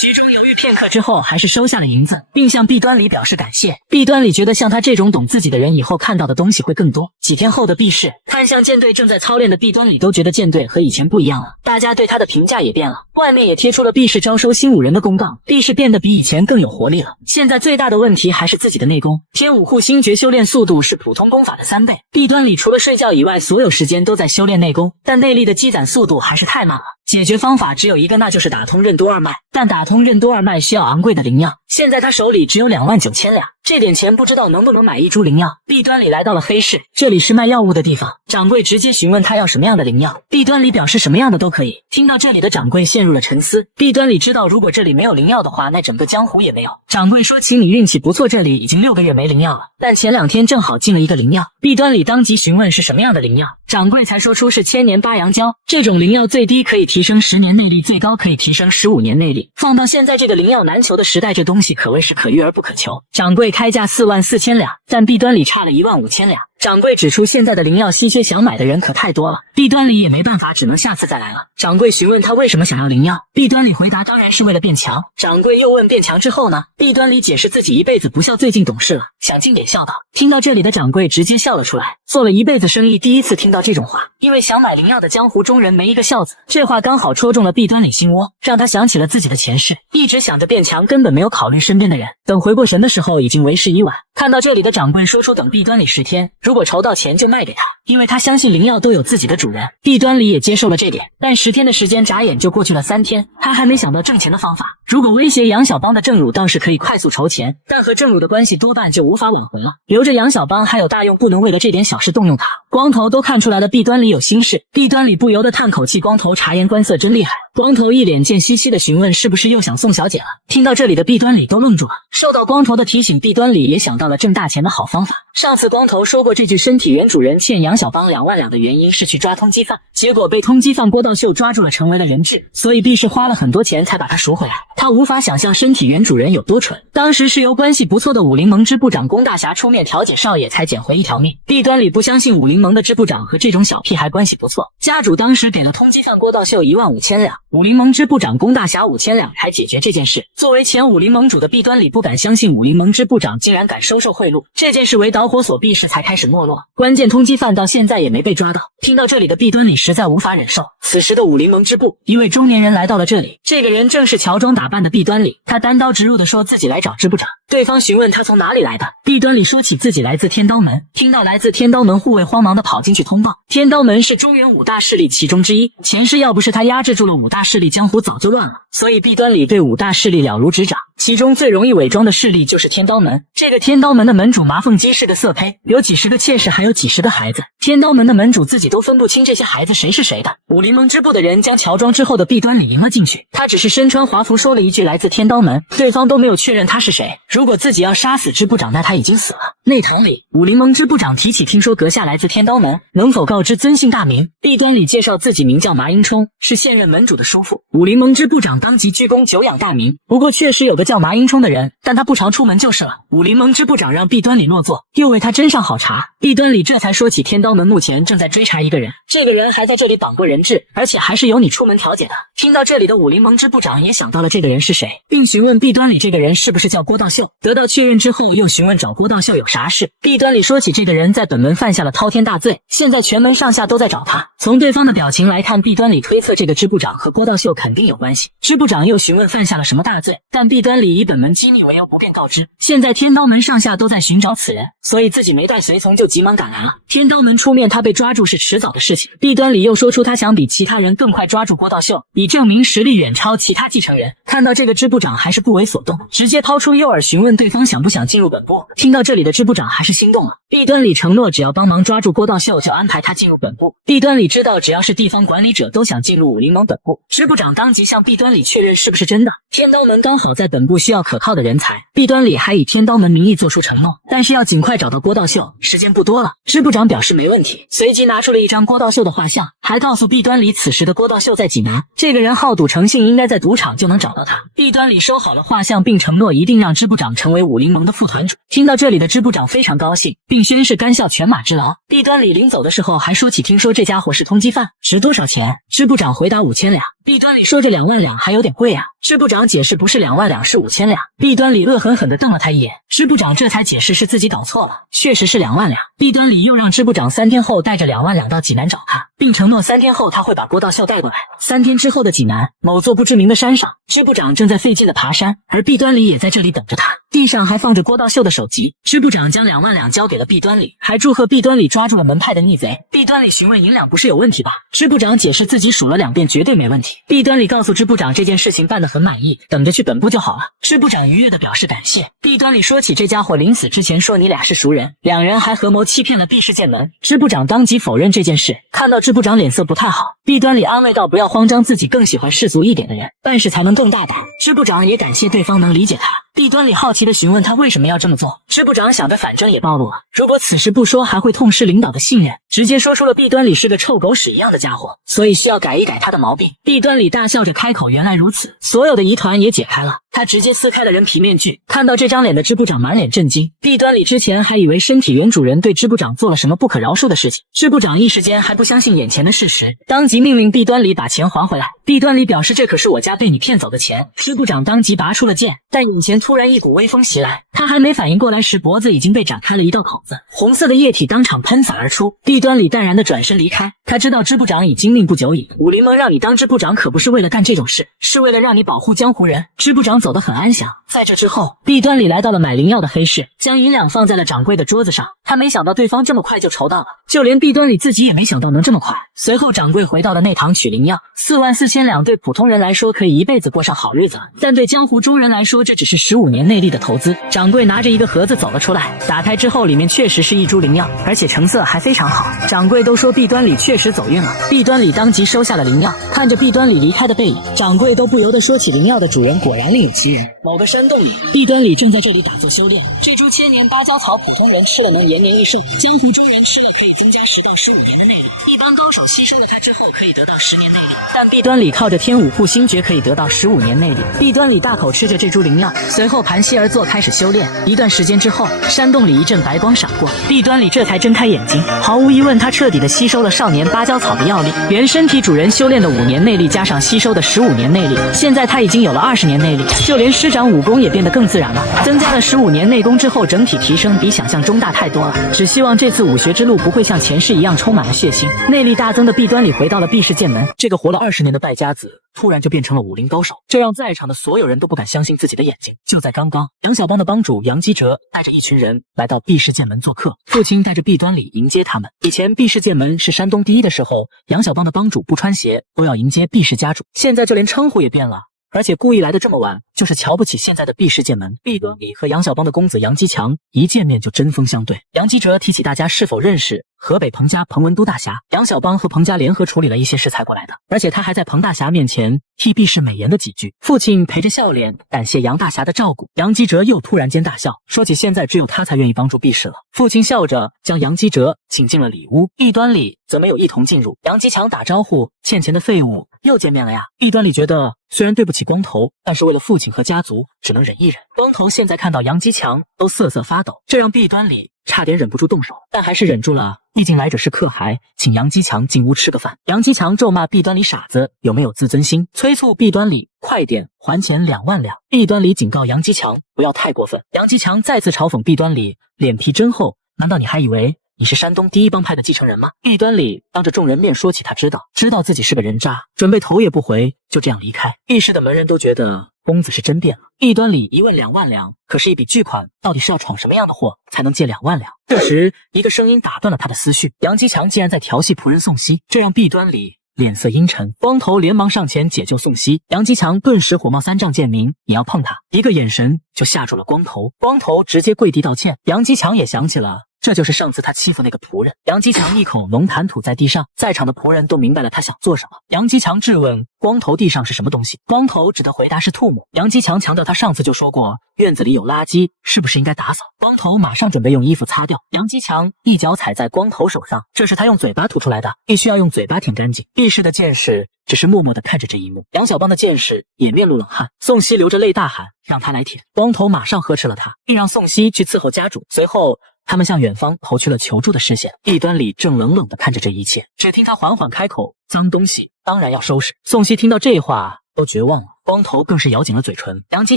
徐忠犹豫片刻之后，还是收下了银子，并向弊端里表示感谢。弊端里觉得像他这种懂自己的人，以后看到的东西会更多。几天后的弊氏，看向舰队正在操练的弊端里都觉得舰队和以前不一样了，大家对他的评价也变了。外面也贴出了弊氏招收新武人的公告，弊氏变得比以前更有活力了。现在最大的问题还是自己的内功，天武护心诀修炼速度是普通功法的3倍。弊端里除了睡觉以外，所有时间都在修炼内功，但内力的积攒速度还是太慢了。解决方法只有一个，那就是打通任督二脉，但打通任督二脉需要昂贵的灵药，现在他手里只有29000两，这点钱不知道能不能买一株灵药。弊端里来到了黑市，这里是卖药物的地方，掌柜直接询问他要什么样的灵药，弊端里表示什么样的都可以。听到这里的掌柜陷入了沉思，弊端里知道如果这里没有灵药的话，那整个江湖也没有。掌柜说请你运气不错，这里已经6个月没灵药了，但前2天正好进了一个灵药。弊端里当即询问是什么样的灵药，掌柜才说出是千年八阳胶，这种灵药最低可以提升10年内力，最高可以提升15年内力。放到现在这个灵药难求的时代，这东西可谓是可遇而不可求。掌柜开价44000两，但弊端里差了15000两。掌柜指出现在的灵药稀缺，想买的人可太多了，弊端里也没办法，只能下次再来了。掌柜询问他为什么想要灵药，弊端里回答当然是为了变强。掌柜又问变强之后呢？弊端里解释自己一辈子不孝，最近懂事了，想尽点孝道。听到这里的掌柜直接笑了出来，做了一辈子生意，第一次听到这种话，因为想买灵药的江湖中人没一个孝子。这话刚好戳中了弊端里心窝，让他想起了自己的前世，一直想着变强，根本没有考虑身边的人。等回过神的时候，已经为时已晚。看到这里的掌柜说出等弊端里10天，如果筹到钱就卖给他，因为他相信灵药都有自己的主人。弊端里也接受了这点，但10天的时间眨眼就过去了3天，他还没想到挣钱的方法。如果威胁杨小帮的郑汝倒是可以快速筹钱，但和郑汝的关系多半就无法挽回了。留着杨小帮还有大用，不能为了这点小事动用他。光头都看出来了弊端里有心事，弊端里不由得叹口气，光头察言观色真厉害。光头一脸贱兮兮的询问是不是又想送小姐了。听到这里的弊端里都愣住了，受到光头的提醒，弊端里也想到了挣大钱的好方法。上次光头说过这句身体原主人欠杨小帮2万两的原因是去抓通缉犯，结果被通缉犯郭道秀抓住了，成为了人质，所以弊氏花了很多钱才把他赎回来。他无法想象身体原主人有多蠢，当时是由关系不错的武林盟支部长龚大侠出面调解少爷才捡回一条命。弊端里不相信武林盟的支部长和这种小屁孩关系不错，家主当时给了通缉犯郭道秀15000两，武林盟支部长龚大侠5000两才解决这件事。作为前武林盟主的弊端里不敢相信武林盟支部长竟然敢收受贿赂，这件事为导火索，弊氏才开始没落。关键通缉犯到现在也没被抓到。听到这里的弊端里实在无法忍受。此时的武林盟支部，一位中年人来到了这里，这个人正是乔装打扮的弊端里，他单刀直入的说自己来找支部长。对方询问他从哪里来的，弊端里说起自己来自天刀门。听到来自天刀门，护卫慌忙的跑进去通报。天刀门是中原5大势力其中之一，前世要不是他压制住了5大势力，江湖早就乱了，所以弊端里对5大势力了如指掌。其中最容易伪装的势力就是天刀门。这个天刀门的门主麻凤姬是个色胚，有几十个妾室，还有几十个孩子。天刀门的门主自己都分不清这些孩子谁是谁的。武林盟支部的人将乔装之后的弊端里迎了进去，他只是身穿华服说了一句来自天刀门，对方都没有确认他是谁。如果自己要杀死支部长，那他已经死了。内堂里，武林盟支部长提起听说阁下来自天刀门，能否告知尊姓大名？弊端里介绍自己名叫麻英冲，是现任门主的叔父。武林盟支部长当即鞠躬久仰大名。不过确实有个叫麻英冲的人，但他不常出门就是了。武林盟支部长让弊端里落座，又为他斟上好茶。弊端里这才说起天刀门目前正在追查一个人，这个人还在这里挡过人质，而且还是由你出门调解的。听到这里的武林盟支部长也想到了这个人是谁，并询问弊端里这个人是不是叫郭道秀。得到确认之后，又询问找郭道秀有啥事。弊端里说起这个人在本门犯下了滔天大罪，现在全门上下都在找他。从对方的表情来看，弊端里推测这个支部长和郭道秀肯定有关系。支部长又询问犯下了什么大罪，但弊端里以本门机密为由不便告知。现在天刀门上下都在寻找此人，所以自己没带随从就急忙赶来了。天刀门出面，他被抓住是迟早的事情。弊端里又说出他想比其他人更快抓住郭道秀，以证明实力远超其他继承人。看到这个支部长还是不为所动，直接掏出诱饵询问对方想不想进入本部。听到这里的支部长还是心动了。弊端里承诺只要帮忙抓住郭道秀，就安排他进入本部。弊端里知道只要是地方管理者都想进入武林盟本部，支部长当即向弊端里确认是不是真的。天刀门刚好在本部需要可靠的人才，弊端里还以天刀门名义做出承诺，但是要尽快找到郭道秀，时间不多了。支部长表示没问题，随即拿出了一张郭道秀的画像，还告诉弊端里此时的郭道秀在济南，这个人好赌成性，应该在赌场就能找到他。弊端里收好了画像，并承诺一定让支部长成为武林盟的副团主。听到这里的支部长非常高兴，并宣誓干校犬马之劳。弊端里临走的时候还说起听说这家伙是通缉犯，值多少钱？支部长回答5000两。弊端里说这2万两还有点贵啊。支部长解释不是2万两是5000两。弊端里恶狠狠地瞪了他一眼，支部长这才解释是自己搞错了，确实是2万两。弊端里又让支部长3天后带着2万两到济南找他，并承诺3天后他会把郭道秀带过来。3天之后的济南某座不知名的山上，支部长正在费劲地爬山，而弊端里也在这里等着他，地上还放着郭道秀的手机。支部长将2万两交给了弊端里，还祝贺弊端里抓住了门派的逆贼。弊端里询问银两不是有问题吧？支部长解释自己数了2遍绝对没问题。弊端里告诉支部长这件事情办得很满意，等着去本部就好了。支部长愉悦地表示感谢。弊端里说起这家伙临死之前说你俩是熟人，两人还合谋欺骗了毕氏剑门。支部长当即否认这件事。看到支部长脸色不太好，弊端里安慰道不要慌张，自己更喜欢世俗一点的人，办事才能更大胆。支部长也感谢对方能理解他。弊端里好奇地询问他为什么要这么做。支部长想的反正也暴露了，如果此时不说还会痛失领导的信任，直接说出了弊端里是个臭狗屎一样的家伙，所以需要改一改他的毛病。弊端里大笑着开口，原来如此，所有的疑团也解开了。他直接撕开了人皮面具，看到这张脸的支部长满脸震惊。弊端里之前还以为身体原主人对支部长做了什么不可饶恕的事情，支部长一时间还不相信眼前的事实，当即命令弊端里把钱还回来。弊端里表示这可是我家被你骗走的钱。支部长当即拔出了剑，但眼前突然一股微风袭来，他还没反应过来时，脖子已经被展开了一道口子，红色的液体当场喷洒而出。弊端里淡然地转身离开，他知道支部长已经命不久矣。武林盟让你当支部长可不是为了干这种事，是为了让你保护江湖人。支部长走得很安详。在这之后，弊端里来到了买灵药的黑市，将银两放在了掌柜的桌子上。他没想到对方这么快就筹到了，就连弊端里自己也没想到能这么快。随后掌柜回到了内堂取灵药，44000两对普通人来说可以一辈子过上好日子，但对江湖中人来说这只是15年内力的投资。掌柜拿着一个盒子走了出来，打开之后里面确实是一株灵药，而且成色还非常好。掌柜都说弊端里确实走运了，弊端里当即收下了灵药。看着弊端里离开的背影，掌柜都不由得说起灵药的主人果然另有其人。某个山洞里，弊端里正在这里打坐修炼。这株千年芭蕉草普通人吃了能延年益寿，江湖中人吃了可以增加10到15年的内力，一般高手吸收了它之后可以得到10年内力，但弊端里靠着天武护心诀可以得到15年内力。弊端里大口吃着这株灵药，随后盘膝而坐开始修炼。一段时间之后，山洞里一阵白光闪过，弊端里这才睁开眼睛。毫无疑问，他彻底的吸收了少年芭蕉草的药力，原身体主人修炼的5年内力加上吸收的15年内力，现在他已经有了20年内力，就连施展武功也变得更自然了。增加了15年内功之后，整体提升比想象中大太多了。只希望这次武学之路不会像前世一样充满了血腥。内力大增的弊端里回到了毕氏剑门，这个活了20年的败家子突然就变成了武林高手，这让在场的所有人都不敢相信自己的眼睛。就在刚刚，杨小帮的帮主杨基哲带着一群人来到毕氏剑门做客，父亲带着弊端里迎接他们。以前毕氏剑门是山东第一的时候，杨小帮的帮主不穿鞋都要迎接毕氏家主，现在就连称呼也变了。而且故意来的这么晚，就是瞧不起现在的毕氏剑门。毕端礼和杨小邦的公子杨基强一见面就针锋相对。杨基哲提起大家是否认识河北彭家彭文都大侠，杨小邦和彭家联合处理了一些事才过来的，而且他还在彭大侠面前替毕氏美言了几句。父亲陪着笑脸感谢杨大侠的照顾，杨基哲又突然间大笑，说起现在只有他才愿意帮助毕氏了。父亲笑着将杨基哲请进了里屋，毕端礼则没有一同进入。杨基强打招呼，欠钱的废物又见面了呀。毕端礼觉得虽然对不起光头，但是为了父亲和家族只能忍一忍。光头现在看到杨基强都瑟瑟发抖，这让毕端礼差点忍不住动手，但还是忍住了，毕竟来者是客，还请杨基强进屋吃个饭。杨基强咒骂毕端礼傻子，有没有自尊心，催促毕端礼快点还钱2万两。毕端礼警告杨基强不要太过分。杨基强再次嘲讽毕端礼脸皮真厚，难道你还以为你是山东第一帮派的继承人吗？毕端礼当着众人面说起他知道自己是个人渣，准备头也不回就这样离开。毕氏的门人都觉得公子是真变了。毕端礼一问2万两，可是一笔巨款，到底是要闯什么样的祸才能借2万两？这时一个声音打断了他的思绪，杨基强竟然在调戏仆人宋熙，这让毕端礼脸色阴沉。光头连忙上前解救宋熙，杨基强顿时火冒三丈，见明也要碰他，一个眼神就吓住了光头，光头直接跪地道歉。杨基强也想起了这就是上次他欺负那个仆人。杨基强一口龙痰吐在地上，在场的仆人都明白了他想做什么。杨基强质问光头地上是什么东西，光头只得回答是唾沫。杨基强强调他上次就说过院子里有垃圾，是不是应该打扫？光头马上准备用衣服擦掉，杨基强一脚踩在光头手上，这是他用嘴巴吐出来的，必须要用嘴巴舔干净。毕氏的剑士只是默默地看着这一幕，杨小邦的剑士也面露冷汗。宋熙流着泪大喊让他来舔，光头马上呵斥了他，并让宋熙去伺候家主。随后他们向远方投去了求助的视线。毕端礼正冷冷地看着这一切，只听他缓缓开口：脏东西当然要收拾。宋熙听到这话都绝望了，光头更是咬紧了嘴唇。杨基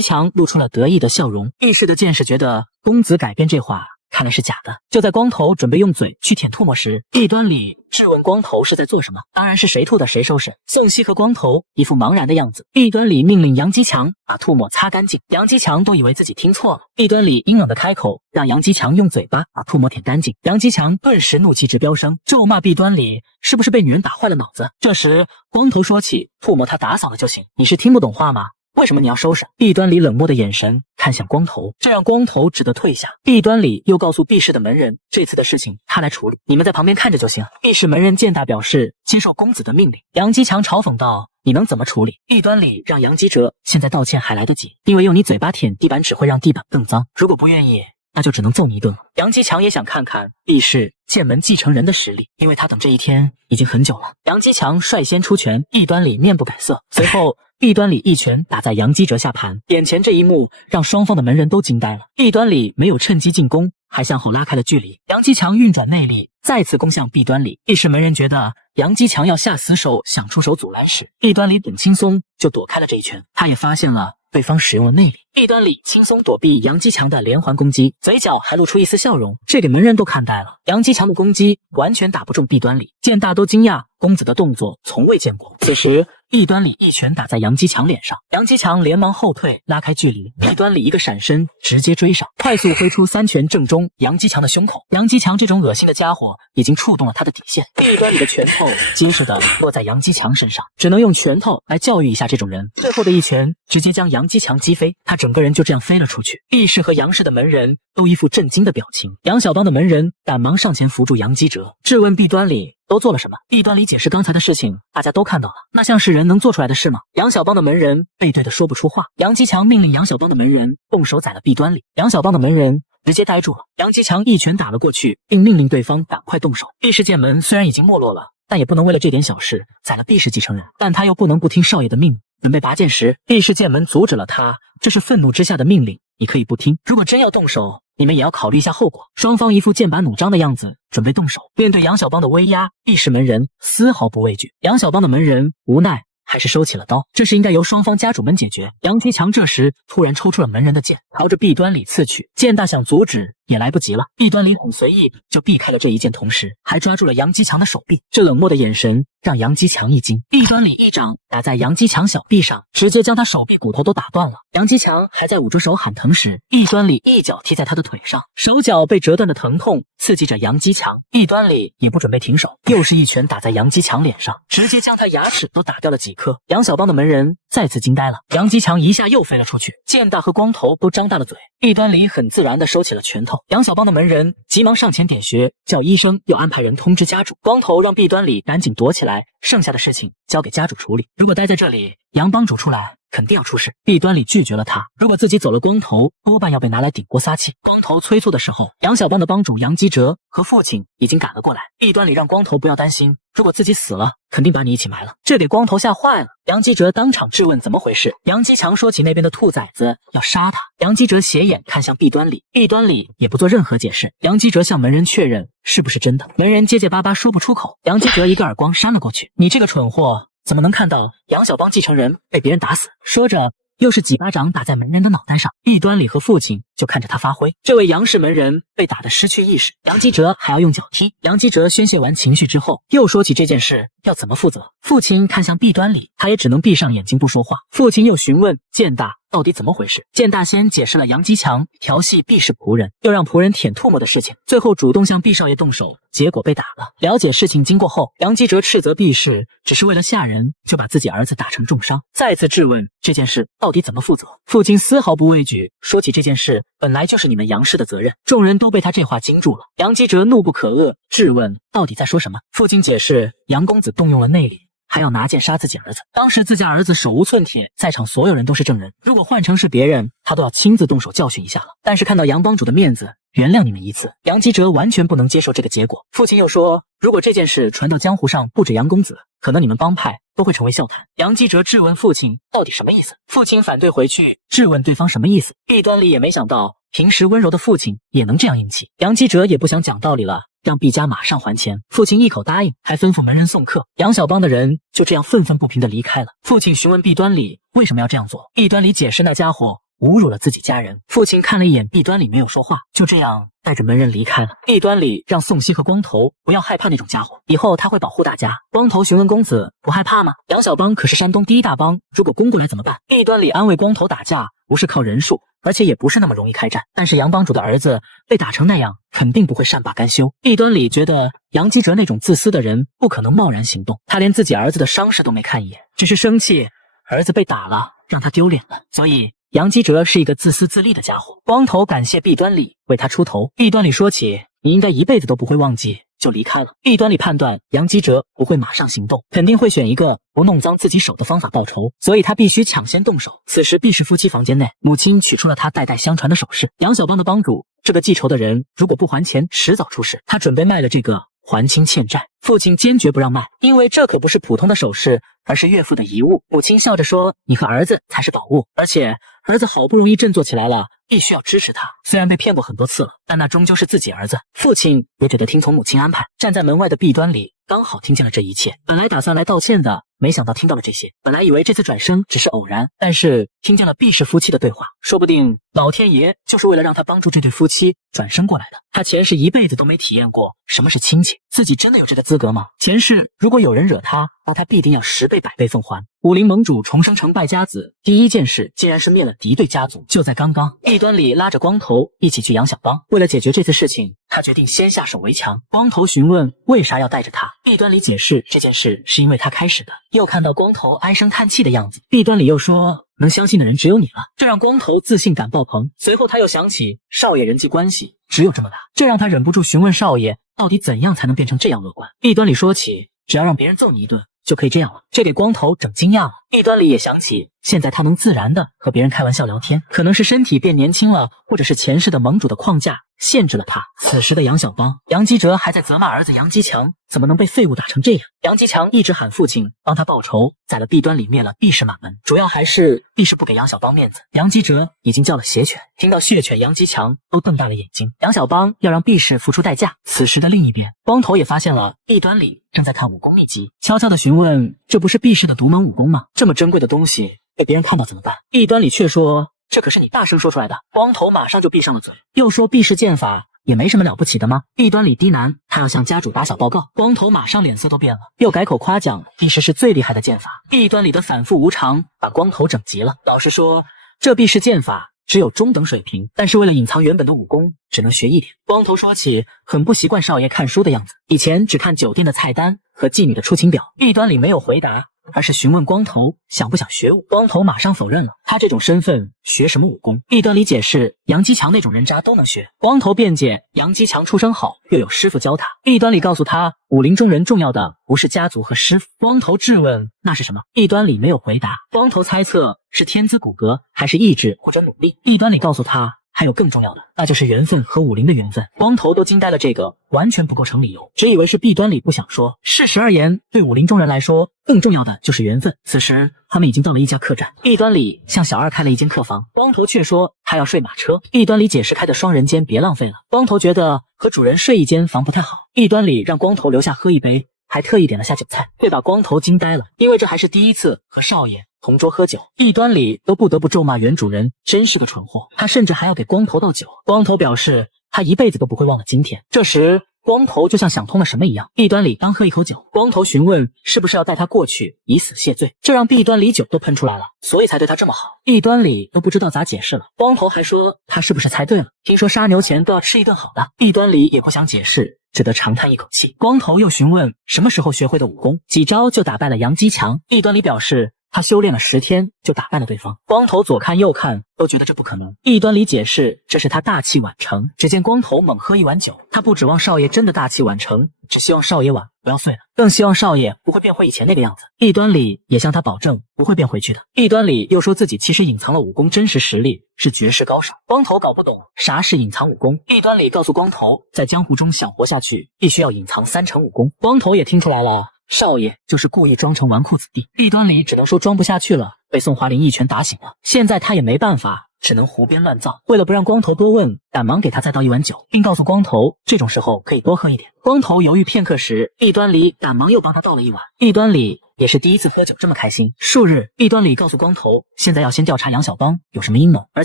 强露出了得意的笑容。毕氏的剑士觉得公子改变这话看来是假的。就在光头准备用嘴去舔唾沫时，毕端礼质问光头是在做什么，当然是谁吐的谁收拾。宋熙和光头一副茫然的样子。毕端礼命令杨基强把唾沫擦干净，杨基强都以为自己听错了。毕端礼阴冷的开口让杨基强用嘴巴把唾沫舔干净，杨基强顿时怒气值飙升，咒骂毕端礼是不是被女人打坏了脑子。这时光头说起唾沫他打扫了就行，你是听不懂话吗？为什么你要收拾？毕端礼冷漠的眼神看向光头，这让光头只得退下。毕端礼又告诉毕氏的门人，这次的事情他来处理，你们在旁边看着就行。毕氏门人见大表示接受公子的命令。杨基强嘲讽道：你能怎么处理？毕端礼让杨基哲现在道歉还来得及，因为用你嘴巴舔地板只会让地板更脏，如果不愿意那就只能揍你一顿了。杨基强也想看看毕氏剑门继承人的实力，因为他等这一天已经很久了。杨基强率先出拳，毕端礼面不改色，随后毕端礼一拳打在杨基哲下盘，眼前这一幕让双方的门人都惊呆了。毕端礼没有趁机进攻，还向后拉开了距离。杨基强运转内力再次攻向毕端礼，毕氏门人觉得杨基强要下死手，想出手阻拦时，毕端礼很轻松就躲开了这一拳。他也发现了对方使用了内力，毕端礼轻松躲避杨基强的连环攻击，嘴角还露出一丝笑容，这给门人都看呆了。杨基强的攻击完全打不中毕端礼，见大都惊讶，公子的动作从未见过。此时毕端礼一拳打在杨基强脸上，杨基强连忙后退拉开距离，毕端礼一个闪身直接追上，快速挥出3拳正中杨基强的胸口。杨基强这种恶心的家伙已经触动了他的底线，毕端礼的拳头结实的落在杨基强身上，只能用拳头来教育一下这种人。最后的一拳直接将杨基强击飞，他整个人就这样飞了出去。毕氏和杨氏的门人都一副震惊的表情，杨小邦的门人赶忙上前扶住杨基哲，质问毕端礼都做了什么。毕端礼解释刚才的事情大家都看到了，那像是人能做出来的事吗？杨小邦的门人背对的说不出话。杨基强命令杨小邦的门人动手宰了毕端礼，杨小邦的门人直接呆住了。杨基强一拳打了过去，并命令对方赶快动手。毕氏剑门虽然已经没落了，但也不能为了这点小事宰了毕氏继承人，但他又不能不听少爷的命。准备拔剑时，毕氏剑门阻止了他，这是愤怒之下的命令，你可以不听，如果真要动手，你们也要考虑一下后果。双方一副剑拔弩张的样子，准备动手。面对杨小邦的威压，毕氏门人丝毫不畏惧。杨小邦的门人无奈还是收起了刀，这是应该由双方家主们解决。杨基强这时突然抽出了门人的剑，朝着毕端礼刺去，剑大想阻止，也来不及了。弊端里很随意就避开了这一剑，同时还抓住了杨基强的手臂。这冷漠的眼神让杨基强一惊，弊端里一掌打在杨基强小臂上，直接将他手臂骨头都打断了。杨基强还在捂着手喊疼时，弊端里一脚踢在他的腿上，手脚被折断的疼痛刺激着杨基强。弊端里也不准备停手，又是一拳打在杨基强脸上，直接将他牙齿都打掉了几颗。杨小帮的门人再次惊呆了，杨基强一下又飞了出去，剑大和光头都张大了嘴。弊端里很自然地收起了拳头，杨小帮的门人急忙上前点穴，叫医生，又安排人通知家主。光头让弊端里赶紧躲起来，剩下的事情交给家主处理。如果待在这里，杨帮主出来肯定要出事。弊端里拒绝了他，如果自己走了，光头多半要被拿来顶锅撒气。光头催促的时候，杨小帮的帮主杨基哲和父亲已经赶了过来。弊端里让光头不要担心，如果自己死了，肯定把你一起埋了。这给光头吓坏了。杨基哲当场质问怎么回事。杨基强说起那边的兔崽子要杀他。杨基哲斜眼看向弊端里，弊端里也不做任何解释。杨基哲向门人确认是不是真的，门人结结巴巴说不出口。杨基哲一个耳光扇了过去，你这个蠢货，怎么能看到杨小帮继承人被别人打死？说着又是几巴掌打在门人的脑袋上。弊端里和父亲就看着他发挥。这位杨氏门人被打得失去意识，杨基哲还要用脚踢。杨基哲宣泄完情绪之后，又说起这件事要怎么负责。父亲看向弊端里，他也只能闭上眼睛不说话。父亲又询问剑大到底怎么回事。剑大先解释了杨基强调戏毕氏仆人，又让仆人舔唾沫的事情，最后主动向毕少爷动手，结果被打了。了解事情经过后，杨基哲斥责毕氏只是为了吓人，就把自己儿子打成重伤，再次质问这件事到底怎么负责。父亲丝毫不畏惧，说起这件事本来就是你们杨氏的责任。众人都被他这话惊住了。杨基哲怒不可遏，质问到底在说什么。父亲解释杨公子动用了内力，还要拿剑杀自己儿子。当时自家儿子手无寸铁，在场所有人都是证人，如果换成是别人，他都要亲自动手教训一下了。但是看到杨帮主的面子，原谅你们一次。杨基哲完全不能接受这个结果。父亲又说，如果这件事传到江湖上，不止杨公子，可能你们帮派都会成为笑谈。杨基哲质问父亲到底什么意思，父亲反对回去质问对方什么意思。弊端里也没想到平时温柔的父亲也能这样硬气。杨基哲也不想讲道理了，让毕家马上还钱。父亲一口答应，还吩咐门人送客。杨小帮的人就这样愤愤不平地离开了。父亲询问弊端里为什么要这样做，弊端里解释那家伙侮辱了自己家人。父亲看了一眼弊端里，没有说话，就这样带着门人离开了。弊端里让宋希和光头不要害怕那种家伙，以后他会保护大家。光头询问公子不害怕吗？杨小帮可是山东第一大帮，如果攻过来怎么办？弊端里安慰光头打架不是靠人数，而且也不是那么容易开战，但是杨帮主的儿子被打成那样，肯定不会善罢甘休。弊端里觉得杨基哲那种自私的人不可能贸然行动，他连自己儿子的伤势都没看一眼，只是生气儿子被打了，让他丢脸了，所以杨基哲是一个自私自利的家伙。光头感谢弊端里为他出头。弊端里说起你应该一辈子都不会忘记，就离开了。弊端里判断杨基哲不会马上行动，肯定会选一个不弄脏自己手的方法报仇，所以他必须抢先动手。此时毕氏夫妻房间内，母亲取出了他代代相传的首饰。杨小帮的帮主，这个记仇的人如果不还钱，迟早出事。他准备卖了这个还清欠债。父亲坚决不让卖，因为这可不是普通的首饰，而是岳父的遗物。母亲笑着说，你和儿子才是宝物，而且儿子好不容易振作起来了，必须要支持他。虽然被骗过很多次了，但那终究是自己儿子。父亲也只得听从母亲安排。站在门外的弊端里刚好听见了这一切，本来打算来道歉的，没想到听到了这些。本来以为这次转生只是偶然，但是听见了毕氏夫妻的对话，说不定老天爷就是为了让他帮助这对夫妻转生过来的。他前世一辈子都没体验过什么是亲情，自己真的有这个资格吗？前世如果有人惹他，那他必定要10倍100倍奉还。武林盟主重生成败家子，第一件事竟然是灭了敌对家族。就在刚刚，弊端里拉着光头一起去杨小帮，为了解决这次事情，他决定先下手为强。光头询问为啥要带着他，弊端里解释这件事是因为他开始的。又看到光头唉声叹气的样子，弊端里又说能相信的人只有你了，这让光头自信感爆棚。随后他又想起少爷人际关系只有这么大，这让他忍不住询问少爷到底怎样才能变成这样乐观。弊端里说起只要让别人揍你一顿就可以这样了，这给光头整惊讶了。弊端里也想起现在他能自然的和别人开玩笑聊天，可能是身体变年轻了，或者是前世的盟主的框架限制了他。此时的杨小帮，杨基哲还在责骂儿子杨基强怎么能被废物打成这样。杨基强一直喊父亲帮他报仇，宰了弊端里，灭了毕氏满门，主要还是毕氏不给杨小帮面子。杨基哲已经叫了血犬，听到血犬，杨基强都瞪大了眼睛。杨小帮要让毕氏付出代价。此时的另一边，光头也发现了弊端里正在看武功秘籍，悄悄地询问这不是毕氏的独门武功吗？这么珍贵的东西被别人看到怎么办？弊端里却说这可是你大声说出来的。光头马上就闭上了嘴，又说避世剑法也没什么了不起的吗？弊端里低难，他要向家主打小报告。光头马上脸色都变了，又改口夸奖避世是最厉害的剑法。弊端里的反复无常把光头整急了。老实说，这避世剑法只有中等水平，但是为了隐藏原本的武功，只能学一点。光头说起很不习惯少爷看书的样子，以前只看酒店的菜单和妓女的出勤表。弊端里没有回答，而是询问光头想不想学武。光头马上否认了，他这种身份学什么武功？弊端里解释杨基强那种人渣都能学。光头辩解杨基强出身好，又有师傅教他。弊端里告诉他武林中人重要的不是家族和师傅。光头质问那是什么？弊端里没有回答。光头猜测是天资骨骼还是意志或者努力。弊端里告诉他还有更重要的，那就是缘分和武林的缘分。光头都惊呆了，这个完全不构成理由，只以为是弊端里不想说。事实而言，对武林中人来说，更重要的就是缘分。此时他们已经到了一家客栈，弊端里向小二开了一间客房，光头却说他要睡马车。弊端里解释开的双人间别浪费了，光头觉得和主人睡一间房不太好。弊端里让光头留下喝一杯，还特意点了下酒菜，会把光头惊呆了，因为这还是第一次和少爷同桌喝酒。弊端里都不得不咒骂原主人真是个蠢货，他甚至还要给光头倒酒。光头表示他一辈子都不会忘了今天。这时光头就像想通了什么一样，弊端里刚喝一口酒，光头询问是不是要带他过去以死谢罪，这让弊端里酒都喷出来了，所以才对他这么好。弊端里都不知道咋解释了。光头还说他是不是猜对了，听说杀牛前都要吃一顿好的。弊端里也不想解释，只得长叹一口气。光头又询问什么时候学会的武功，几招就打败了杨基强。弊端里表示他修炼了10天就打败了对方。光头左看右看都觉得这不可能。弊端里解释这是他大器晚成。只见光头猛喝一碗酒，他不指望少爷真的大器晚成，只希望少爷碗不要碎了，更希望少爷不会变回以前那个样子。弊端里也向他保证不会变回去的。弊端里又说自己其实隐藏了武功真实实力，是绝世高手。光头搞不懂啥是隐藏武功。弊端里告诉光头，在江湖中想活下去，必须要隐藏3成武功。光头也听出来了，少爷就是故意装成纨绔子弟。弊端里只能说装不下去了，被宋华林一拳打醒了。现在他也没办法，只能胡编乱造。为了不让光头多问，赶忙给他再倒一碗酒，并告诉光头这种时候可以多喝一点。光头犹豫片刻时，弊端里赶忙又帮他倒了一碗。弊端里也是第一次喝酒这么开心。数日，弊端里告诉光头，现在要先调查杨小帮有什么阴谋，而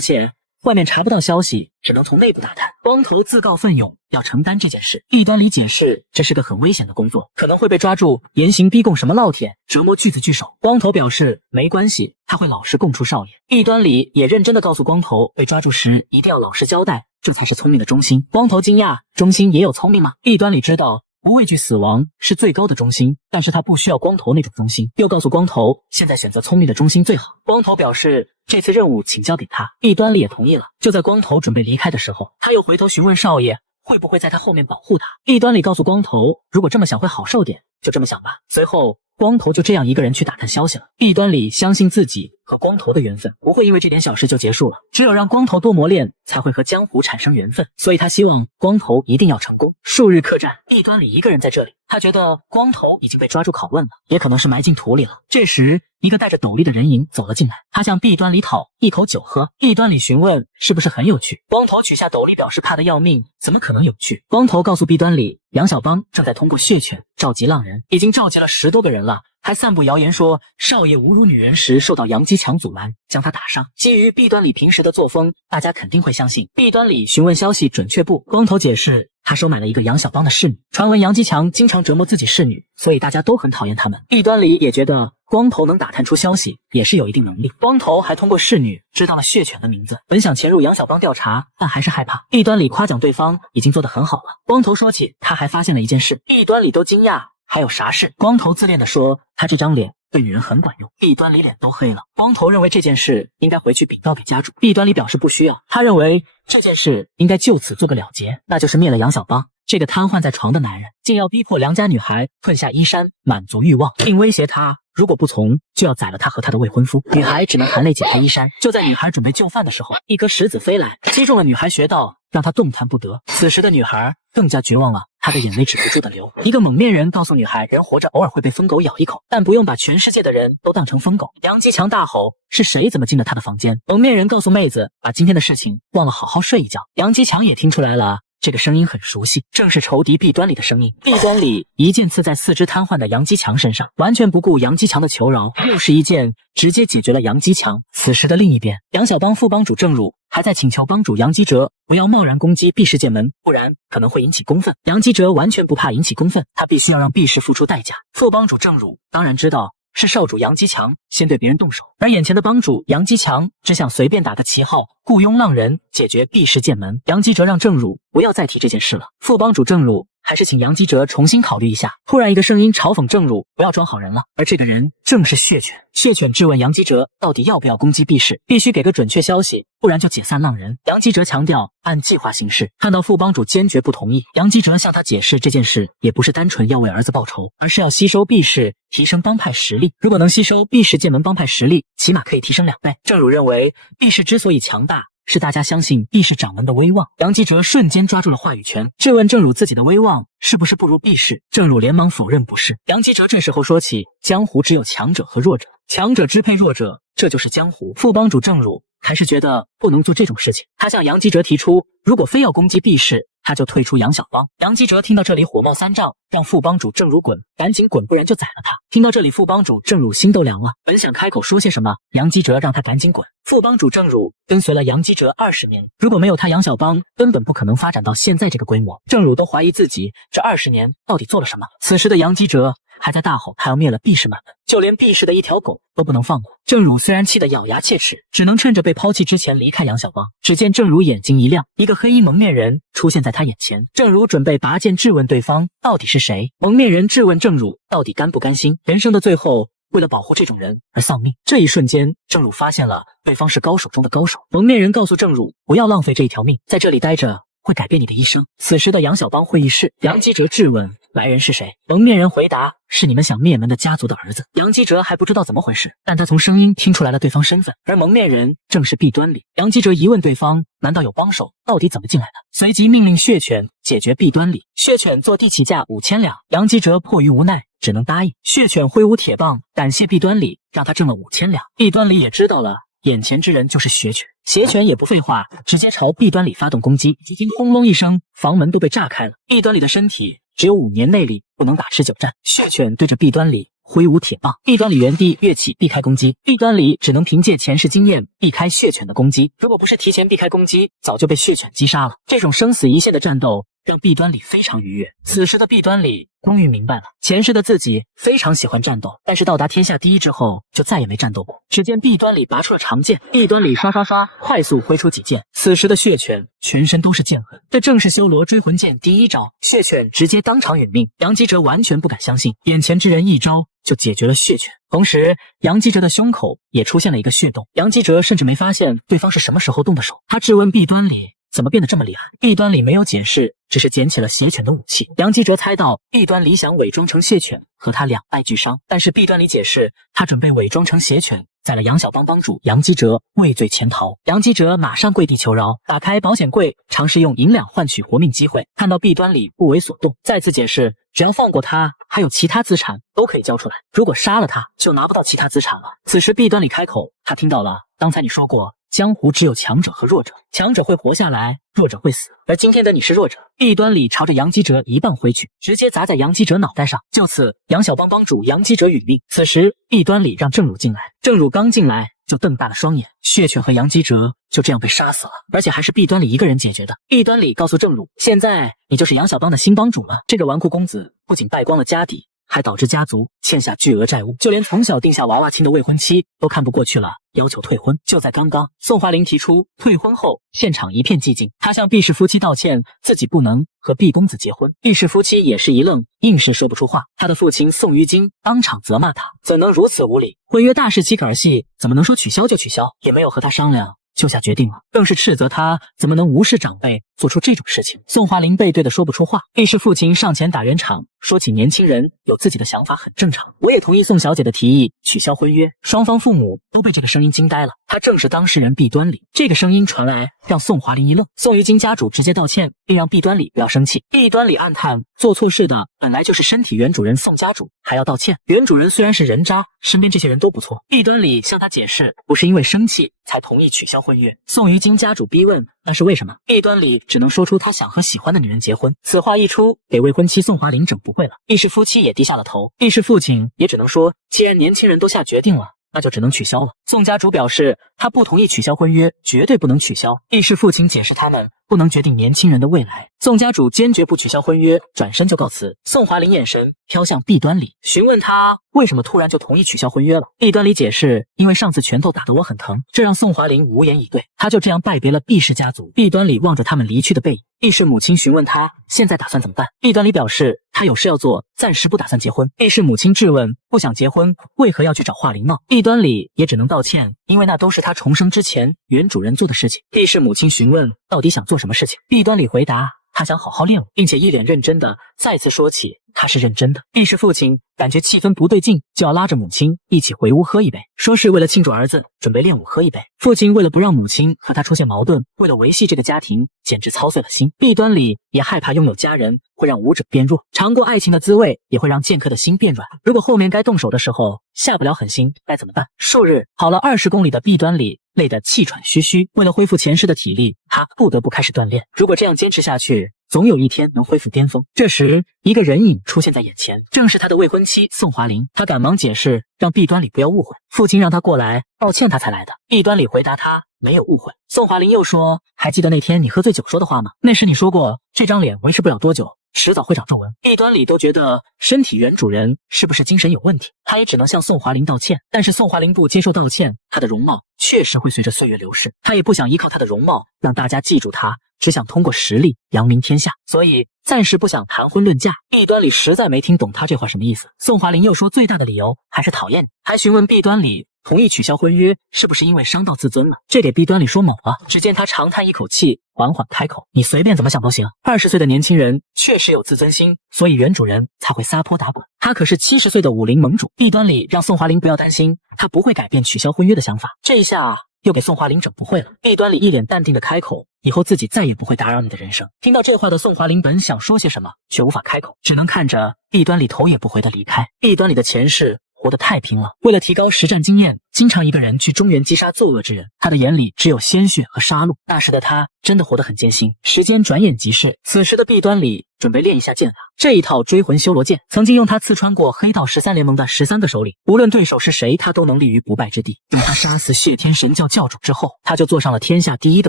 且外面查不到消息，只能从内部打探。光头自告奋勇要承担这件事。弊端里解释这是个很危险的工作，可能会被抓住严刑逼供什么烙铁折磨锯子锯手。光头表示没关系，他会老实供出少爷。弊端里也认真的告诉光头，被抓住时一定要老实交代，这才是聪明的忠心。光头惊讶，忠心也有聪明吗？弊端里知道不畏惧死亡是最高的忠心，但是他不需要光头那种忠心，又告诉光头现在选择聪明的忠心最好。光头表示这次任务请交给他。弊端里也同意了。就在光头准备离开的时候，他又回头询问少爷会不会在他后面保护他。弊端里告诉光头，如果这么想会好受点，就这么想吧。随后光头就这样一个人去打探消息了。弊端里相信自己和光头的缘分不会因为这点小事就结束了，只有让光头多磨练，才会和江湖产生缘分，所以他希望光头一定要成功。数日客栈，弊端里一个人在这里，他觉得光头已经被抓住拷问了，也可能是埋进土里了。这时一个戴着斗笠的人影走了进来，他向弊端里讨一口酒喝。弊端里询问是不是很有趣，光头取下斗笠表示怕得要命，怎么可能有趣。光头告诉弊端里，杨小帮正在通过血犬召集浪人，已经召集了10多个人了，还散布谣言说少爷侮辱女人时受到杨基强阻拦，将他打伤。基于弊端里平时的作风，大家肯定会相信。弊端里询问消息准确不？光头解释他收买了一个杨小帮的侍女，传闻杨基强经常折磨自己侍女，所以大家都很讨厌他们。弊端里也觉得光头能打探出消息也是有一定能力。光头还通过侍女知道了血犬的名字，本想潜入杨小帮调查，但还是害怕。弊端里夸奖对方已经做得很好了。光头说起他还发现了一件事，弊端里都惊讶，还有啥事？光头自恋地说他这张脸对女人很管用。弊端里脸都黑了。光头认为这件事应该回去禀告给家主，弊端里表示不需要，他认为这件事应该就此做个了结，那就是灭了杨小帮这个瘫痪在床的男人，竟要逼迫良家女孩褪下衣衫满足欲望，并威胁她如果不从就要宰了她和她的未婚夫。女孩只能含泪解开衣衫。就在女孩准备就范的时候，一颗石子飞来击中了女孩穴道，让她动弹不得。此时的女孩更加绝望了，她的眼泪止不住的流。一个蒙面人告诉女孩，人活着偶尔会被疯狗咬一口，但不用把全世界的人都当成疯狗。杨基强大吼，是谁怎么进了他的房间？蒙面人告诉妹子，把今天的事情忘了好好睡一觉。杨基强也听出来了，这个声音很熟悉，正是仇敌弊端里的声音。弊端里一剑刺在四肢瘫痪的杨基强身上，完全不顾杨基强的求饶，又是一剑直接解决了杨基强。此时的另一边，杨小帮副帮主郑汝还在请求帮主杨基哲不要贸然攻击毕氏剑门，不然可能会引起公愤。杨基哲完全不怕引起公愤，他必须要让毕氏付出代价。副帮主郑汝当然知道是少主杨基强先对别人动手，而眼前的帮主杨基强只想随便打个旗号，雇佣浪人解决毕氏剑门。杨基哲让郑汝不要再提这件事了。副帮主郑汝还是请杨基哲重新考虑一下。突然一个声音嘲讽郑汝不要装好人了，而这个人正是血犬。血犬质问杨基哲到底要不要攻击毕氏，必须给个准确消息，不然就解散浪人。杨基哲强调按计划行事。看到副帮主坚决不同意，杨基哲向他解释这件事也不是单纯要为儿子报仇，而是要吸收毕氏，提升帮派实力。如果能吸收毕氏剑门帮派实力，起码可以提升2倍。郑汝认为毕氏之所以强大，是大家相信毕氏掌门的威望。杨基哲瞬间抓住了话语权，质问郑汝自己的威望是不是不如毕氏。郑汝连忙否认不是。杨基哲这时候说起江湖只有强者和弱者，强者支配弱者，这就是江湖。副帮主郑汝还是觉得不能做这种事情，他向杨基哲提出，如果非要攻击毕氏，他就退出杨小帮。杨基哲听到这里火冒三丈，让副帮主郑汝滚，赶紧滚，不然就宰了他。听到这里，副帮主郑汝心都凉了，本想开口说些什么，杨基哲让他赶紧滚。副帮主郑汝跟随了杨基哲20年，如果没有他，杨小帮根本不可能发展到现在这个规模。郑汝都怀疑自己这20年到底做了什么。此时的杨基哲还在大吼他要灭了毕氏满门，就连毕氏的一条狗都不能放过。郑汝虽然气得咬牙切齿，只能趁着被抛弃之前离开杨小帮。只见郑汝眼睛一亮，一个黑衣蒙面人出现在他眼前。郑汝准备拔剑质问对方到底是谁。蒙面人质问郑汝到底甘不甘心，人生的最后为了保护这种人而丧命。这一瞬间，郑汝发现了对方是高手中的高手。蒙面人告诉郑汝不要浪费这一条命，在这里待着会改变你的一生。此时的杨小帮会议室，杨基哲质问来人是谁？蒙面人回答是你们想灭门的家族的儿子。杨基哲还不知道怎么回事，但他从声音听出来了对方身份，而蒙面人正是弊端里。杨基哲疑问对方难道有帮手，到底怎么进来的？随即命令血犬解决弊端里。血犬坐地起价5000两，杨基哲迫于无奈只能答应。血犬挥舞铁棒感谢弊端里，让他挣了5000两。弊端里也知道了眼前之人就是血犬，血犬也不废话，直接朝弊端里发动攻击。只听轰隆一声，房门都被炸开了。弊端里的身体只有5年内力，不能打持久战。血犬对着弊端里挥舞铁棒，弊端里原地跃起避开攻击。弊端里只能凭借前世经验避开血犬的攻击，如果不是提前避开攻击，早就被血犬击杀了。这种生死一线的战斗让弊端里非常愉悦。此时的弊端里终于明白了，前世的自己非常喜欢战斗，但是到达天下第一之后就再也没战斗过。只见弊端里拔出了长剑，弊端里刷刷刷快速挥出几剑。此时的血犬全身都是剑痕，这正是修罗追魂剑第一招。血犬直接当场殒命。杨基哲完全不敢相信，眼前之人一招就解决了血犬。同时杨基哲的胸口也出现了一个血洞，杨基哲甚至没发现对方是什么时候动的手。他质问弊端里怎么变得这么厉害？弊端里没有解释，只是捡起了血犬的武器。杨基哲猜到弊端里想伪装成血犬和他2败俱伤，但是弊端里解释他准备伪装成血犬，宰了杨小帮帮主杨基哲，畏罪潜逃。杨基哲马上跪地求饶，打开保险柜，尝试用银两换取活命机会。看到弊端里不为所动，再次解释只要放过他，还有其他资产都可以交出来，如果杀了他就拿不到其他资产了。此时弊端里开口，他听到了刚才你说过江湖只有强者和弱者，强者会活下来，弱者会死，而今天的你是弱者。弊端里朝着杨基哲一棒挥去，直接砸在杨基哲脑袋上。就此杨小帮帮主杨基哲殒命。此时弊端里让郑汝进来，郑汝刚进来就瞪大了双眼，血犬和杨基哲就这样被杀死了，而且还是弊端里一个人解决的。弊端里告诉郑汝，现在你就是杨小帮的新帮主了。这个纨绔公子不仅败光了家底，还导致家族欠下巨额债务，就连从小定下娃娃亲的未婚妻都看不过去了，要求退婚。就在刚刚，宋华林提出退婚后，现场一片寂静。他向毕氏夫妻道歉，自己不能和毕公子结婚。毕氏夫妻也是一愣，硬是说不出话。他的父亲宋于金当场责骂他，怎能如此无礼？婚约大事岂可儿戏，怎么能说取消就取消？也没有和他商量就下决定了，更是斥责他怎么能无视长辈做出这种事情。宋华林背对的说不出话。毕氏父亲上前打圆场，说起年轻人有自己的想法很正常，我也同意宋小姐的提议，取消婚约。双方父母都被这个声音惊呆了，他正是当事人弊端里。这个声音传来，让宋华林一愣。宋于金家主直接道歉，并让弊端里不要生气。弊端里暗叹，做错事的本来就是身体原主人宋家主，还要道歉。原主人虽然是人渣，身边这些人都不错。弊端里向他解释，不是因为生气才同意取消婚约。宋于金家主逼问，那是为什么？弊端里只能说出他想和喜欢的女人结婚。此话一出，给未婚妻宋华林整不会了。毕氏夫妻也低下了头，毕氏父亲也只能说，既然年轻人都下决定了，那就只能取消了。宋家主表示，他不同意取消婚约，绝对不能取消。毕氏父亲解释，他们不能决定年轻人的未来。宋家主坚决不取消婚约，转身就告辞。宋华林眼神飘向弊端里，询问他为什么突然就同意取消婚约了。弊端里解释，因为上次拳头打得我很疼。这让宋华林无言以对。他就这样拜别了毕氏家族。弊端里望着他们离去的背影，毕氏母亲询问他现在打算怎么办。弊端里表示，他有事要做，暂时不打算结婚。毕氏母亲质问，不想结婚为何要去找华林闹？弊端里也只能道歉，因为那都是他重生之前原主人做的事情。毕氏母亲询问到底想做什么事情，弊端里回答，他想好好练武，并且一脸认真的再次说起他是认真的。毕氏父亲感觉气氛不对劲，就要拉着母亲一起回屋喝一杯，说是为了庆祝儿子准备练武喝一杯。父亲为了不让母亲和他出现矛盾，为了维系这个家庭，简直操碎了心。弊端里也害怕拥有家人会让武者变弱，尝过爱情的滋味也会让剑客的心变软。如果后面该动手的时候下不了狠心，该怎么办？数日跑了20公里的弊端里累得气喘吁吁，为了恢复前世的体力，他不得不开始锻炼。如果这样坚持下去，总有一天能恢复巅峰。这时，一个人影出现在眼前，正是他的未婚妻宋华林。他赶忙解释，让弊端里不要误会，父亲让他过来道歉，他才来的。弊端里回答他没有误会。宋华林又说，还记得那天你喝醉酒说的话吗？那时你说过，这张脸维持不了多久，迟早会长皱纹。弊端里都觉得身体原主人是不是精神有问题，他也只能向宋华林道歉。但是宋华林不接受道歉，他的容貌确实会随着岁月流逝，他也不想依靠他的容貌让大家记住他，只想通过实力扬名天下，所以暂时不想谈婚论嫁。弊端里实在没听懂他这话什么意思。宋华林又说，最大的理由还是讨厌你，还询问弊端里同意取消婚约是不是因为伤到自尊了。这给弊端里说懵了。只见他长叹一口气，缓缓开口，你随便怎么想都行。20岁的年轻人确实有自尊心，所以原主人才会撒泼打滚。他可是70岁的武林盟主。弊端里让宋华林不要担心，他不会改变取消婚约的想法。这一下又给宋华林整不会了。弊端里一脸淡定的开口，以后自己再也不会打扰你的人生。听到这话的宋华林本想说些什么，却无法开口，只能看着弊端里头也不回的离开。弊端里的前世活得太拼了，为了提高实战经验，经常一个人去中原击杀作恶之人。他的眼里只有鲜血和杀戮。那时的他真的活得很艰辛。时间转眼即逝，此时的弊端里准备练一下剑法。这一套追魂修罗剑曾经用它刺穿过黑道13联盟的13个首领，无论对手是谁，他都能立于不败之地。用他杀死谢天神教教主之后，他就坐上了天下第一的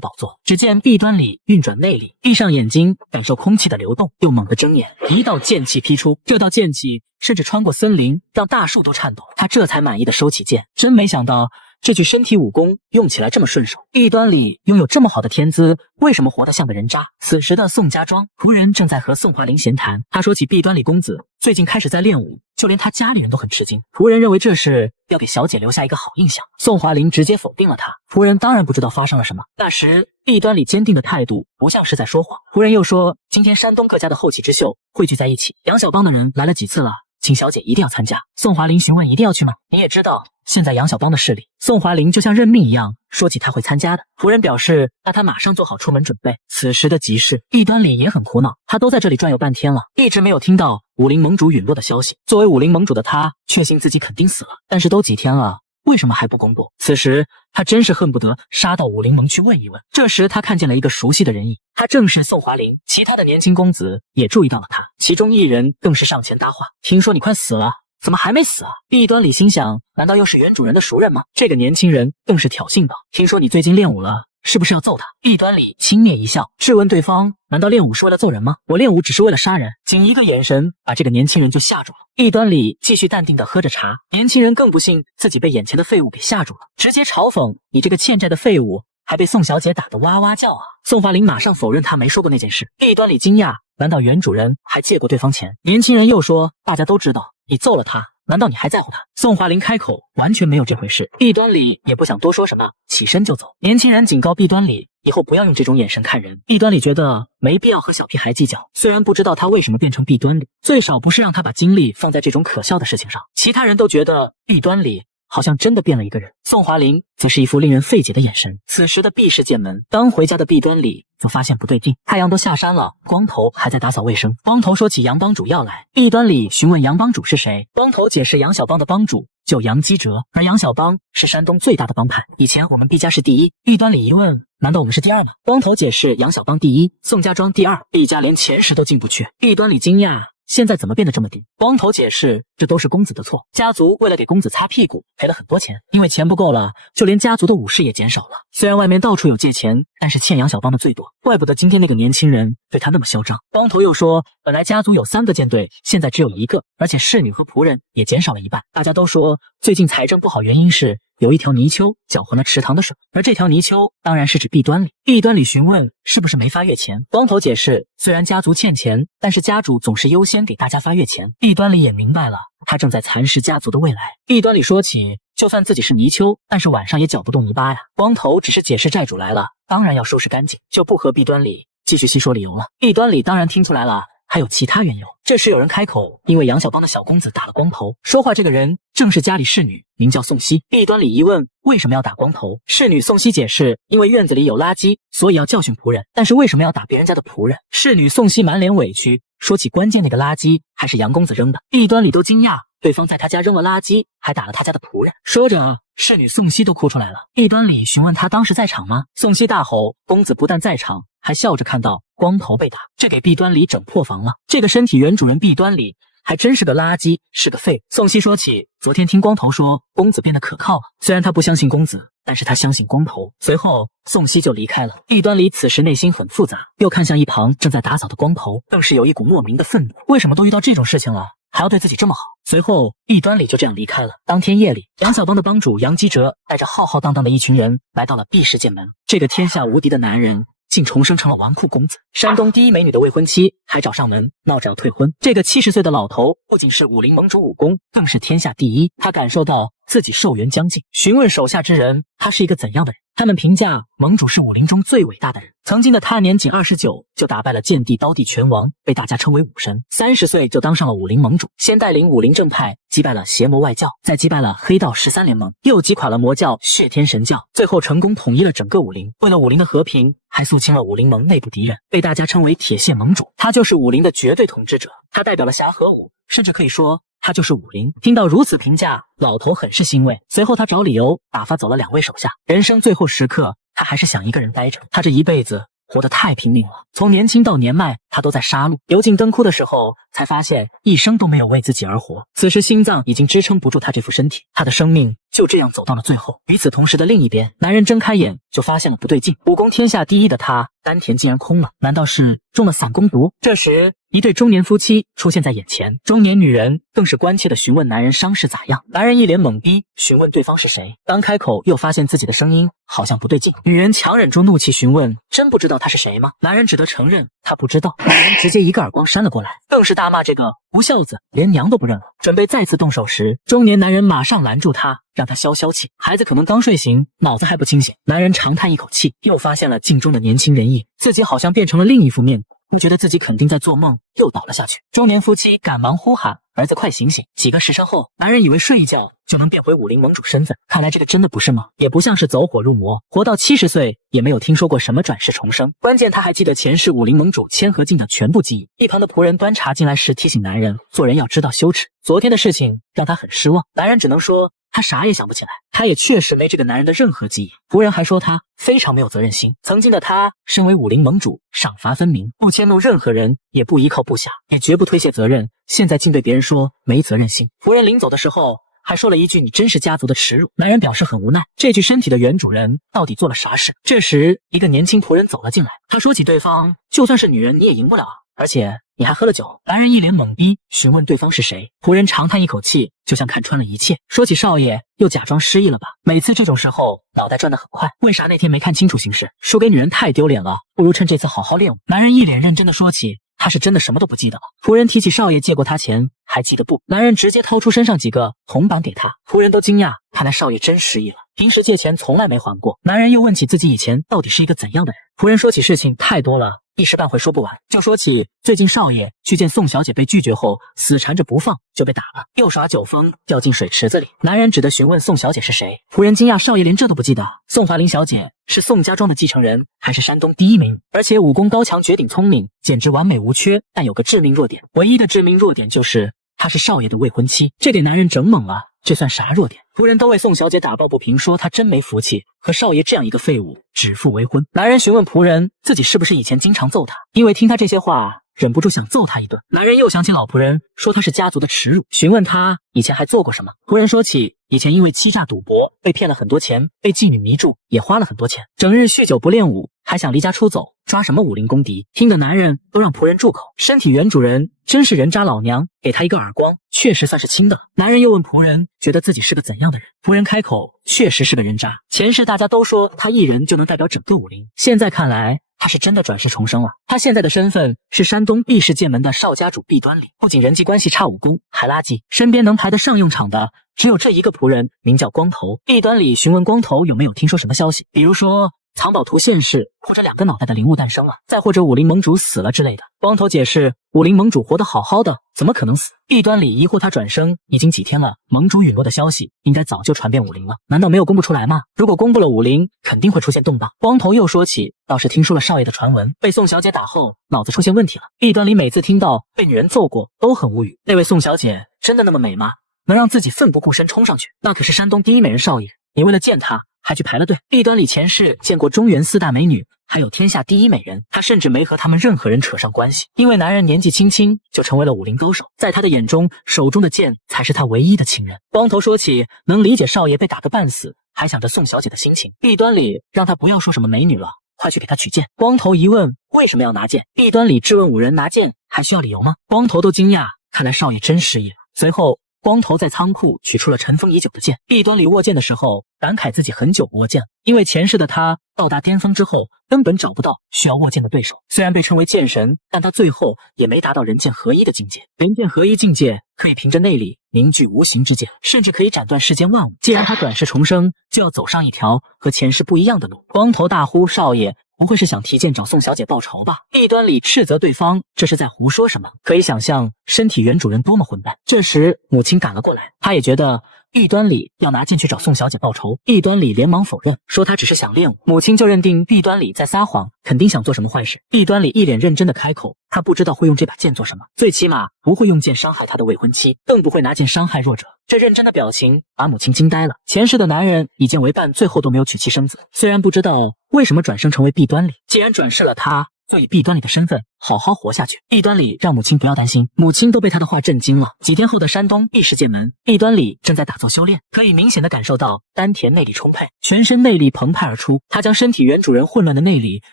宝座。只见弊端里运转内力，闭上眼睛感受空气的流动，又猛地睁眼，一道剑气劈出。这道剑气甚至穿过森林，让大树都颤抖。他这才满意的收起剑，真没想到这具身体武功用起来这么顺手。弊端里拥有这么好的天资，为什么活得像个人渣？此时的宋家庄仆人正在和宋华林闲谈，他说起弊端里公子最近开始在练武，就连他家里人都很吃惊。仆人认为这是要给小姐留下一个好印象。宋华林直接否定了他。仆人当然不知道发生了什么。那时弊端里坚定的态度不像是在说谎。仆人又说，今天山东各家的后起之秀汇聚在一起，杨小帮的人来了几次了，请小姐一定要参加。宋华林询问，一定要去吗？你也知道现在杨小帮的势力。宋华林就像认命一样说起他会参加的。仆人表示，那他马上做好出门准备。此时的集市，弊端里也很苦恼，他都在这里转悠半天了，一直没有听到武林盟主陨落的消息。作为武林盟主的他确信自己肯定死了，但是都几天了，为什么还不公布？此时他真是恨不得杀到武林盟去问一问。这时他看见了一个熟悉的人影，他正是宋华林。其他的年轻公子也注意到了他，其中一人更是上前搭话，听说你快死了，怎么还没死啊？弊端里心想，难道又是原主人的熟人吗？这个年轻人更是挑衅道，听说你最近练武了，是不是要揍他？弊端里轻蔑一笑，质问对方，难道练武是为了揍人吗？我练武只是为了杀人。仅一个眼神把这个年轻人就吓住了。弊端里继续淡定地喝着茶，年轻人更不信自己被眼前的废物给吓住了，直接嘲讽，你这个欠债的废物，还被宋小姐打得哇哇叫啊！宋华林马上否认他没说过那件事。弊端里惊讶，难道原主人还借过对方钱？年轻人又说，大家都知道你揍了他，难道你还在乎他？宋华林开口，完全没有这回事。弊端里也不想多说什么，起身就走。年轻人警告弊端里，以后不要用这种眼神看人。弊端里觉得没必要和小屁孩计较，虽然不知道他为什么变成弊端里，最少不是让他把精力放在这种可笑的事情上。其他人都觉得弊端里好像真的变了一个人。宋华林则是一副令人费解的眼神。此时的毕氏见门，刚回家的毕端礼则发现不对劲，太阳都下山了，光头还在打扫卫生。光头说起杨帮主要来，毕端礼询问杨帮主是谁，光头解释杨小帮的帮主叫杨基哲，而杨小帮是山东最大的帮派，以前我们毕家是第一。毕端礼一问，难道我们是第二吗？光头解释杨小帮第一，宋家庄第二，毕家连前10都进不去。毕端礼惊讶，现在怎么变得这么低？光头解释，这都是公子的错，家族为了给公子擦屁股赔了很多钱，因为钱不够了，就连家族的武士也减少了。虽然外面到处有借钱，但是欠杨小帮的最多，怪不得今天那个年轻人对他那么嚣张。光头又说，本来家族有3个舰队，现在只有1个，而且侍女和仆人也减少了一半。大家都说最近财政不好，原因是有一条泥鳅搅浑了池塘的水，而这条泥鳅当然是指毕端礼。毕端礼询问是不是没发月钱，光头解释，虽然家族欠钱，但是家主总是优先给大家发月钱。毕端礼也明白了，他正在蚕食家族的未来。毕端礼说起，就算自己是泥鳅，但是晚上也搅不动泥巴呀。光头只是解释债主来了，当然要收拾干净，就不和毕端礼继续细说理由了。毕端礼当然听出来了，还有其他缘由。这时有人开口，因为杨小帮的小公子打了光头，说话这个人正是家里侍女，名叫宋熙。毕端礼一问为什么要打光头，侍女宋熙解释，因为院子里有垃圾，所以要教训仆人，但是为什么要打别人家的仆人？侍女宋熙满脸委屈，说起关键那个垃圾还是杨公子扔的。毕端礼都惊讶，对方在他家扔了垃圾，还打了他家的仆人。说着，侍女宋熙都哭出来了。毕端礼询问他当时在场吗？宋熙大吼，公子不但在场，还笑着看到光头被打，这给毕端礼整破防了。这个身体原主人毕端礼还真是个垃圾，是个废物。宋熙说起昨天听光头说公子变得可靠了，虽然他不相信公子，但是他相信光头。随后宋熙就离开了。毕端礼此时内心很复杂，又看向一旁正在打扫的光头，更是有一股莫名的愤怒，为什么都遇到这种事情了，还要对自己这么好？随后毕端礼就这样离开了。当天夜里，杨小帮的帮主杨基哲带着浩浩荡荡的一群人来到了毕氏剑门。这个天下无敌的男人竟重生成了纨绔公子，山东第一美女的未婚妻还找上门，闹着要退婚。这个70岁的老头不仅是武林盟主武功，更是天下第一。他感受到自己寿元将近，询问手下之人，他是一个怎样的人？他们评价盟主是武林中最伟大的人。曾经的他年仅29就打败了剑帝刀帝拳王，被大家称为武神。30岁就当上了武林盟主，先带领武林正派击败了邪魔外教，再击败了黑道13联盟，又击垮了魔教血天神教，最后成功统一了整个武林。为了武林的和平，还肃清了武林盟内部敌人，被大家称为铁线盟主。他就是武林的绝对统治者，他代表了侠和武，甚至可以说他就是武林。听到如此评价，老头很是欣慰。随后他找理由打发走了2位手下。人生最后时刻，他还是想一个人待着。他这一辈子活得太拼命了，从年轻到年迈，他都在杀戮。油尽灯枯的时候，才发现一生都没有为自己而活。此时心脏已经支撑不住他这副身体，他的生命就这样走到了最后。与此同时的另一边，男人睁开眼就发现了不对劲，武功天下第一的他，丹田竟然空了，难道是中了散功毒？这时一对中年夫妻出现在眼前，中年女人更是关切地询问男人伤势咋样。男人一脸懵逼，询问对方是谁，刚开口又发现自己的声音好像不对劲。女人强忍住怒气询问，真不知道他是谁吗？男人只得承认他不知道。女人直接一个耳光扇了过来，更是大骂这个不孝子，连娘都不认了。准备再次动手时，中年男人马上拦住他，让他消消气，孩子可能刚睡醒，脑子还不清醒。男人长叹一口气，又发现了镜中的年轻人影，自己好像变成了另一副面孔，不觉得自己肯定在做梦，又倒了下去。中年夫妻赶忙呼喊，儿子快醒醒。几个时辰后，男人以为睡一觉就能变回武林盟主身份，看来这个真的不是梦，也不像是走火入魔。活到70岁也没有听说过什么转世重生，关键他还记得前世武林盟主千和镜的全部记忆。一旁的仆人端茶进来时提醒男人，做人要知道羞耻。昨天的事情让他很失望，男人只能说他啥也想不起来，他也确实没这个男人的任何记忆。仆人还说他非常没有责任心，曾经的他身为武林盟主，赏罚分明，不迁怒任何人，也不依靠部下，也绝不推卸责任，现在竟对别人说没责任心。仆人临走的时候还说了一句，你真是家族的耻辱。男人表示很无奈，这具身体的原主人到底做了啥事？这时一个年轻仆人走了进来，他说起对方就算是女人你也赢不了，而且你还喝了酒。男人一脸懵逼，询问对方是谁。仆人长叹一口气，就像看穿了一切，说起少爷又假装失忆了吧，每次这种时候脑袋转得很快，为啥那天没看清楚形势？输给女人太丢脸了，不如趁这次好好练武。男人一脸认真地说起他是真的什么都不记得了。仆人提起少爷借过他钱，还记得不？男人直接掏出身上几个铜板给他，仆人都惊讶，看来少爷真失忆了，平时借钱从来没还过。男人又问起自己以前到底是一个怎样的人，仆人说起事情太多了，一时半会说不完，就说起最近少爷去见宋小姐被拒绝后，死缠着不放，就被打了，又耍酒疯掉进水池子里。男人只得询问宋小姐是谁，仆人惊讶少爷连这都不记得。宋华林小姐是宋家庄的继承人，还是山东第一美女，而且武功高强，绝顶聪明，简直完美无缺，但有个致命弱点，唯一的致命弱点就是她是少爷的未婚妻，这给男人整懵了。这算啥弱点？仆人都为宋小姐打抱不平，说她真没福气，和少爷这样一个废物指腹为婚。男人询问仆人自己是不是以前经常揍她，因为听他这些话忍不住想揍他一顿。男人又想起老仆人说他是家族的耻辱，询问他以前还做过什么。仆人说起以前因为欺诈赌博被骗了很多钱，被妓女迷住也花了很多钱，整日酗酒不练武，还想离家出走，抓什么武林公敌。听的男人都让仆人住口。身体原主人真是人渣老娘，给他一个耳光，确实算是轻的。男人又问仆人觉得自己是个怎样的人，仆人开口确实是个人渣。前世大家都说他一人就能代表整个武林，现在看来他是真的转世重生了。他现在的身份是山东毕氏剑门的少家主毕端礼，不仅人际关系差武功，还垃圾，身边能排得上用场的只有这一个仆人，名叫光头。毕端礼询问光头有没有听说什么消息，比如说藏宝图现世，或者2个脑袋的灵物诞生了，再或者武林盟主死了之类的。光头解释，武林盟主活得好好的，怎么可能死？毕端礼疑惑他转生已经几天了，盟主陨落的消息应该早就传遍武林了，难道没有公布出来吗？如果公布了，武林肯定会出现动荡。光头又说起，倒是听说了少爷的传闻，被宋小姐打后脑子出现问题了。毕端礼每次听到被女人揍过都很无语，那位宋小姐真的那么美吗？能让自己奋不顾身冲上去，那可是山东第一美人少爷，你为了见她还去排了队。毕端礼前世见过中原4大美女，还有天下第一美人，他甚至没和他们任何人扯上关系，因为男人年纪轻轻就成为了武林高手，在他的眼中，手中的剑才是他唯一的情人。光头说起能理解少爷被打个半死，还想着宋小姐的心情。毕端礼让他不要说什么美女了，快去给他取剑。光头一问为什么要拿剑，毕端礼质问武人拿剑还需要理由吗？光头都惊讶，看来少爷真失忆了。随后光头在仓库取出了尘封已久的剑，毕端礼握剑的时候感慨自己很久不握剑了，因为前世的他到达巅峰之后根本找不到需要握剑的对手，虽然被称为剑神，但他最后也没达到人剑合一的境界。人剑合一境界可以凭着内力凝聚无形之剑，甚至可以斩断世间万物。既然他转世重生，就要走上一条和前世不一样的路。光头大呼，少爷不会是想提剑找宋小姐报仇吧？毕端礼斥责对方这是在胡说什么，可以想象身体原主人多么混蛋。这时母亲赶了过来，她也觉得毕端礼要拿剑去找宋小姐报仇。毕端礼连忙否认，说他只是想练武。母亲就认定毕端礼在撒谎，肯定想做什么坏事。毕端礼一脸认真的开口，他不知道会用这把剑做什么，最起码不会用剑伤害他的未婚妻，更不会拿剑伤害弱者。这认真的表情把母亲惊呆了。前世的男人以剑为伴，最后都没有娶妻生子，虽然不知道为什么转生成为毕端礼，既然转世了他，就以毕端礼的身份好好活下去。毕端礼让母亲不要担心，母亲都被他的话震惊了。几天后的山东毕氏剑门，毕端礼正在打坐修炼，可以明显的感受到丹田内力充沛，全身内力澎湃而出。他将身体原主人混乱的内力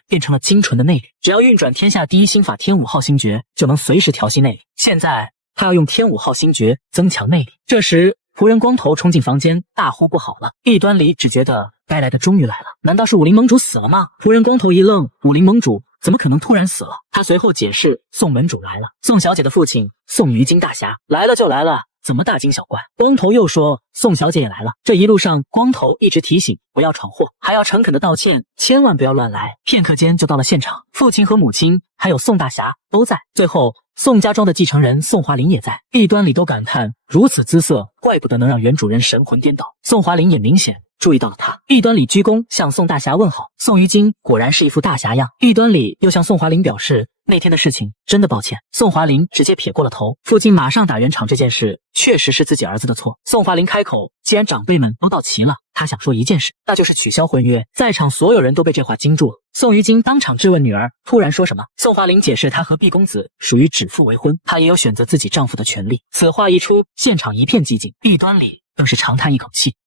变成了精纯的内力，只要运转天下第一心法天5号星诀，就能随时调息内力。现在他要用天5号星诀增强内力。这时仆人光头冲进房间，大呼不好了。毕端礼只觉得该来的终于来了，难道是武林盟主死了吗？仆人光头一愣，武林盟主怎么可能突然死了？他随后解释，宋门主来了，宋小姐的父亲宋于金大侠来了就来了，怎么大惊小怪？光头又说宋小姐也来了。这一路上光头一直提醒不要闯祸，还要诚恳的道歉，千万不要乱来。片刻间就到了现场，父亲和母亲还有宋大侠都在，最后宋家庄的继承人宋华林也在。毕端礼都感叹如此姿色，怪不得能让原主人神魂颠倒。宋华林也明显注意到了他。毕端礼鞠躬向宋大侠问好，宋于金果然是一副大侠样。毕端礼又向宋华林表示那天的事情真的抱歉。宋华林直接撇过了头，父亲马上打圆场，这件事确实是自己儿子的错。宋华林开口，既然长辈们都到齐了，他想说一件事，那就是取消婚约。在场所有人都被这话惊住了。宋于金当场质问女儿突然说什么。宋华林解释他和毕公子属于指腹为婚，他也有选择自己丈夫的权利。此话一出，现场一片寂静，毕端礼更是长叹一口气。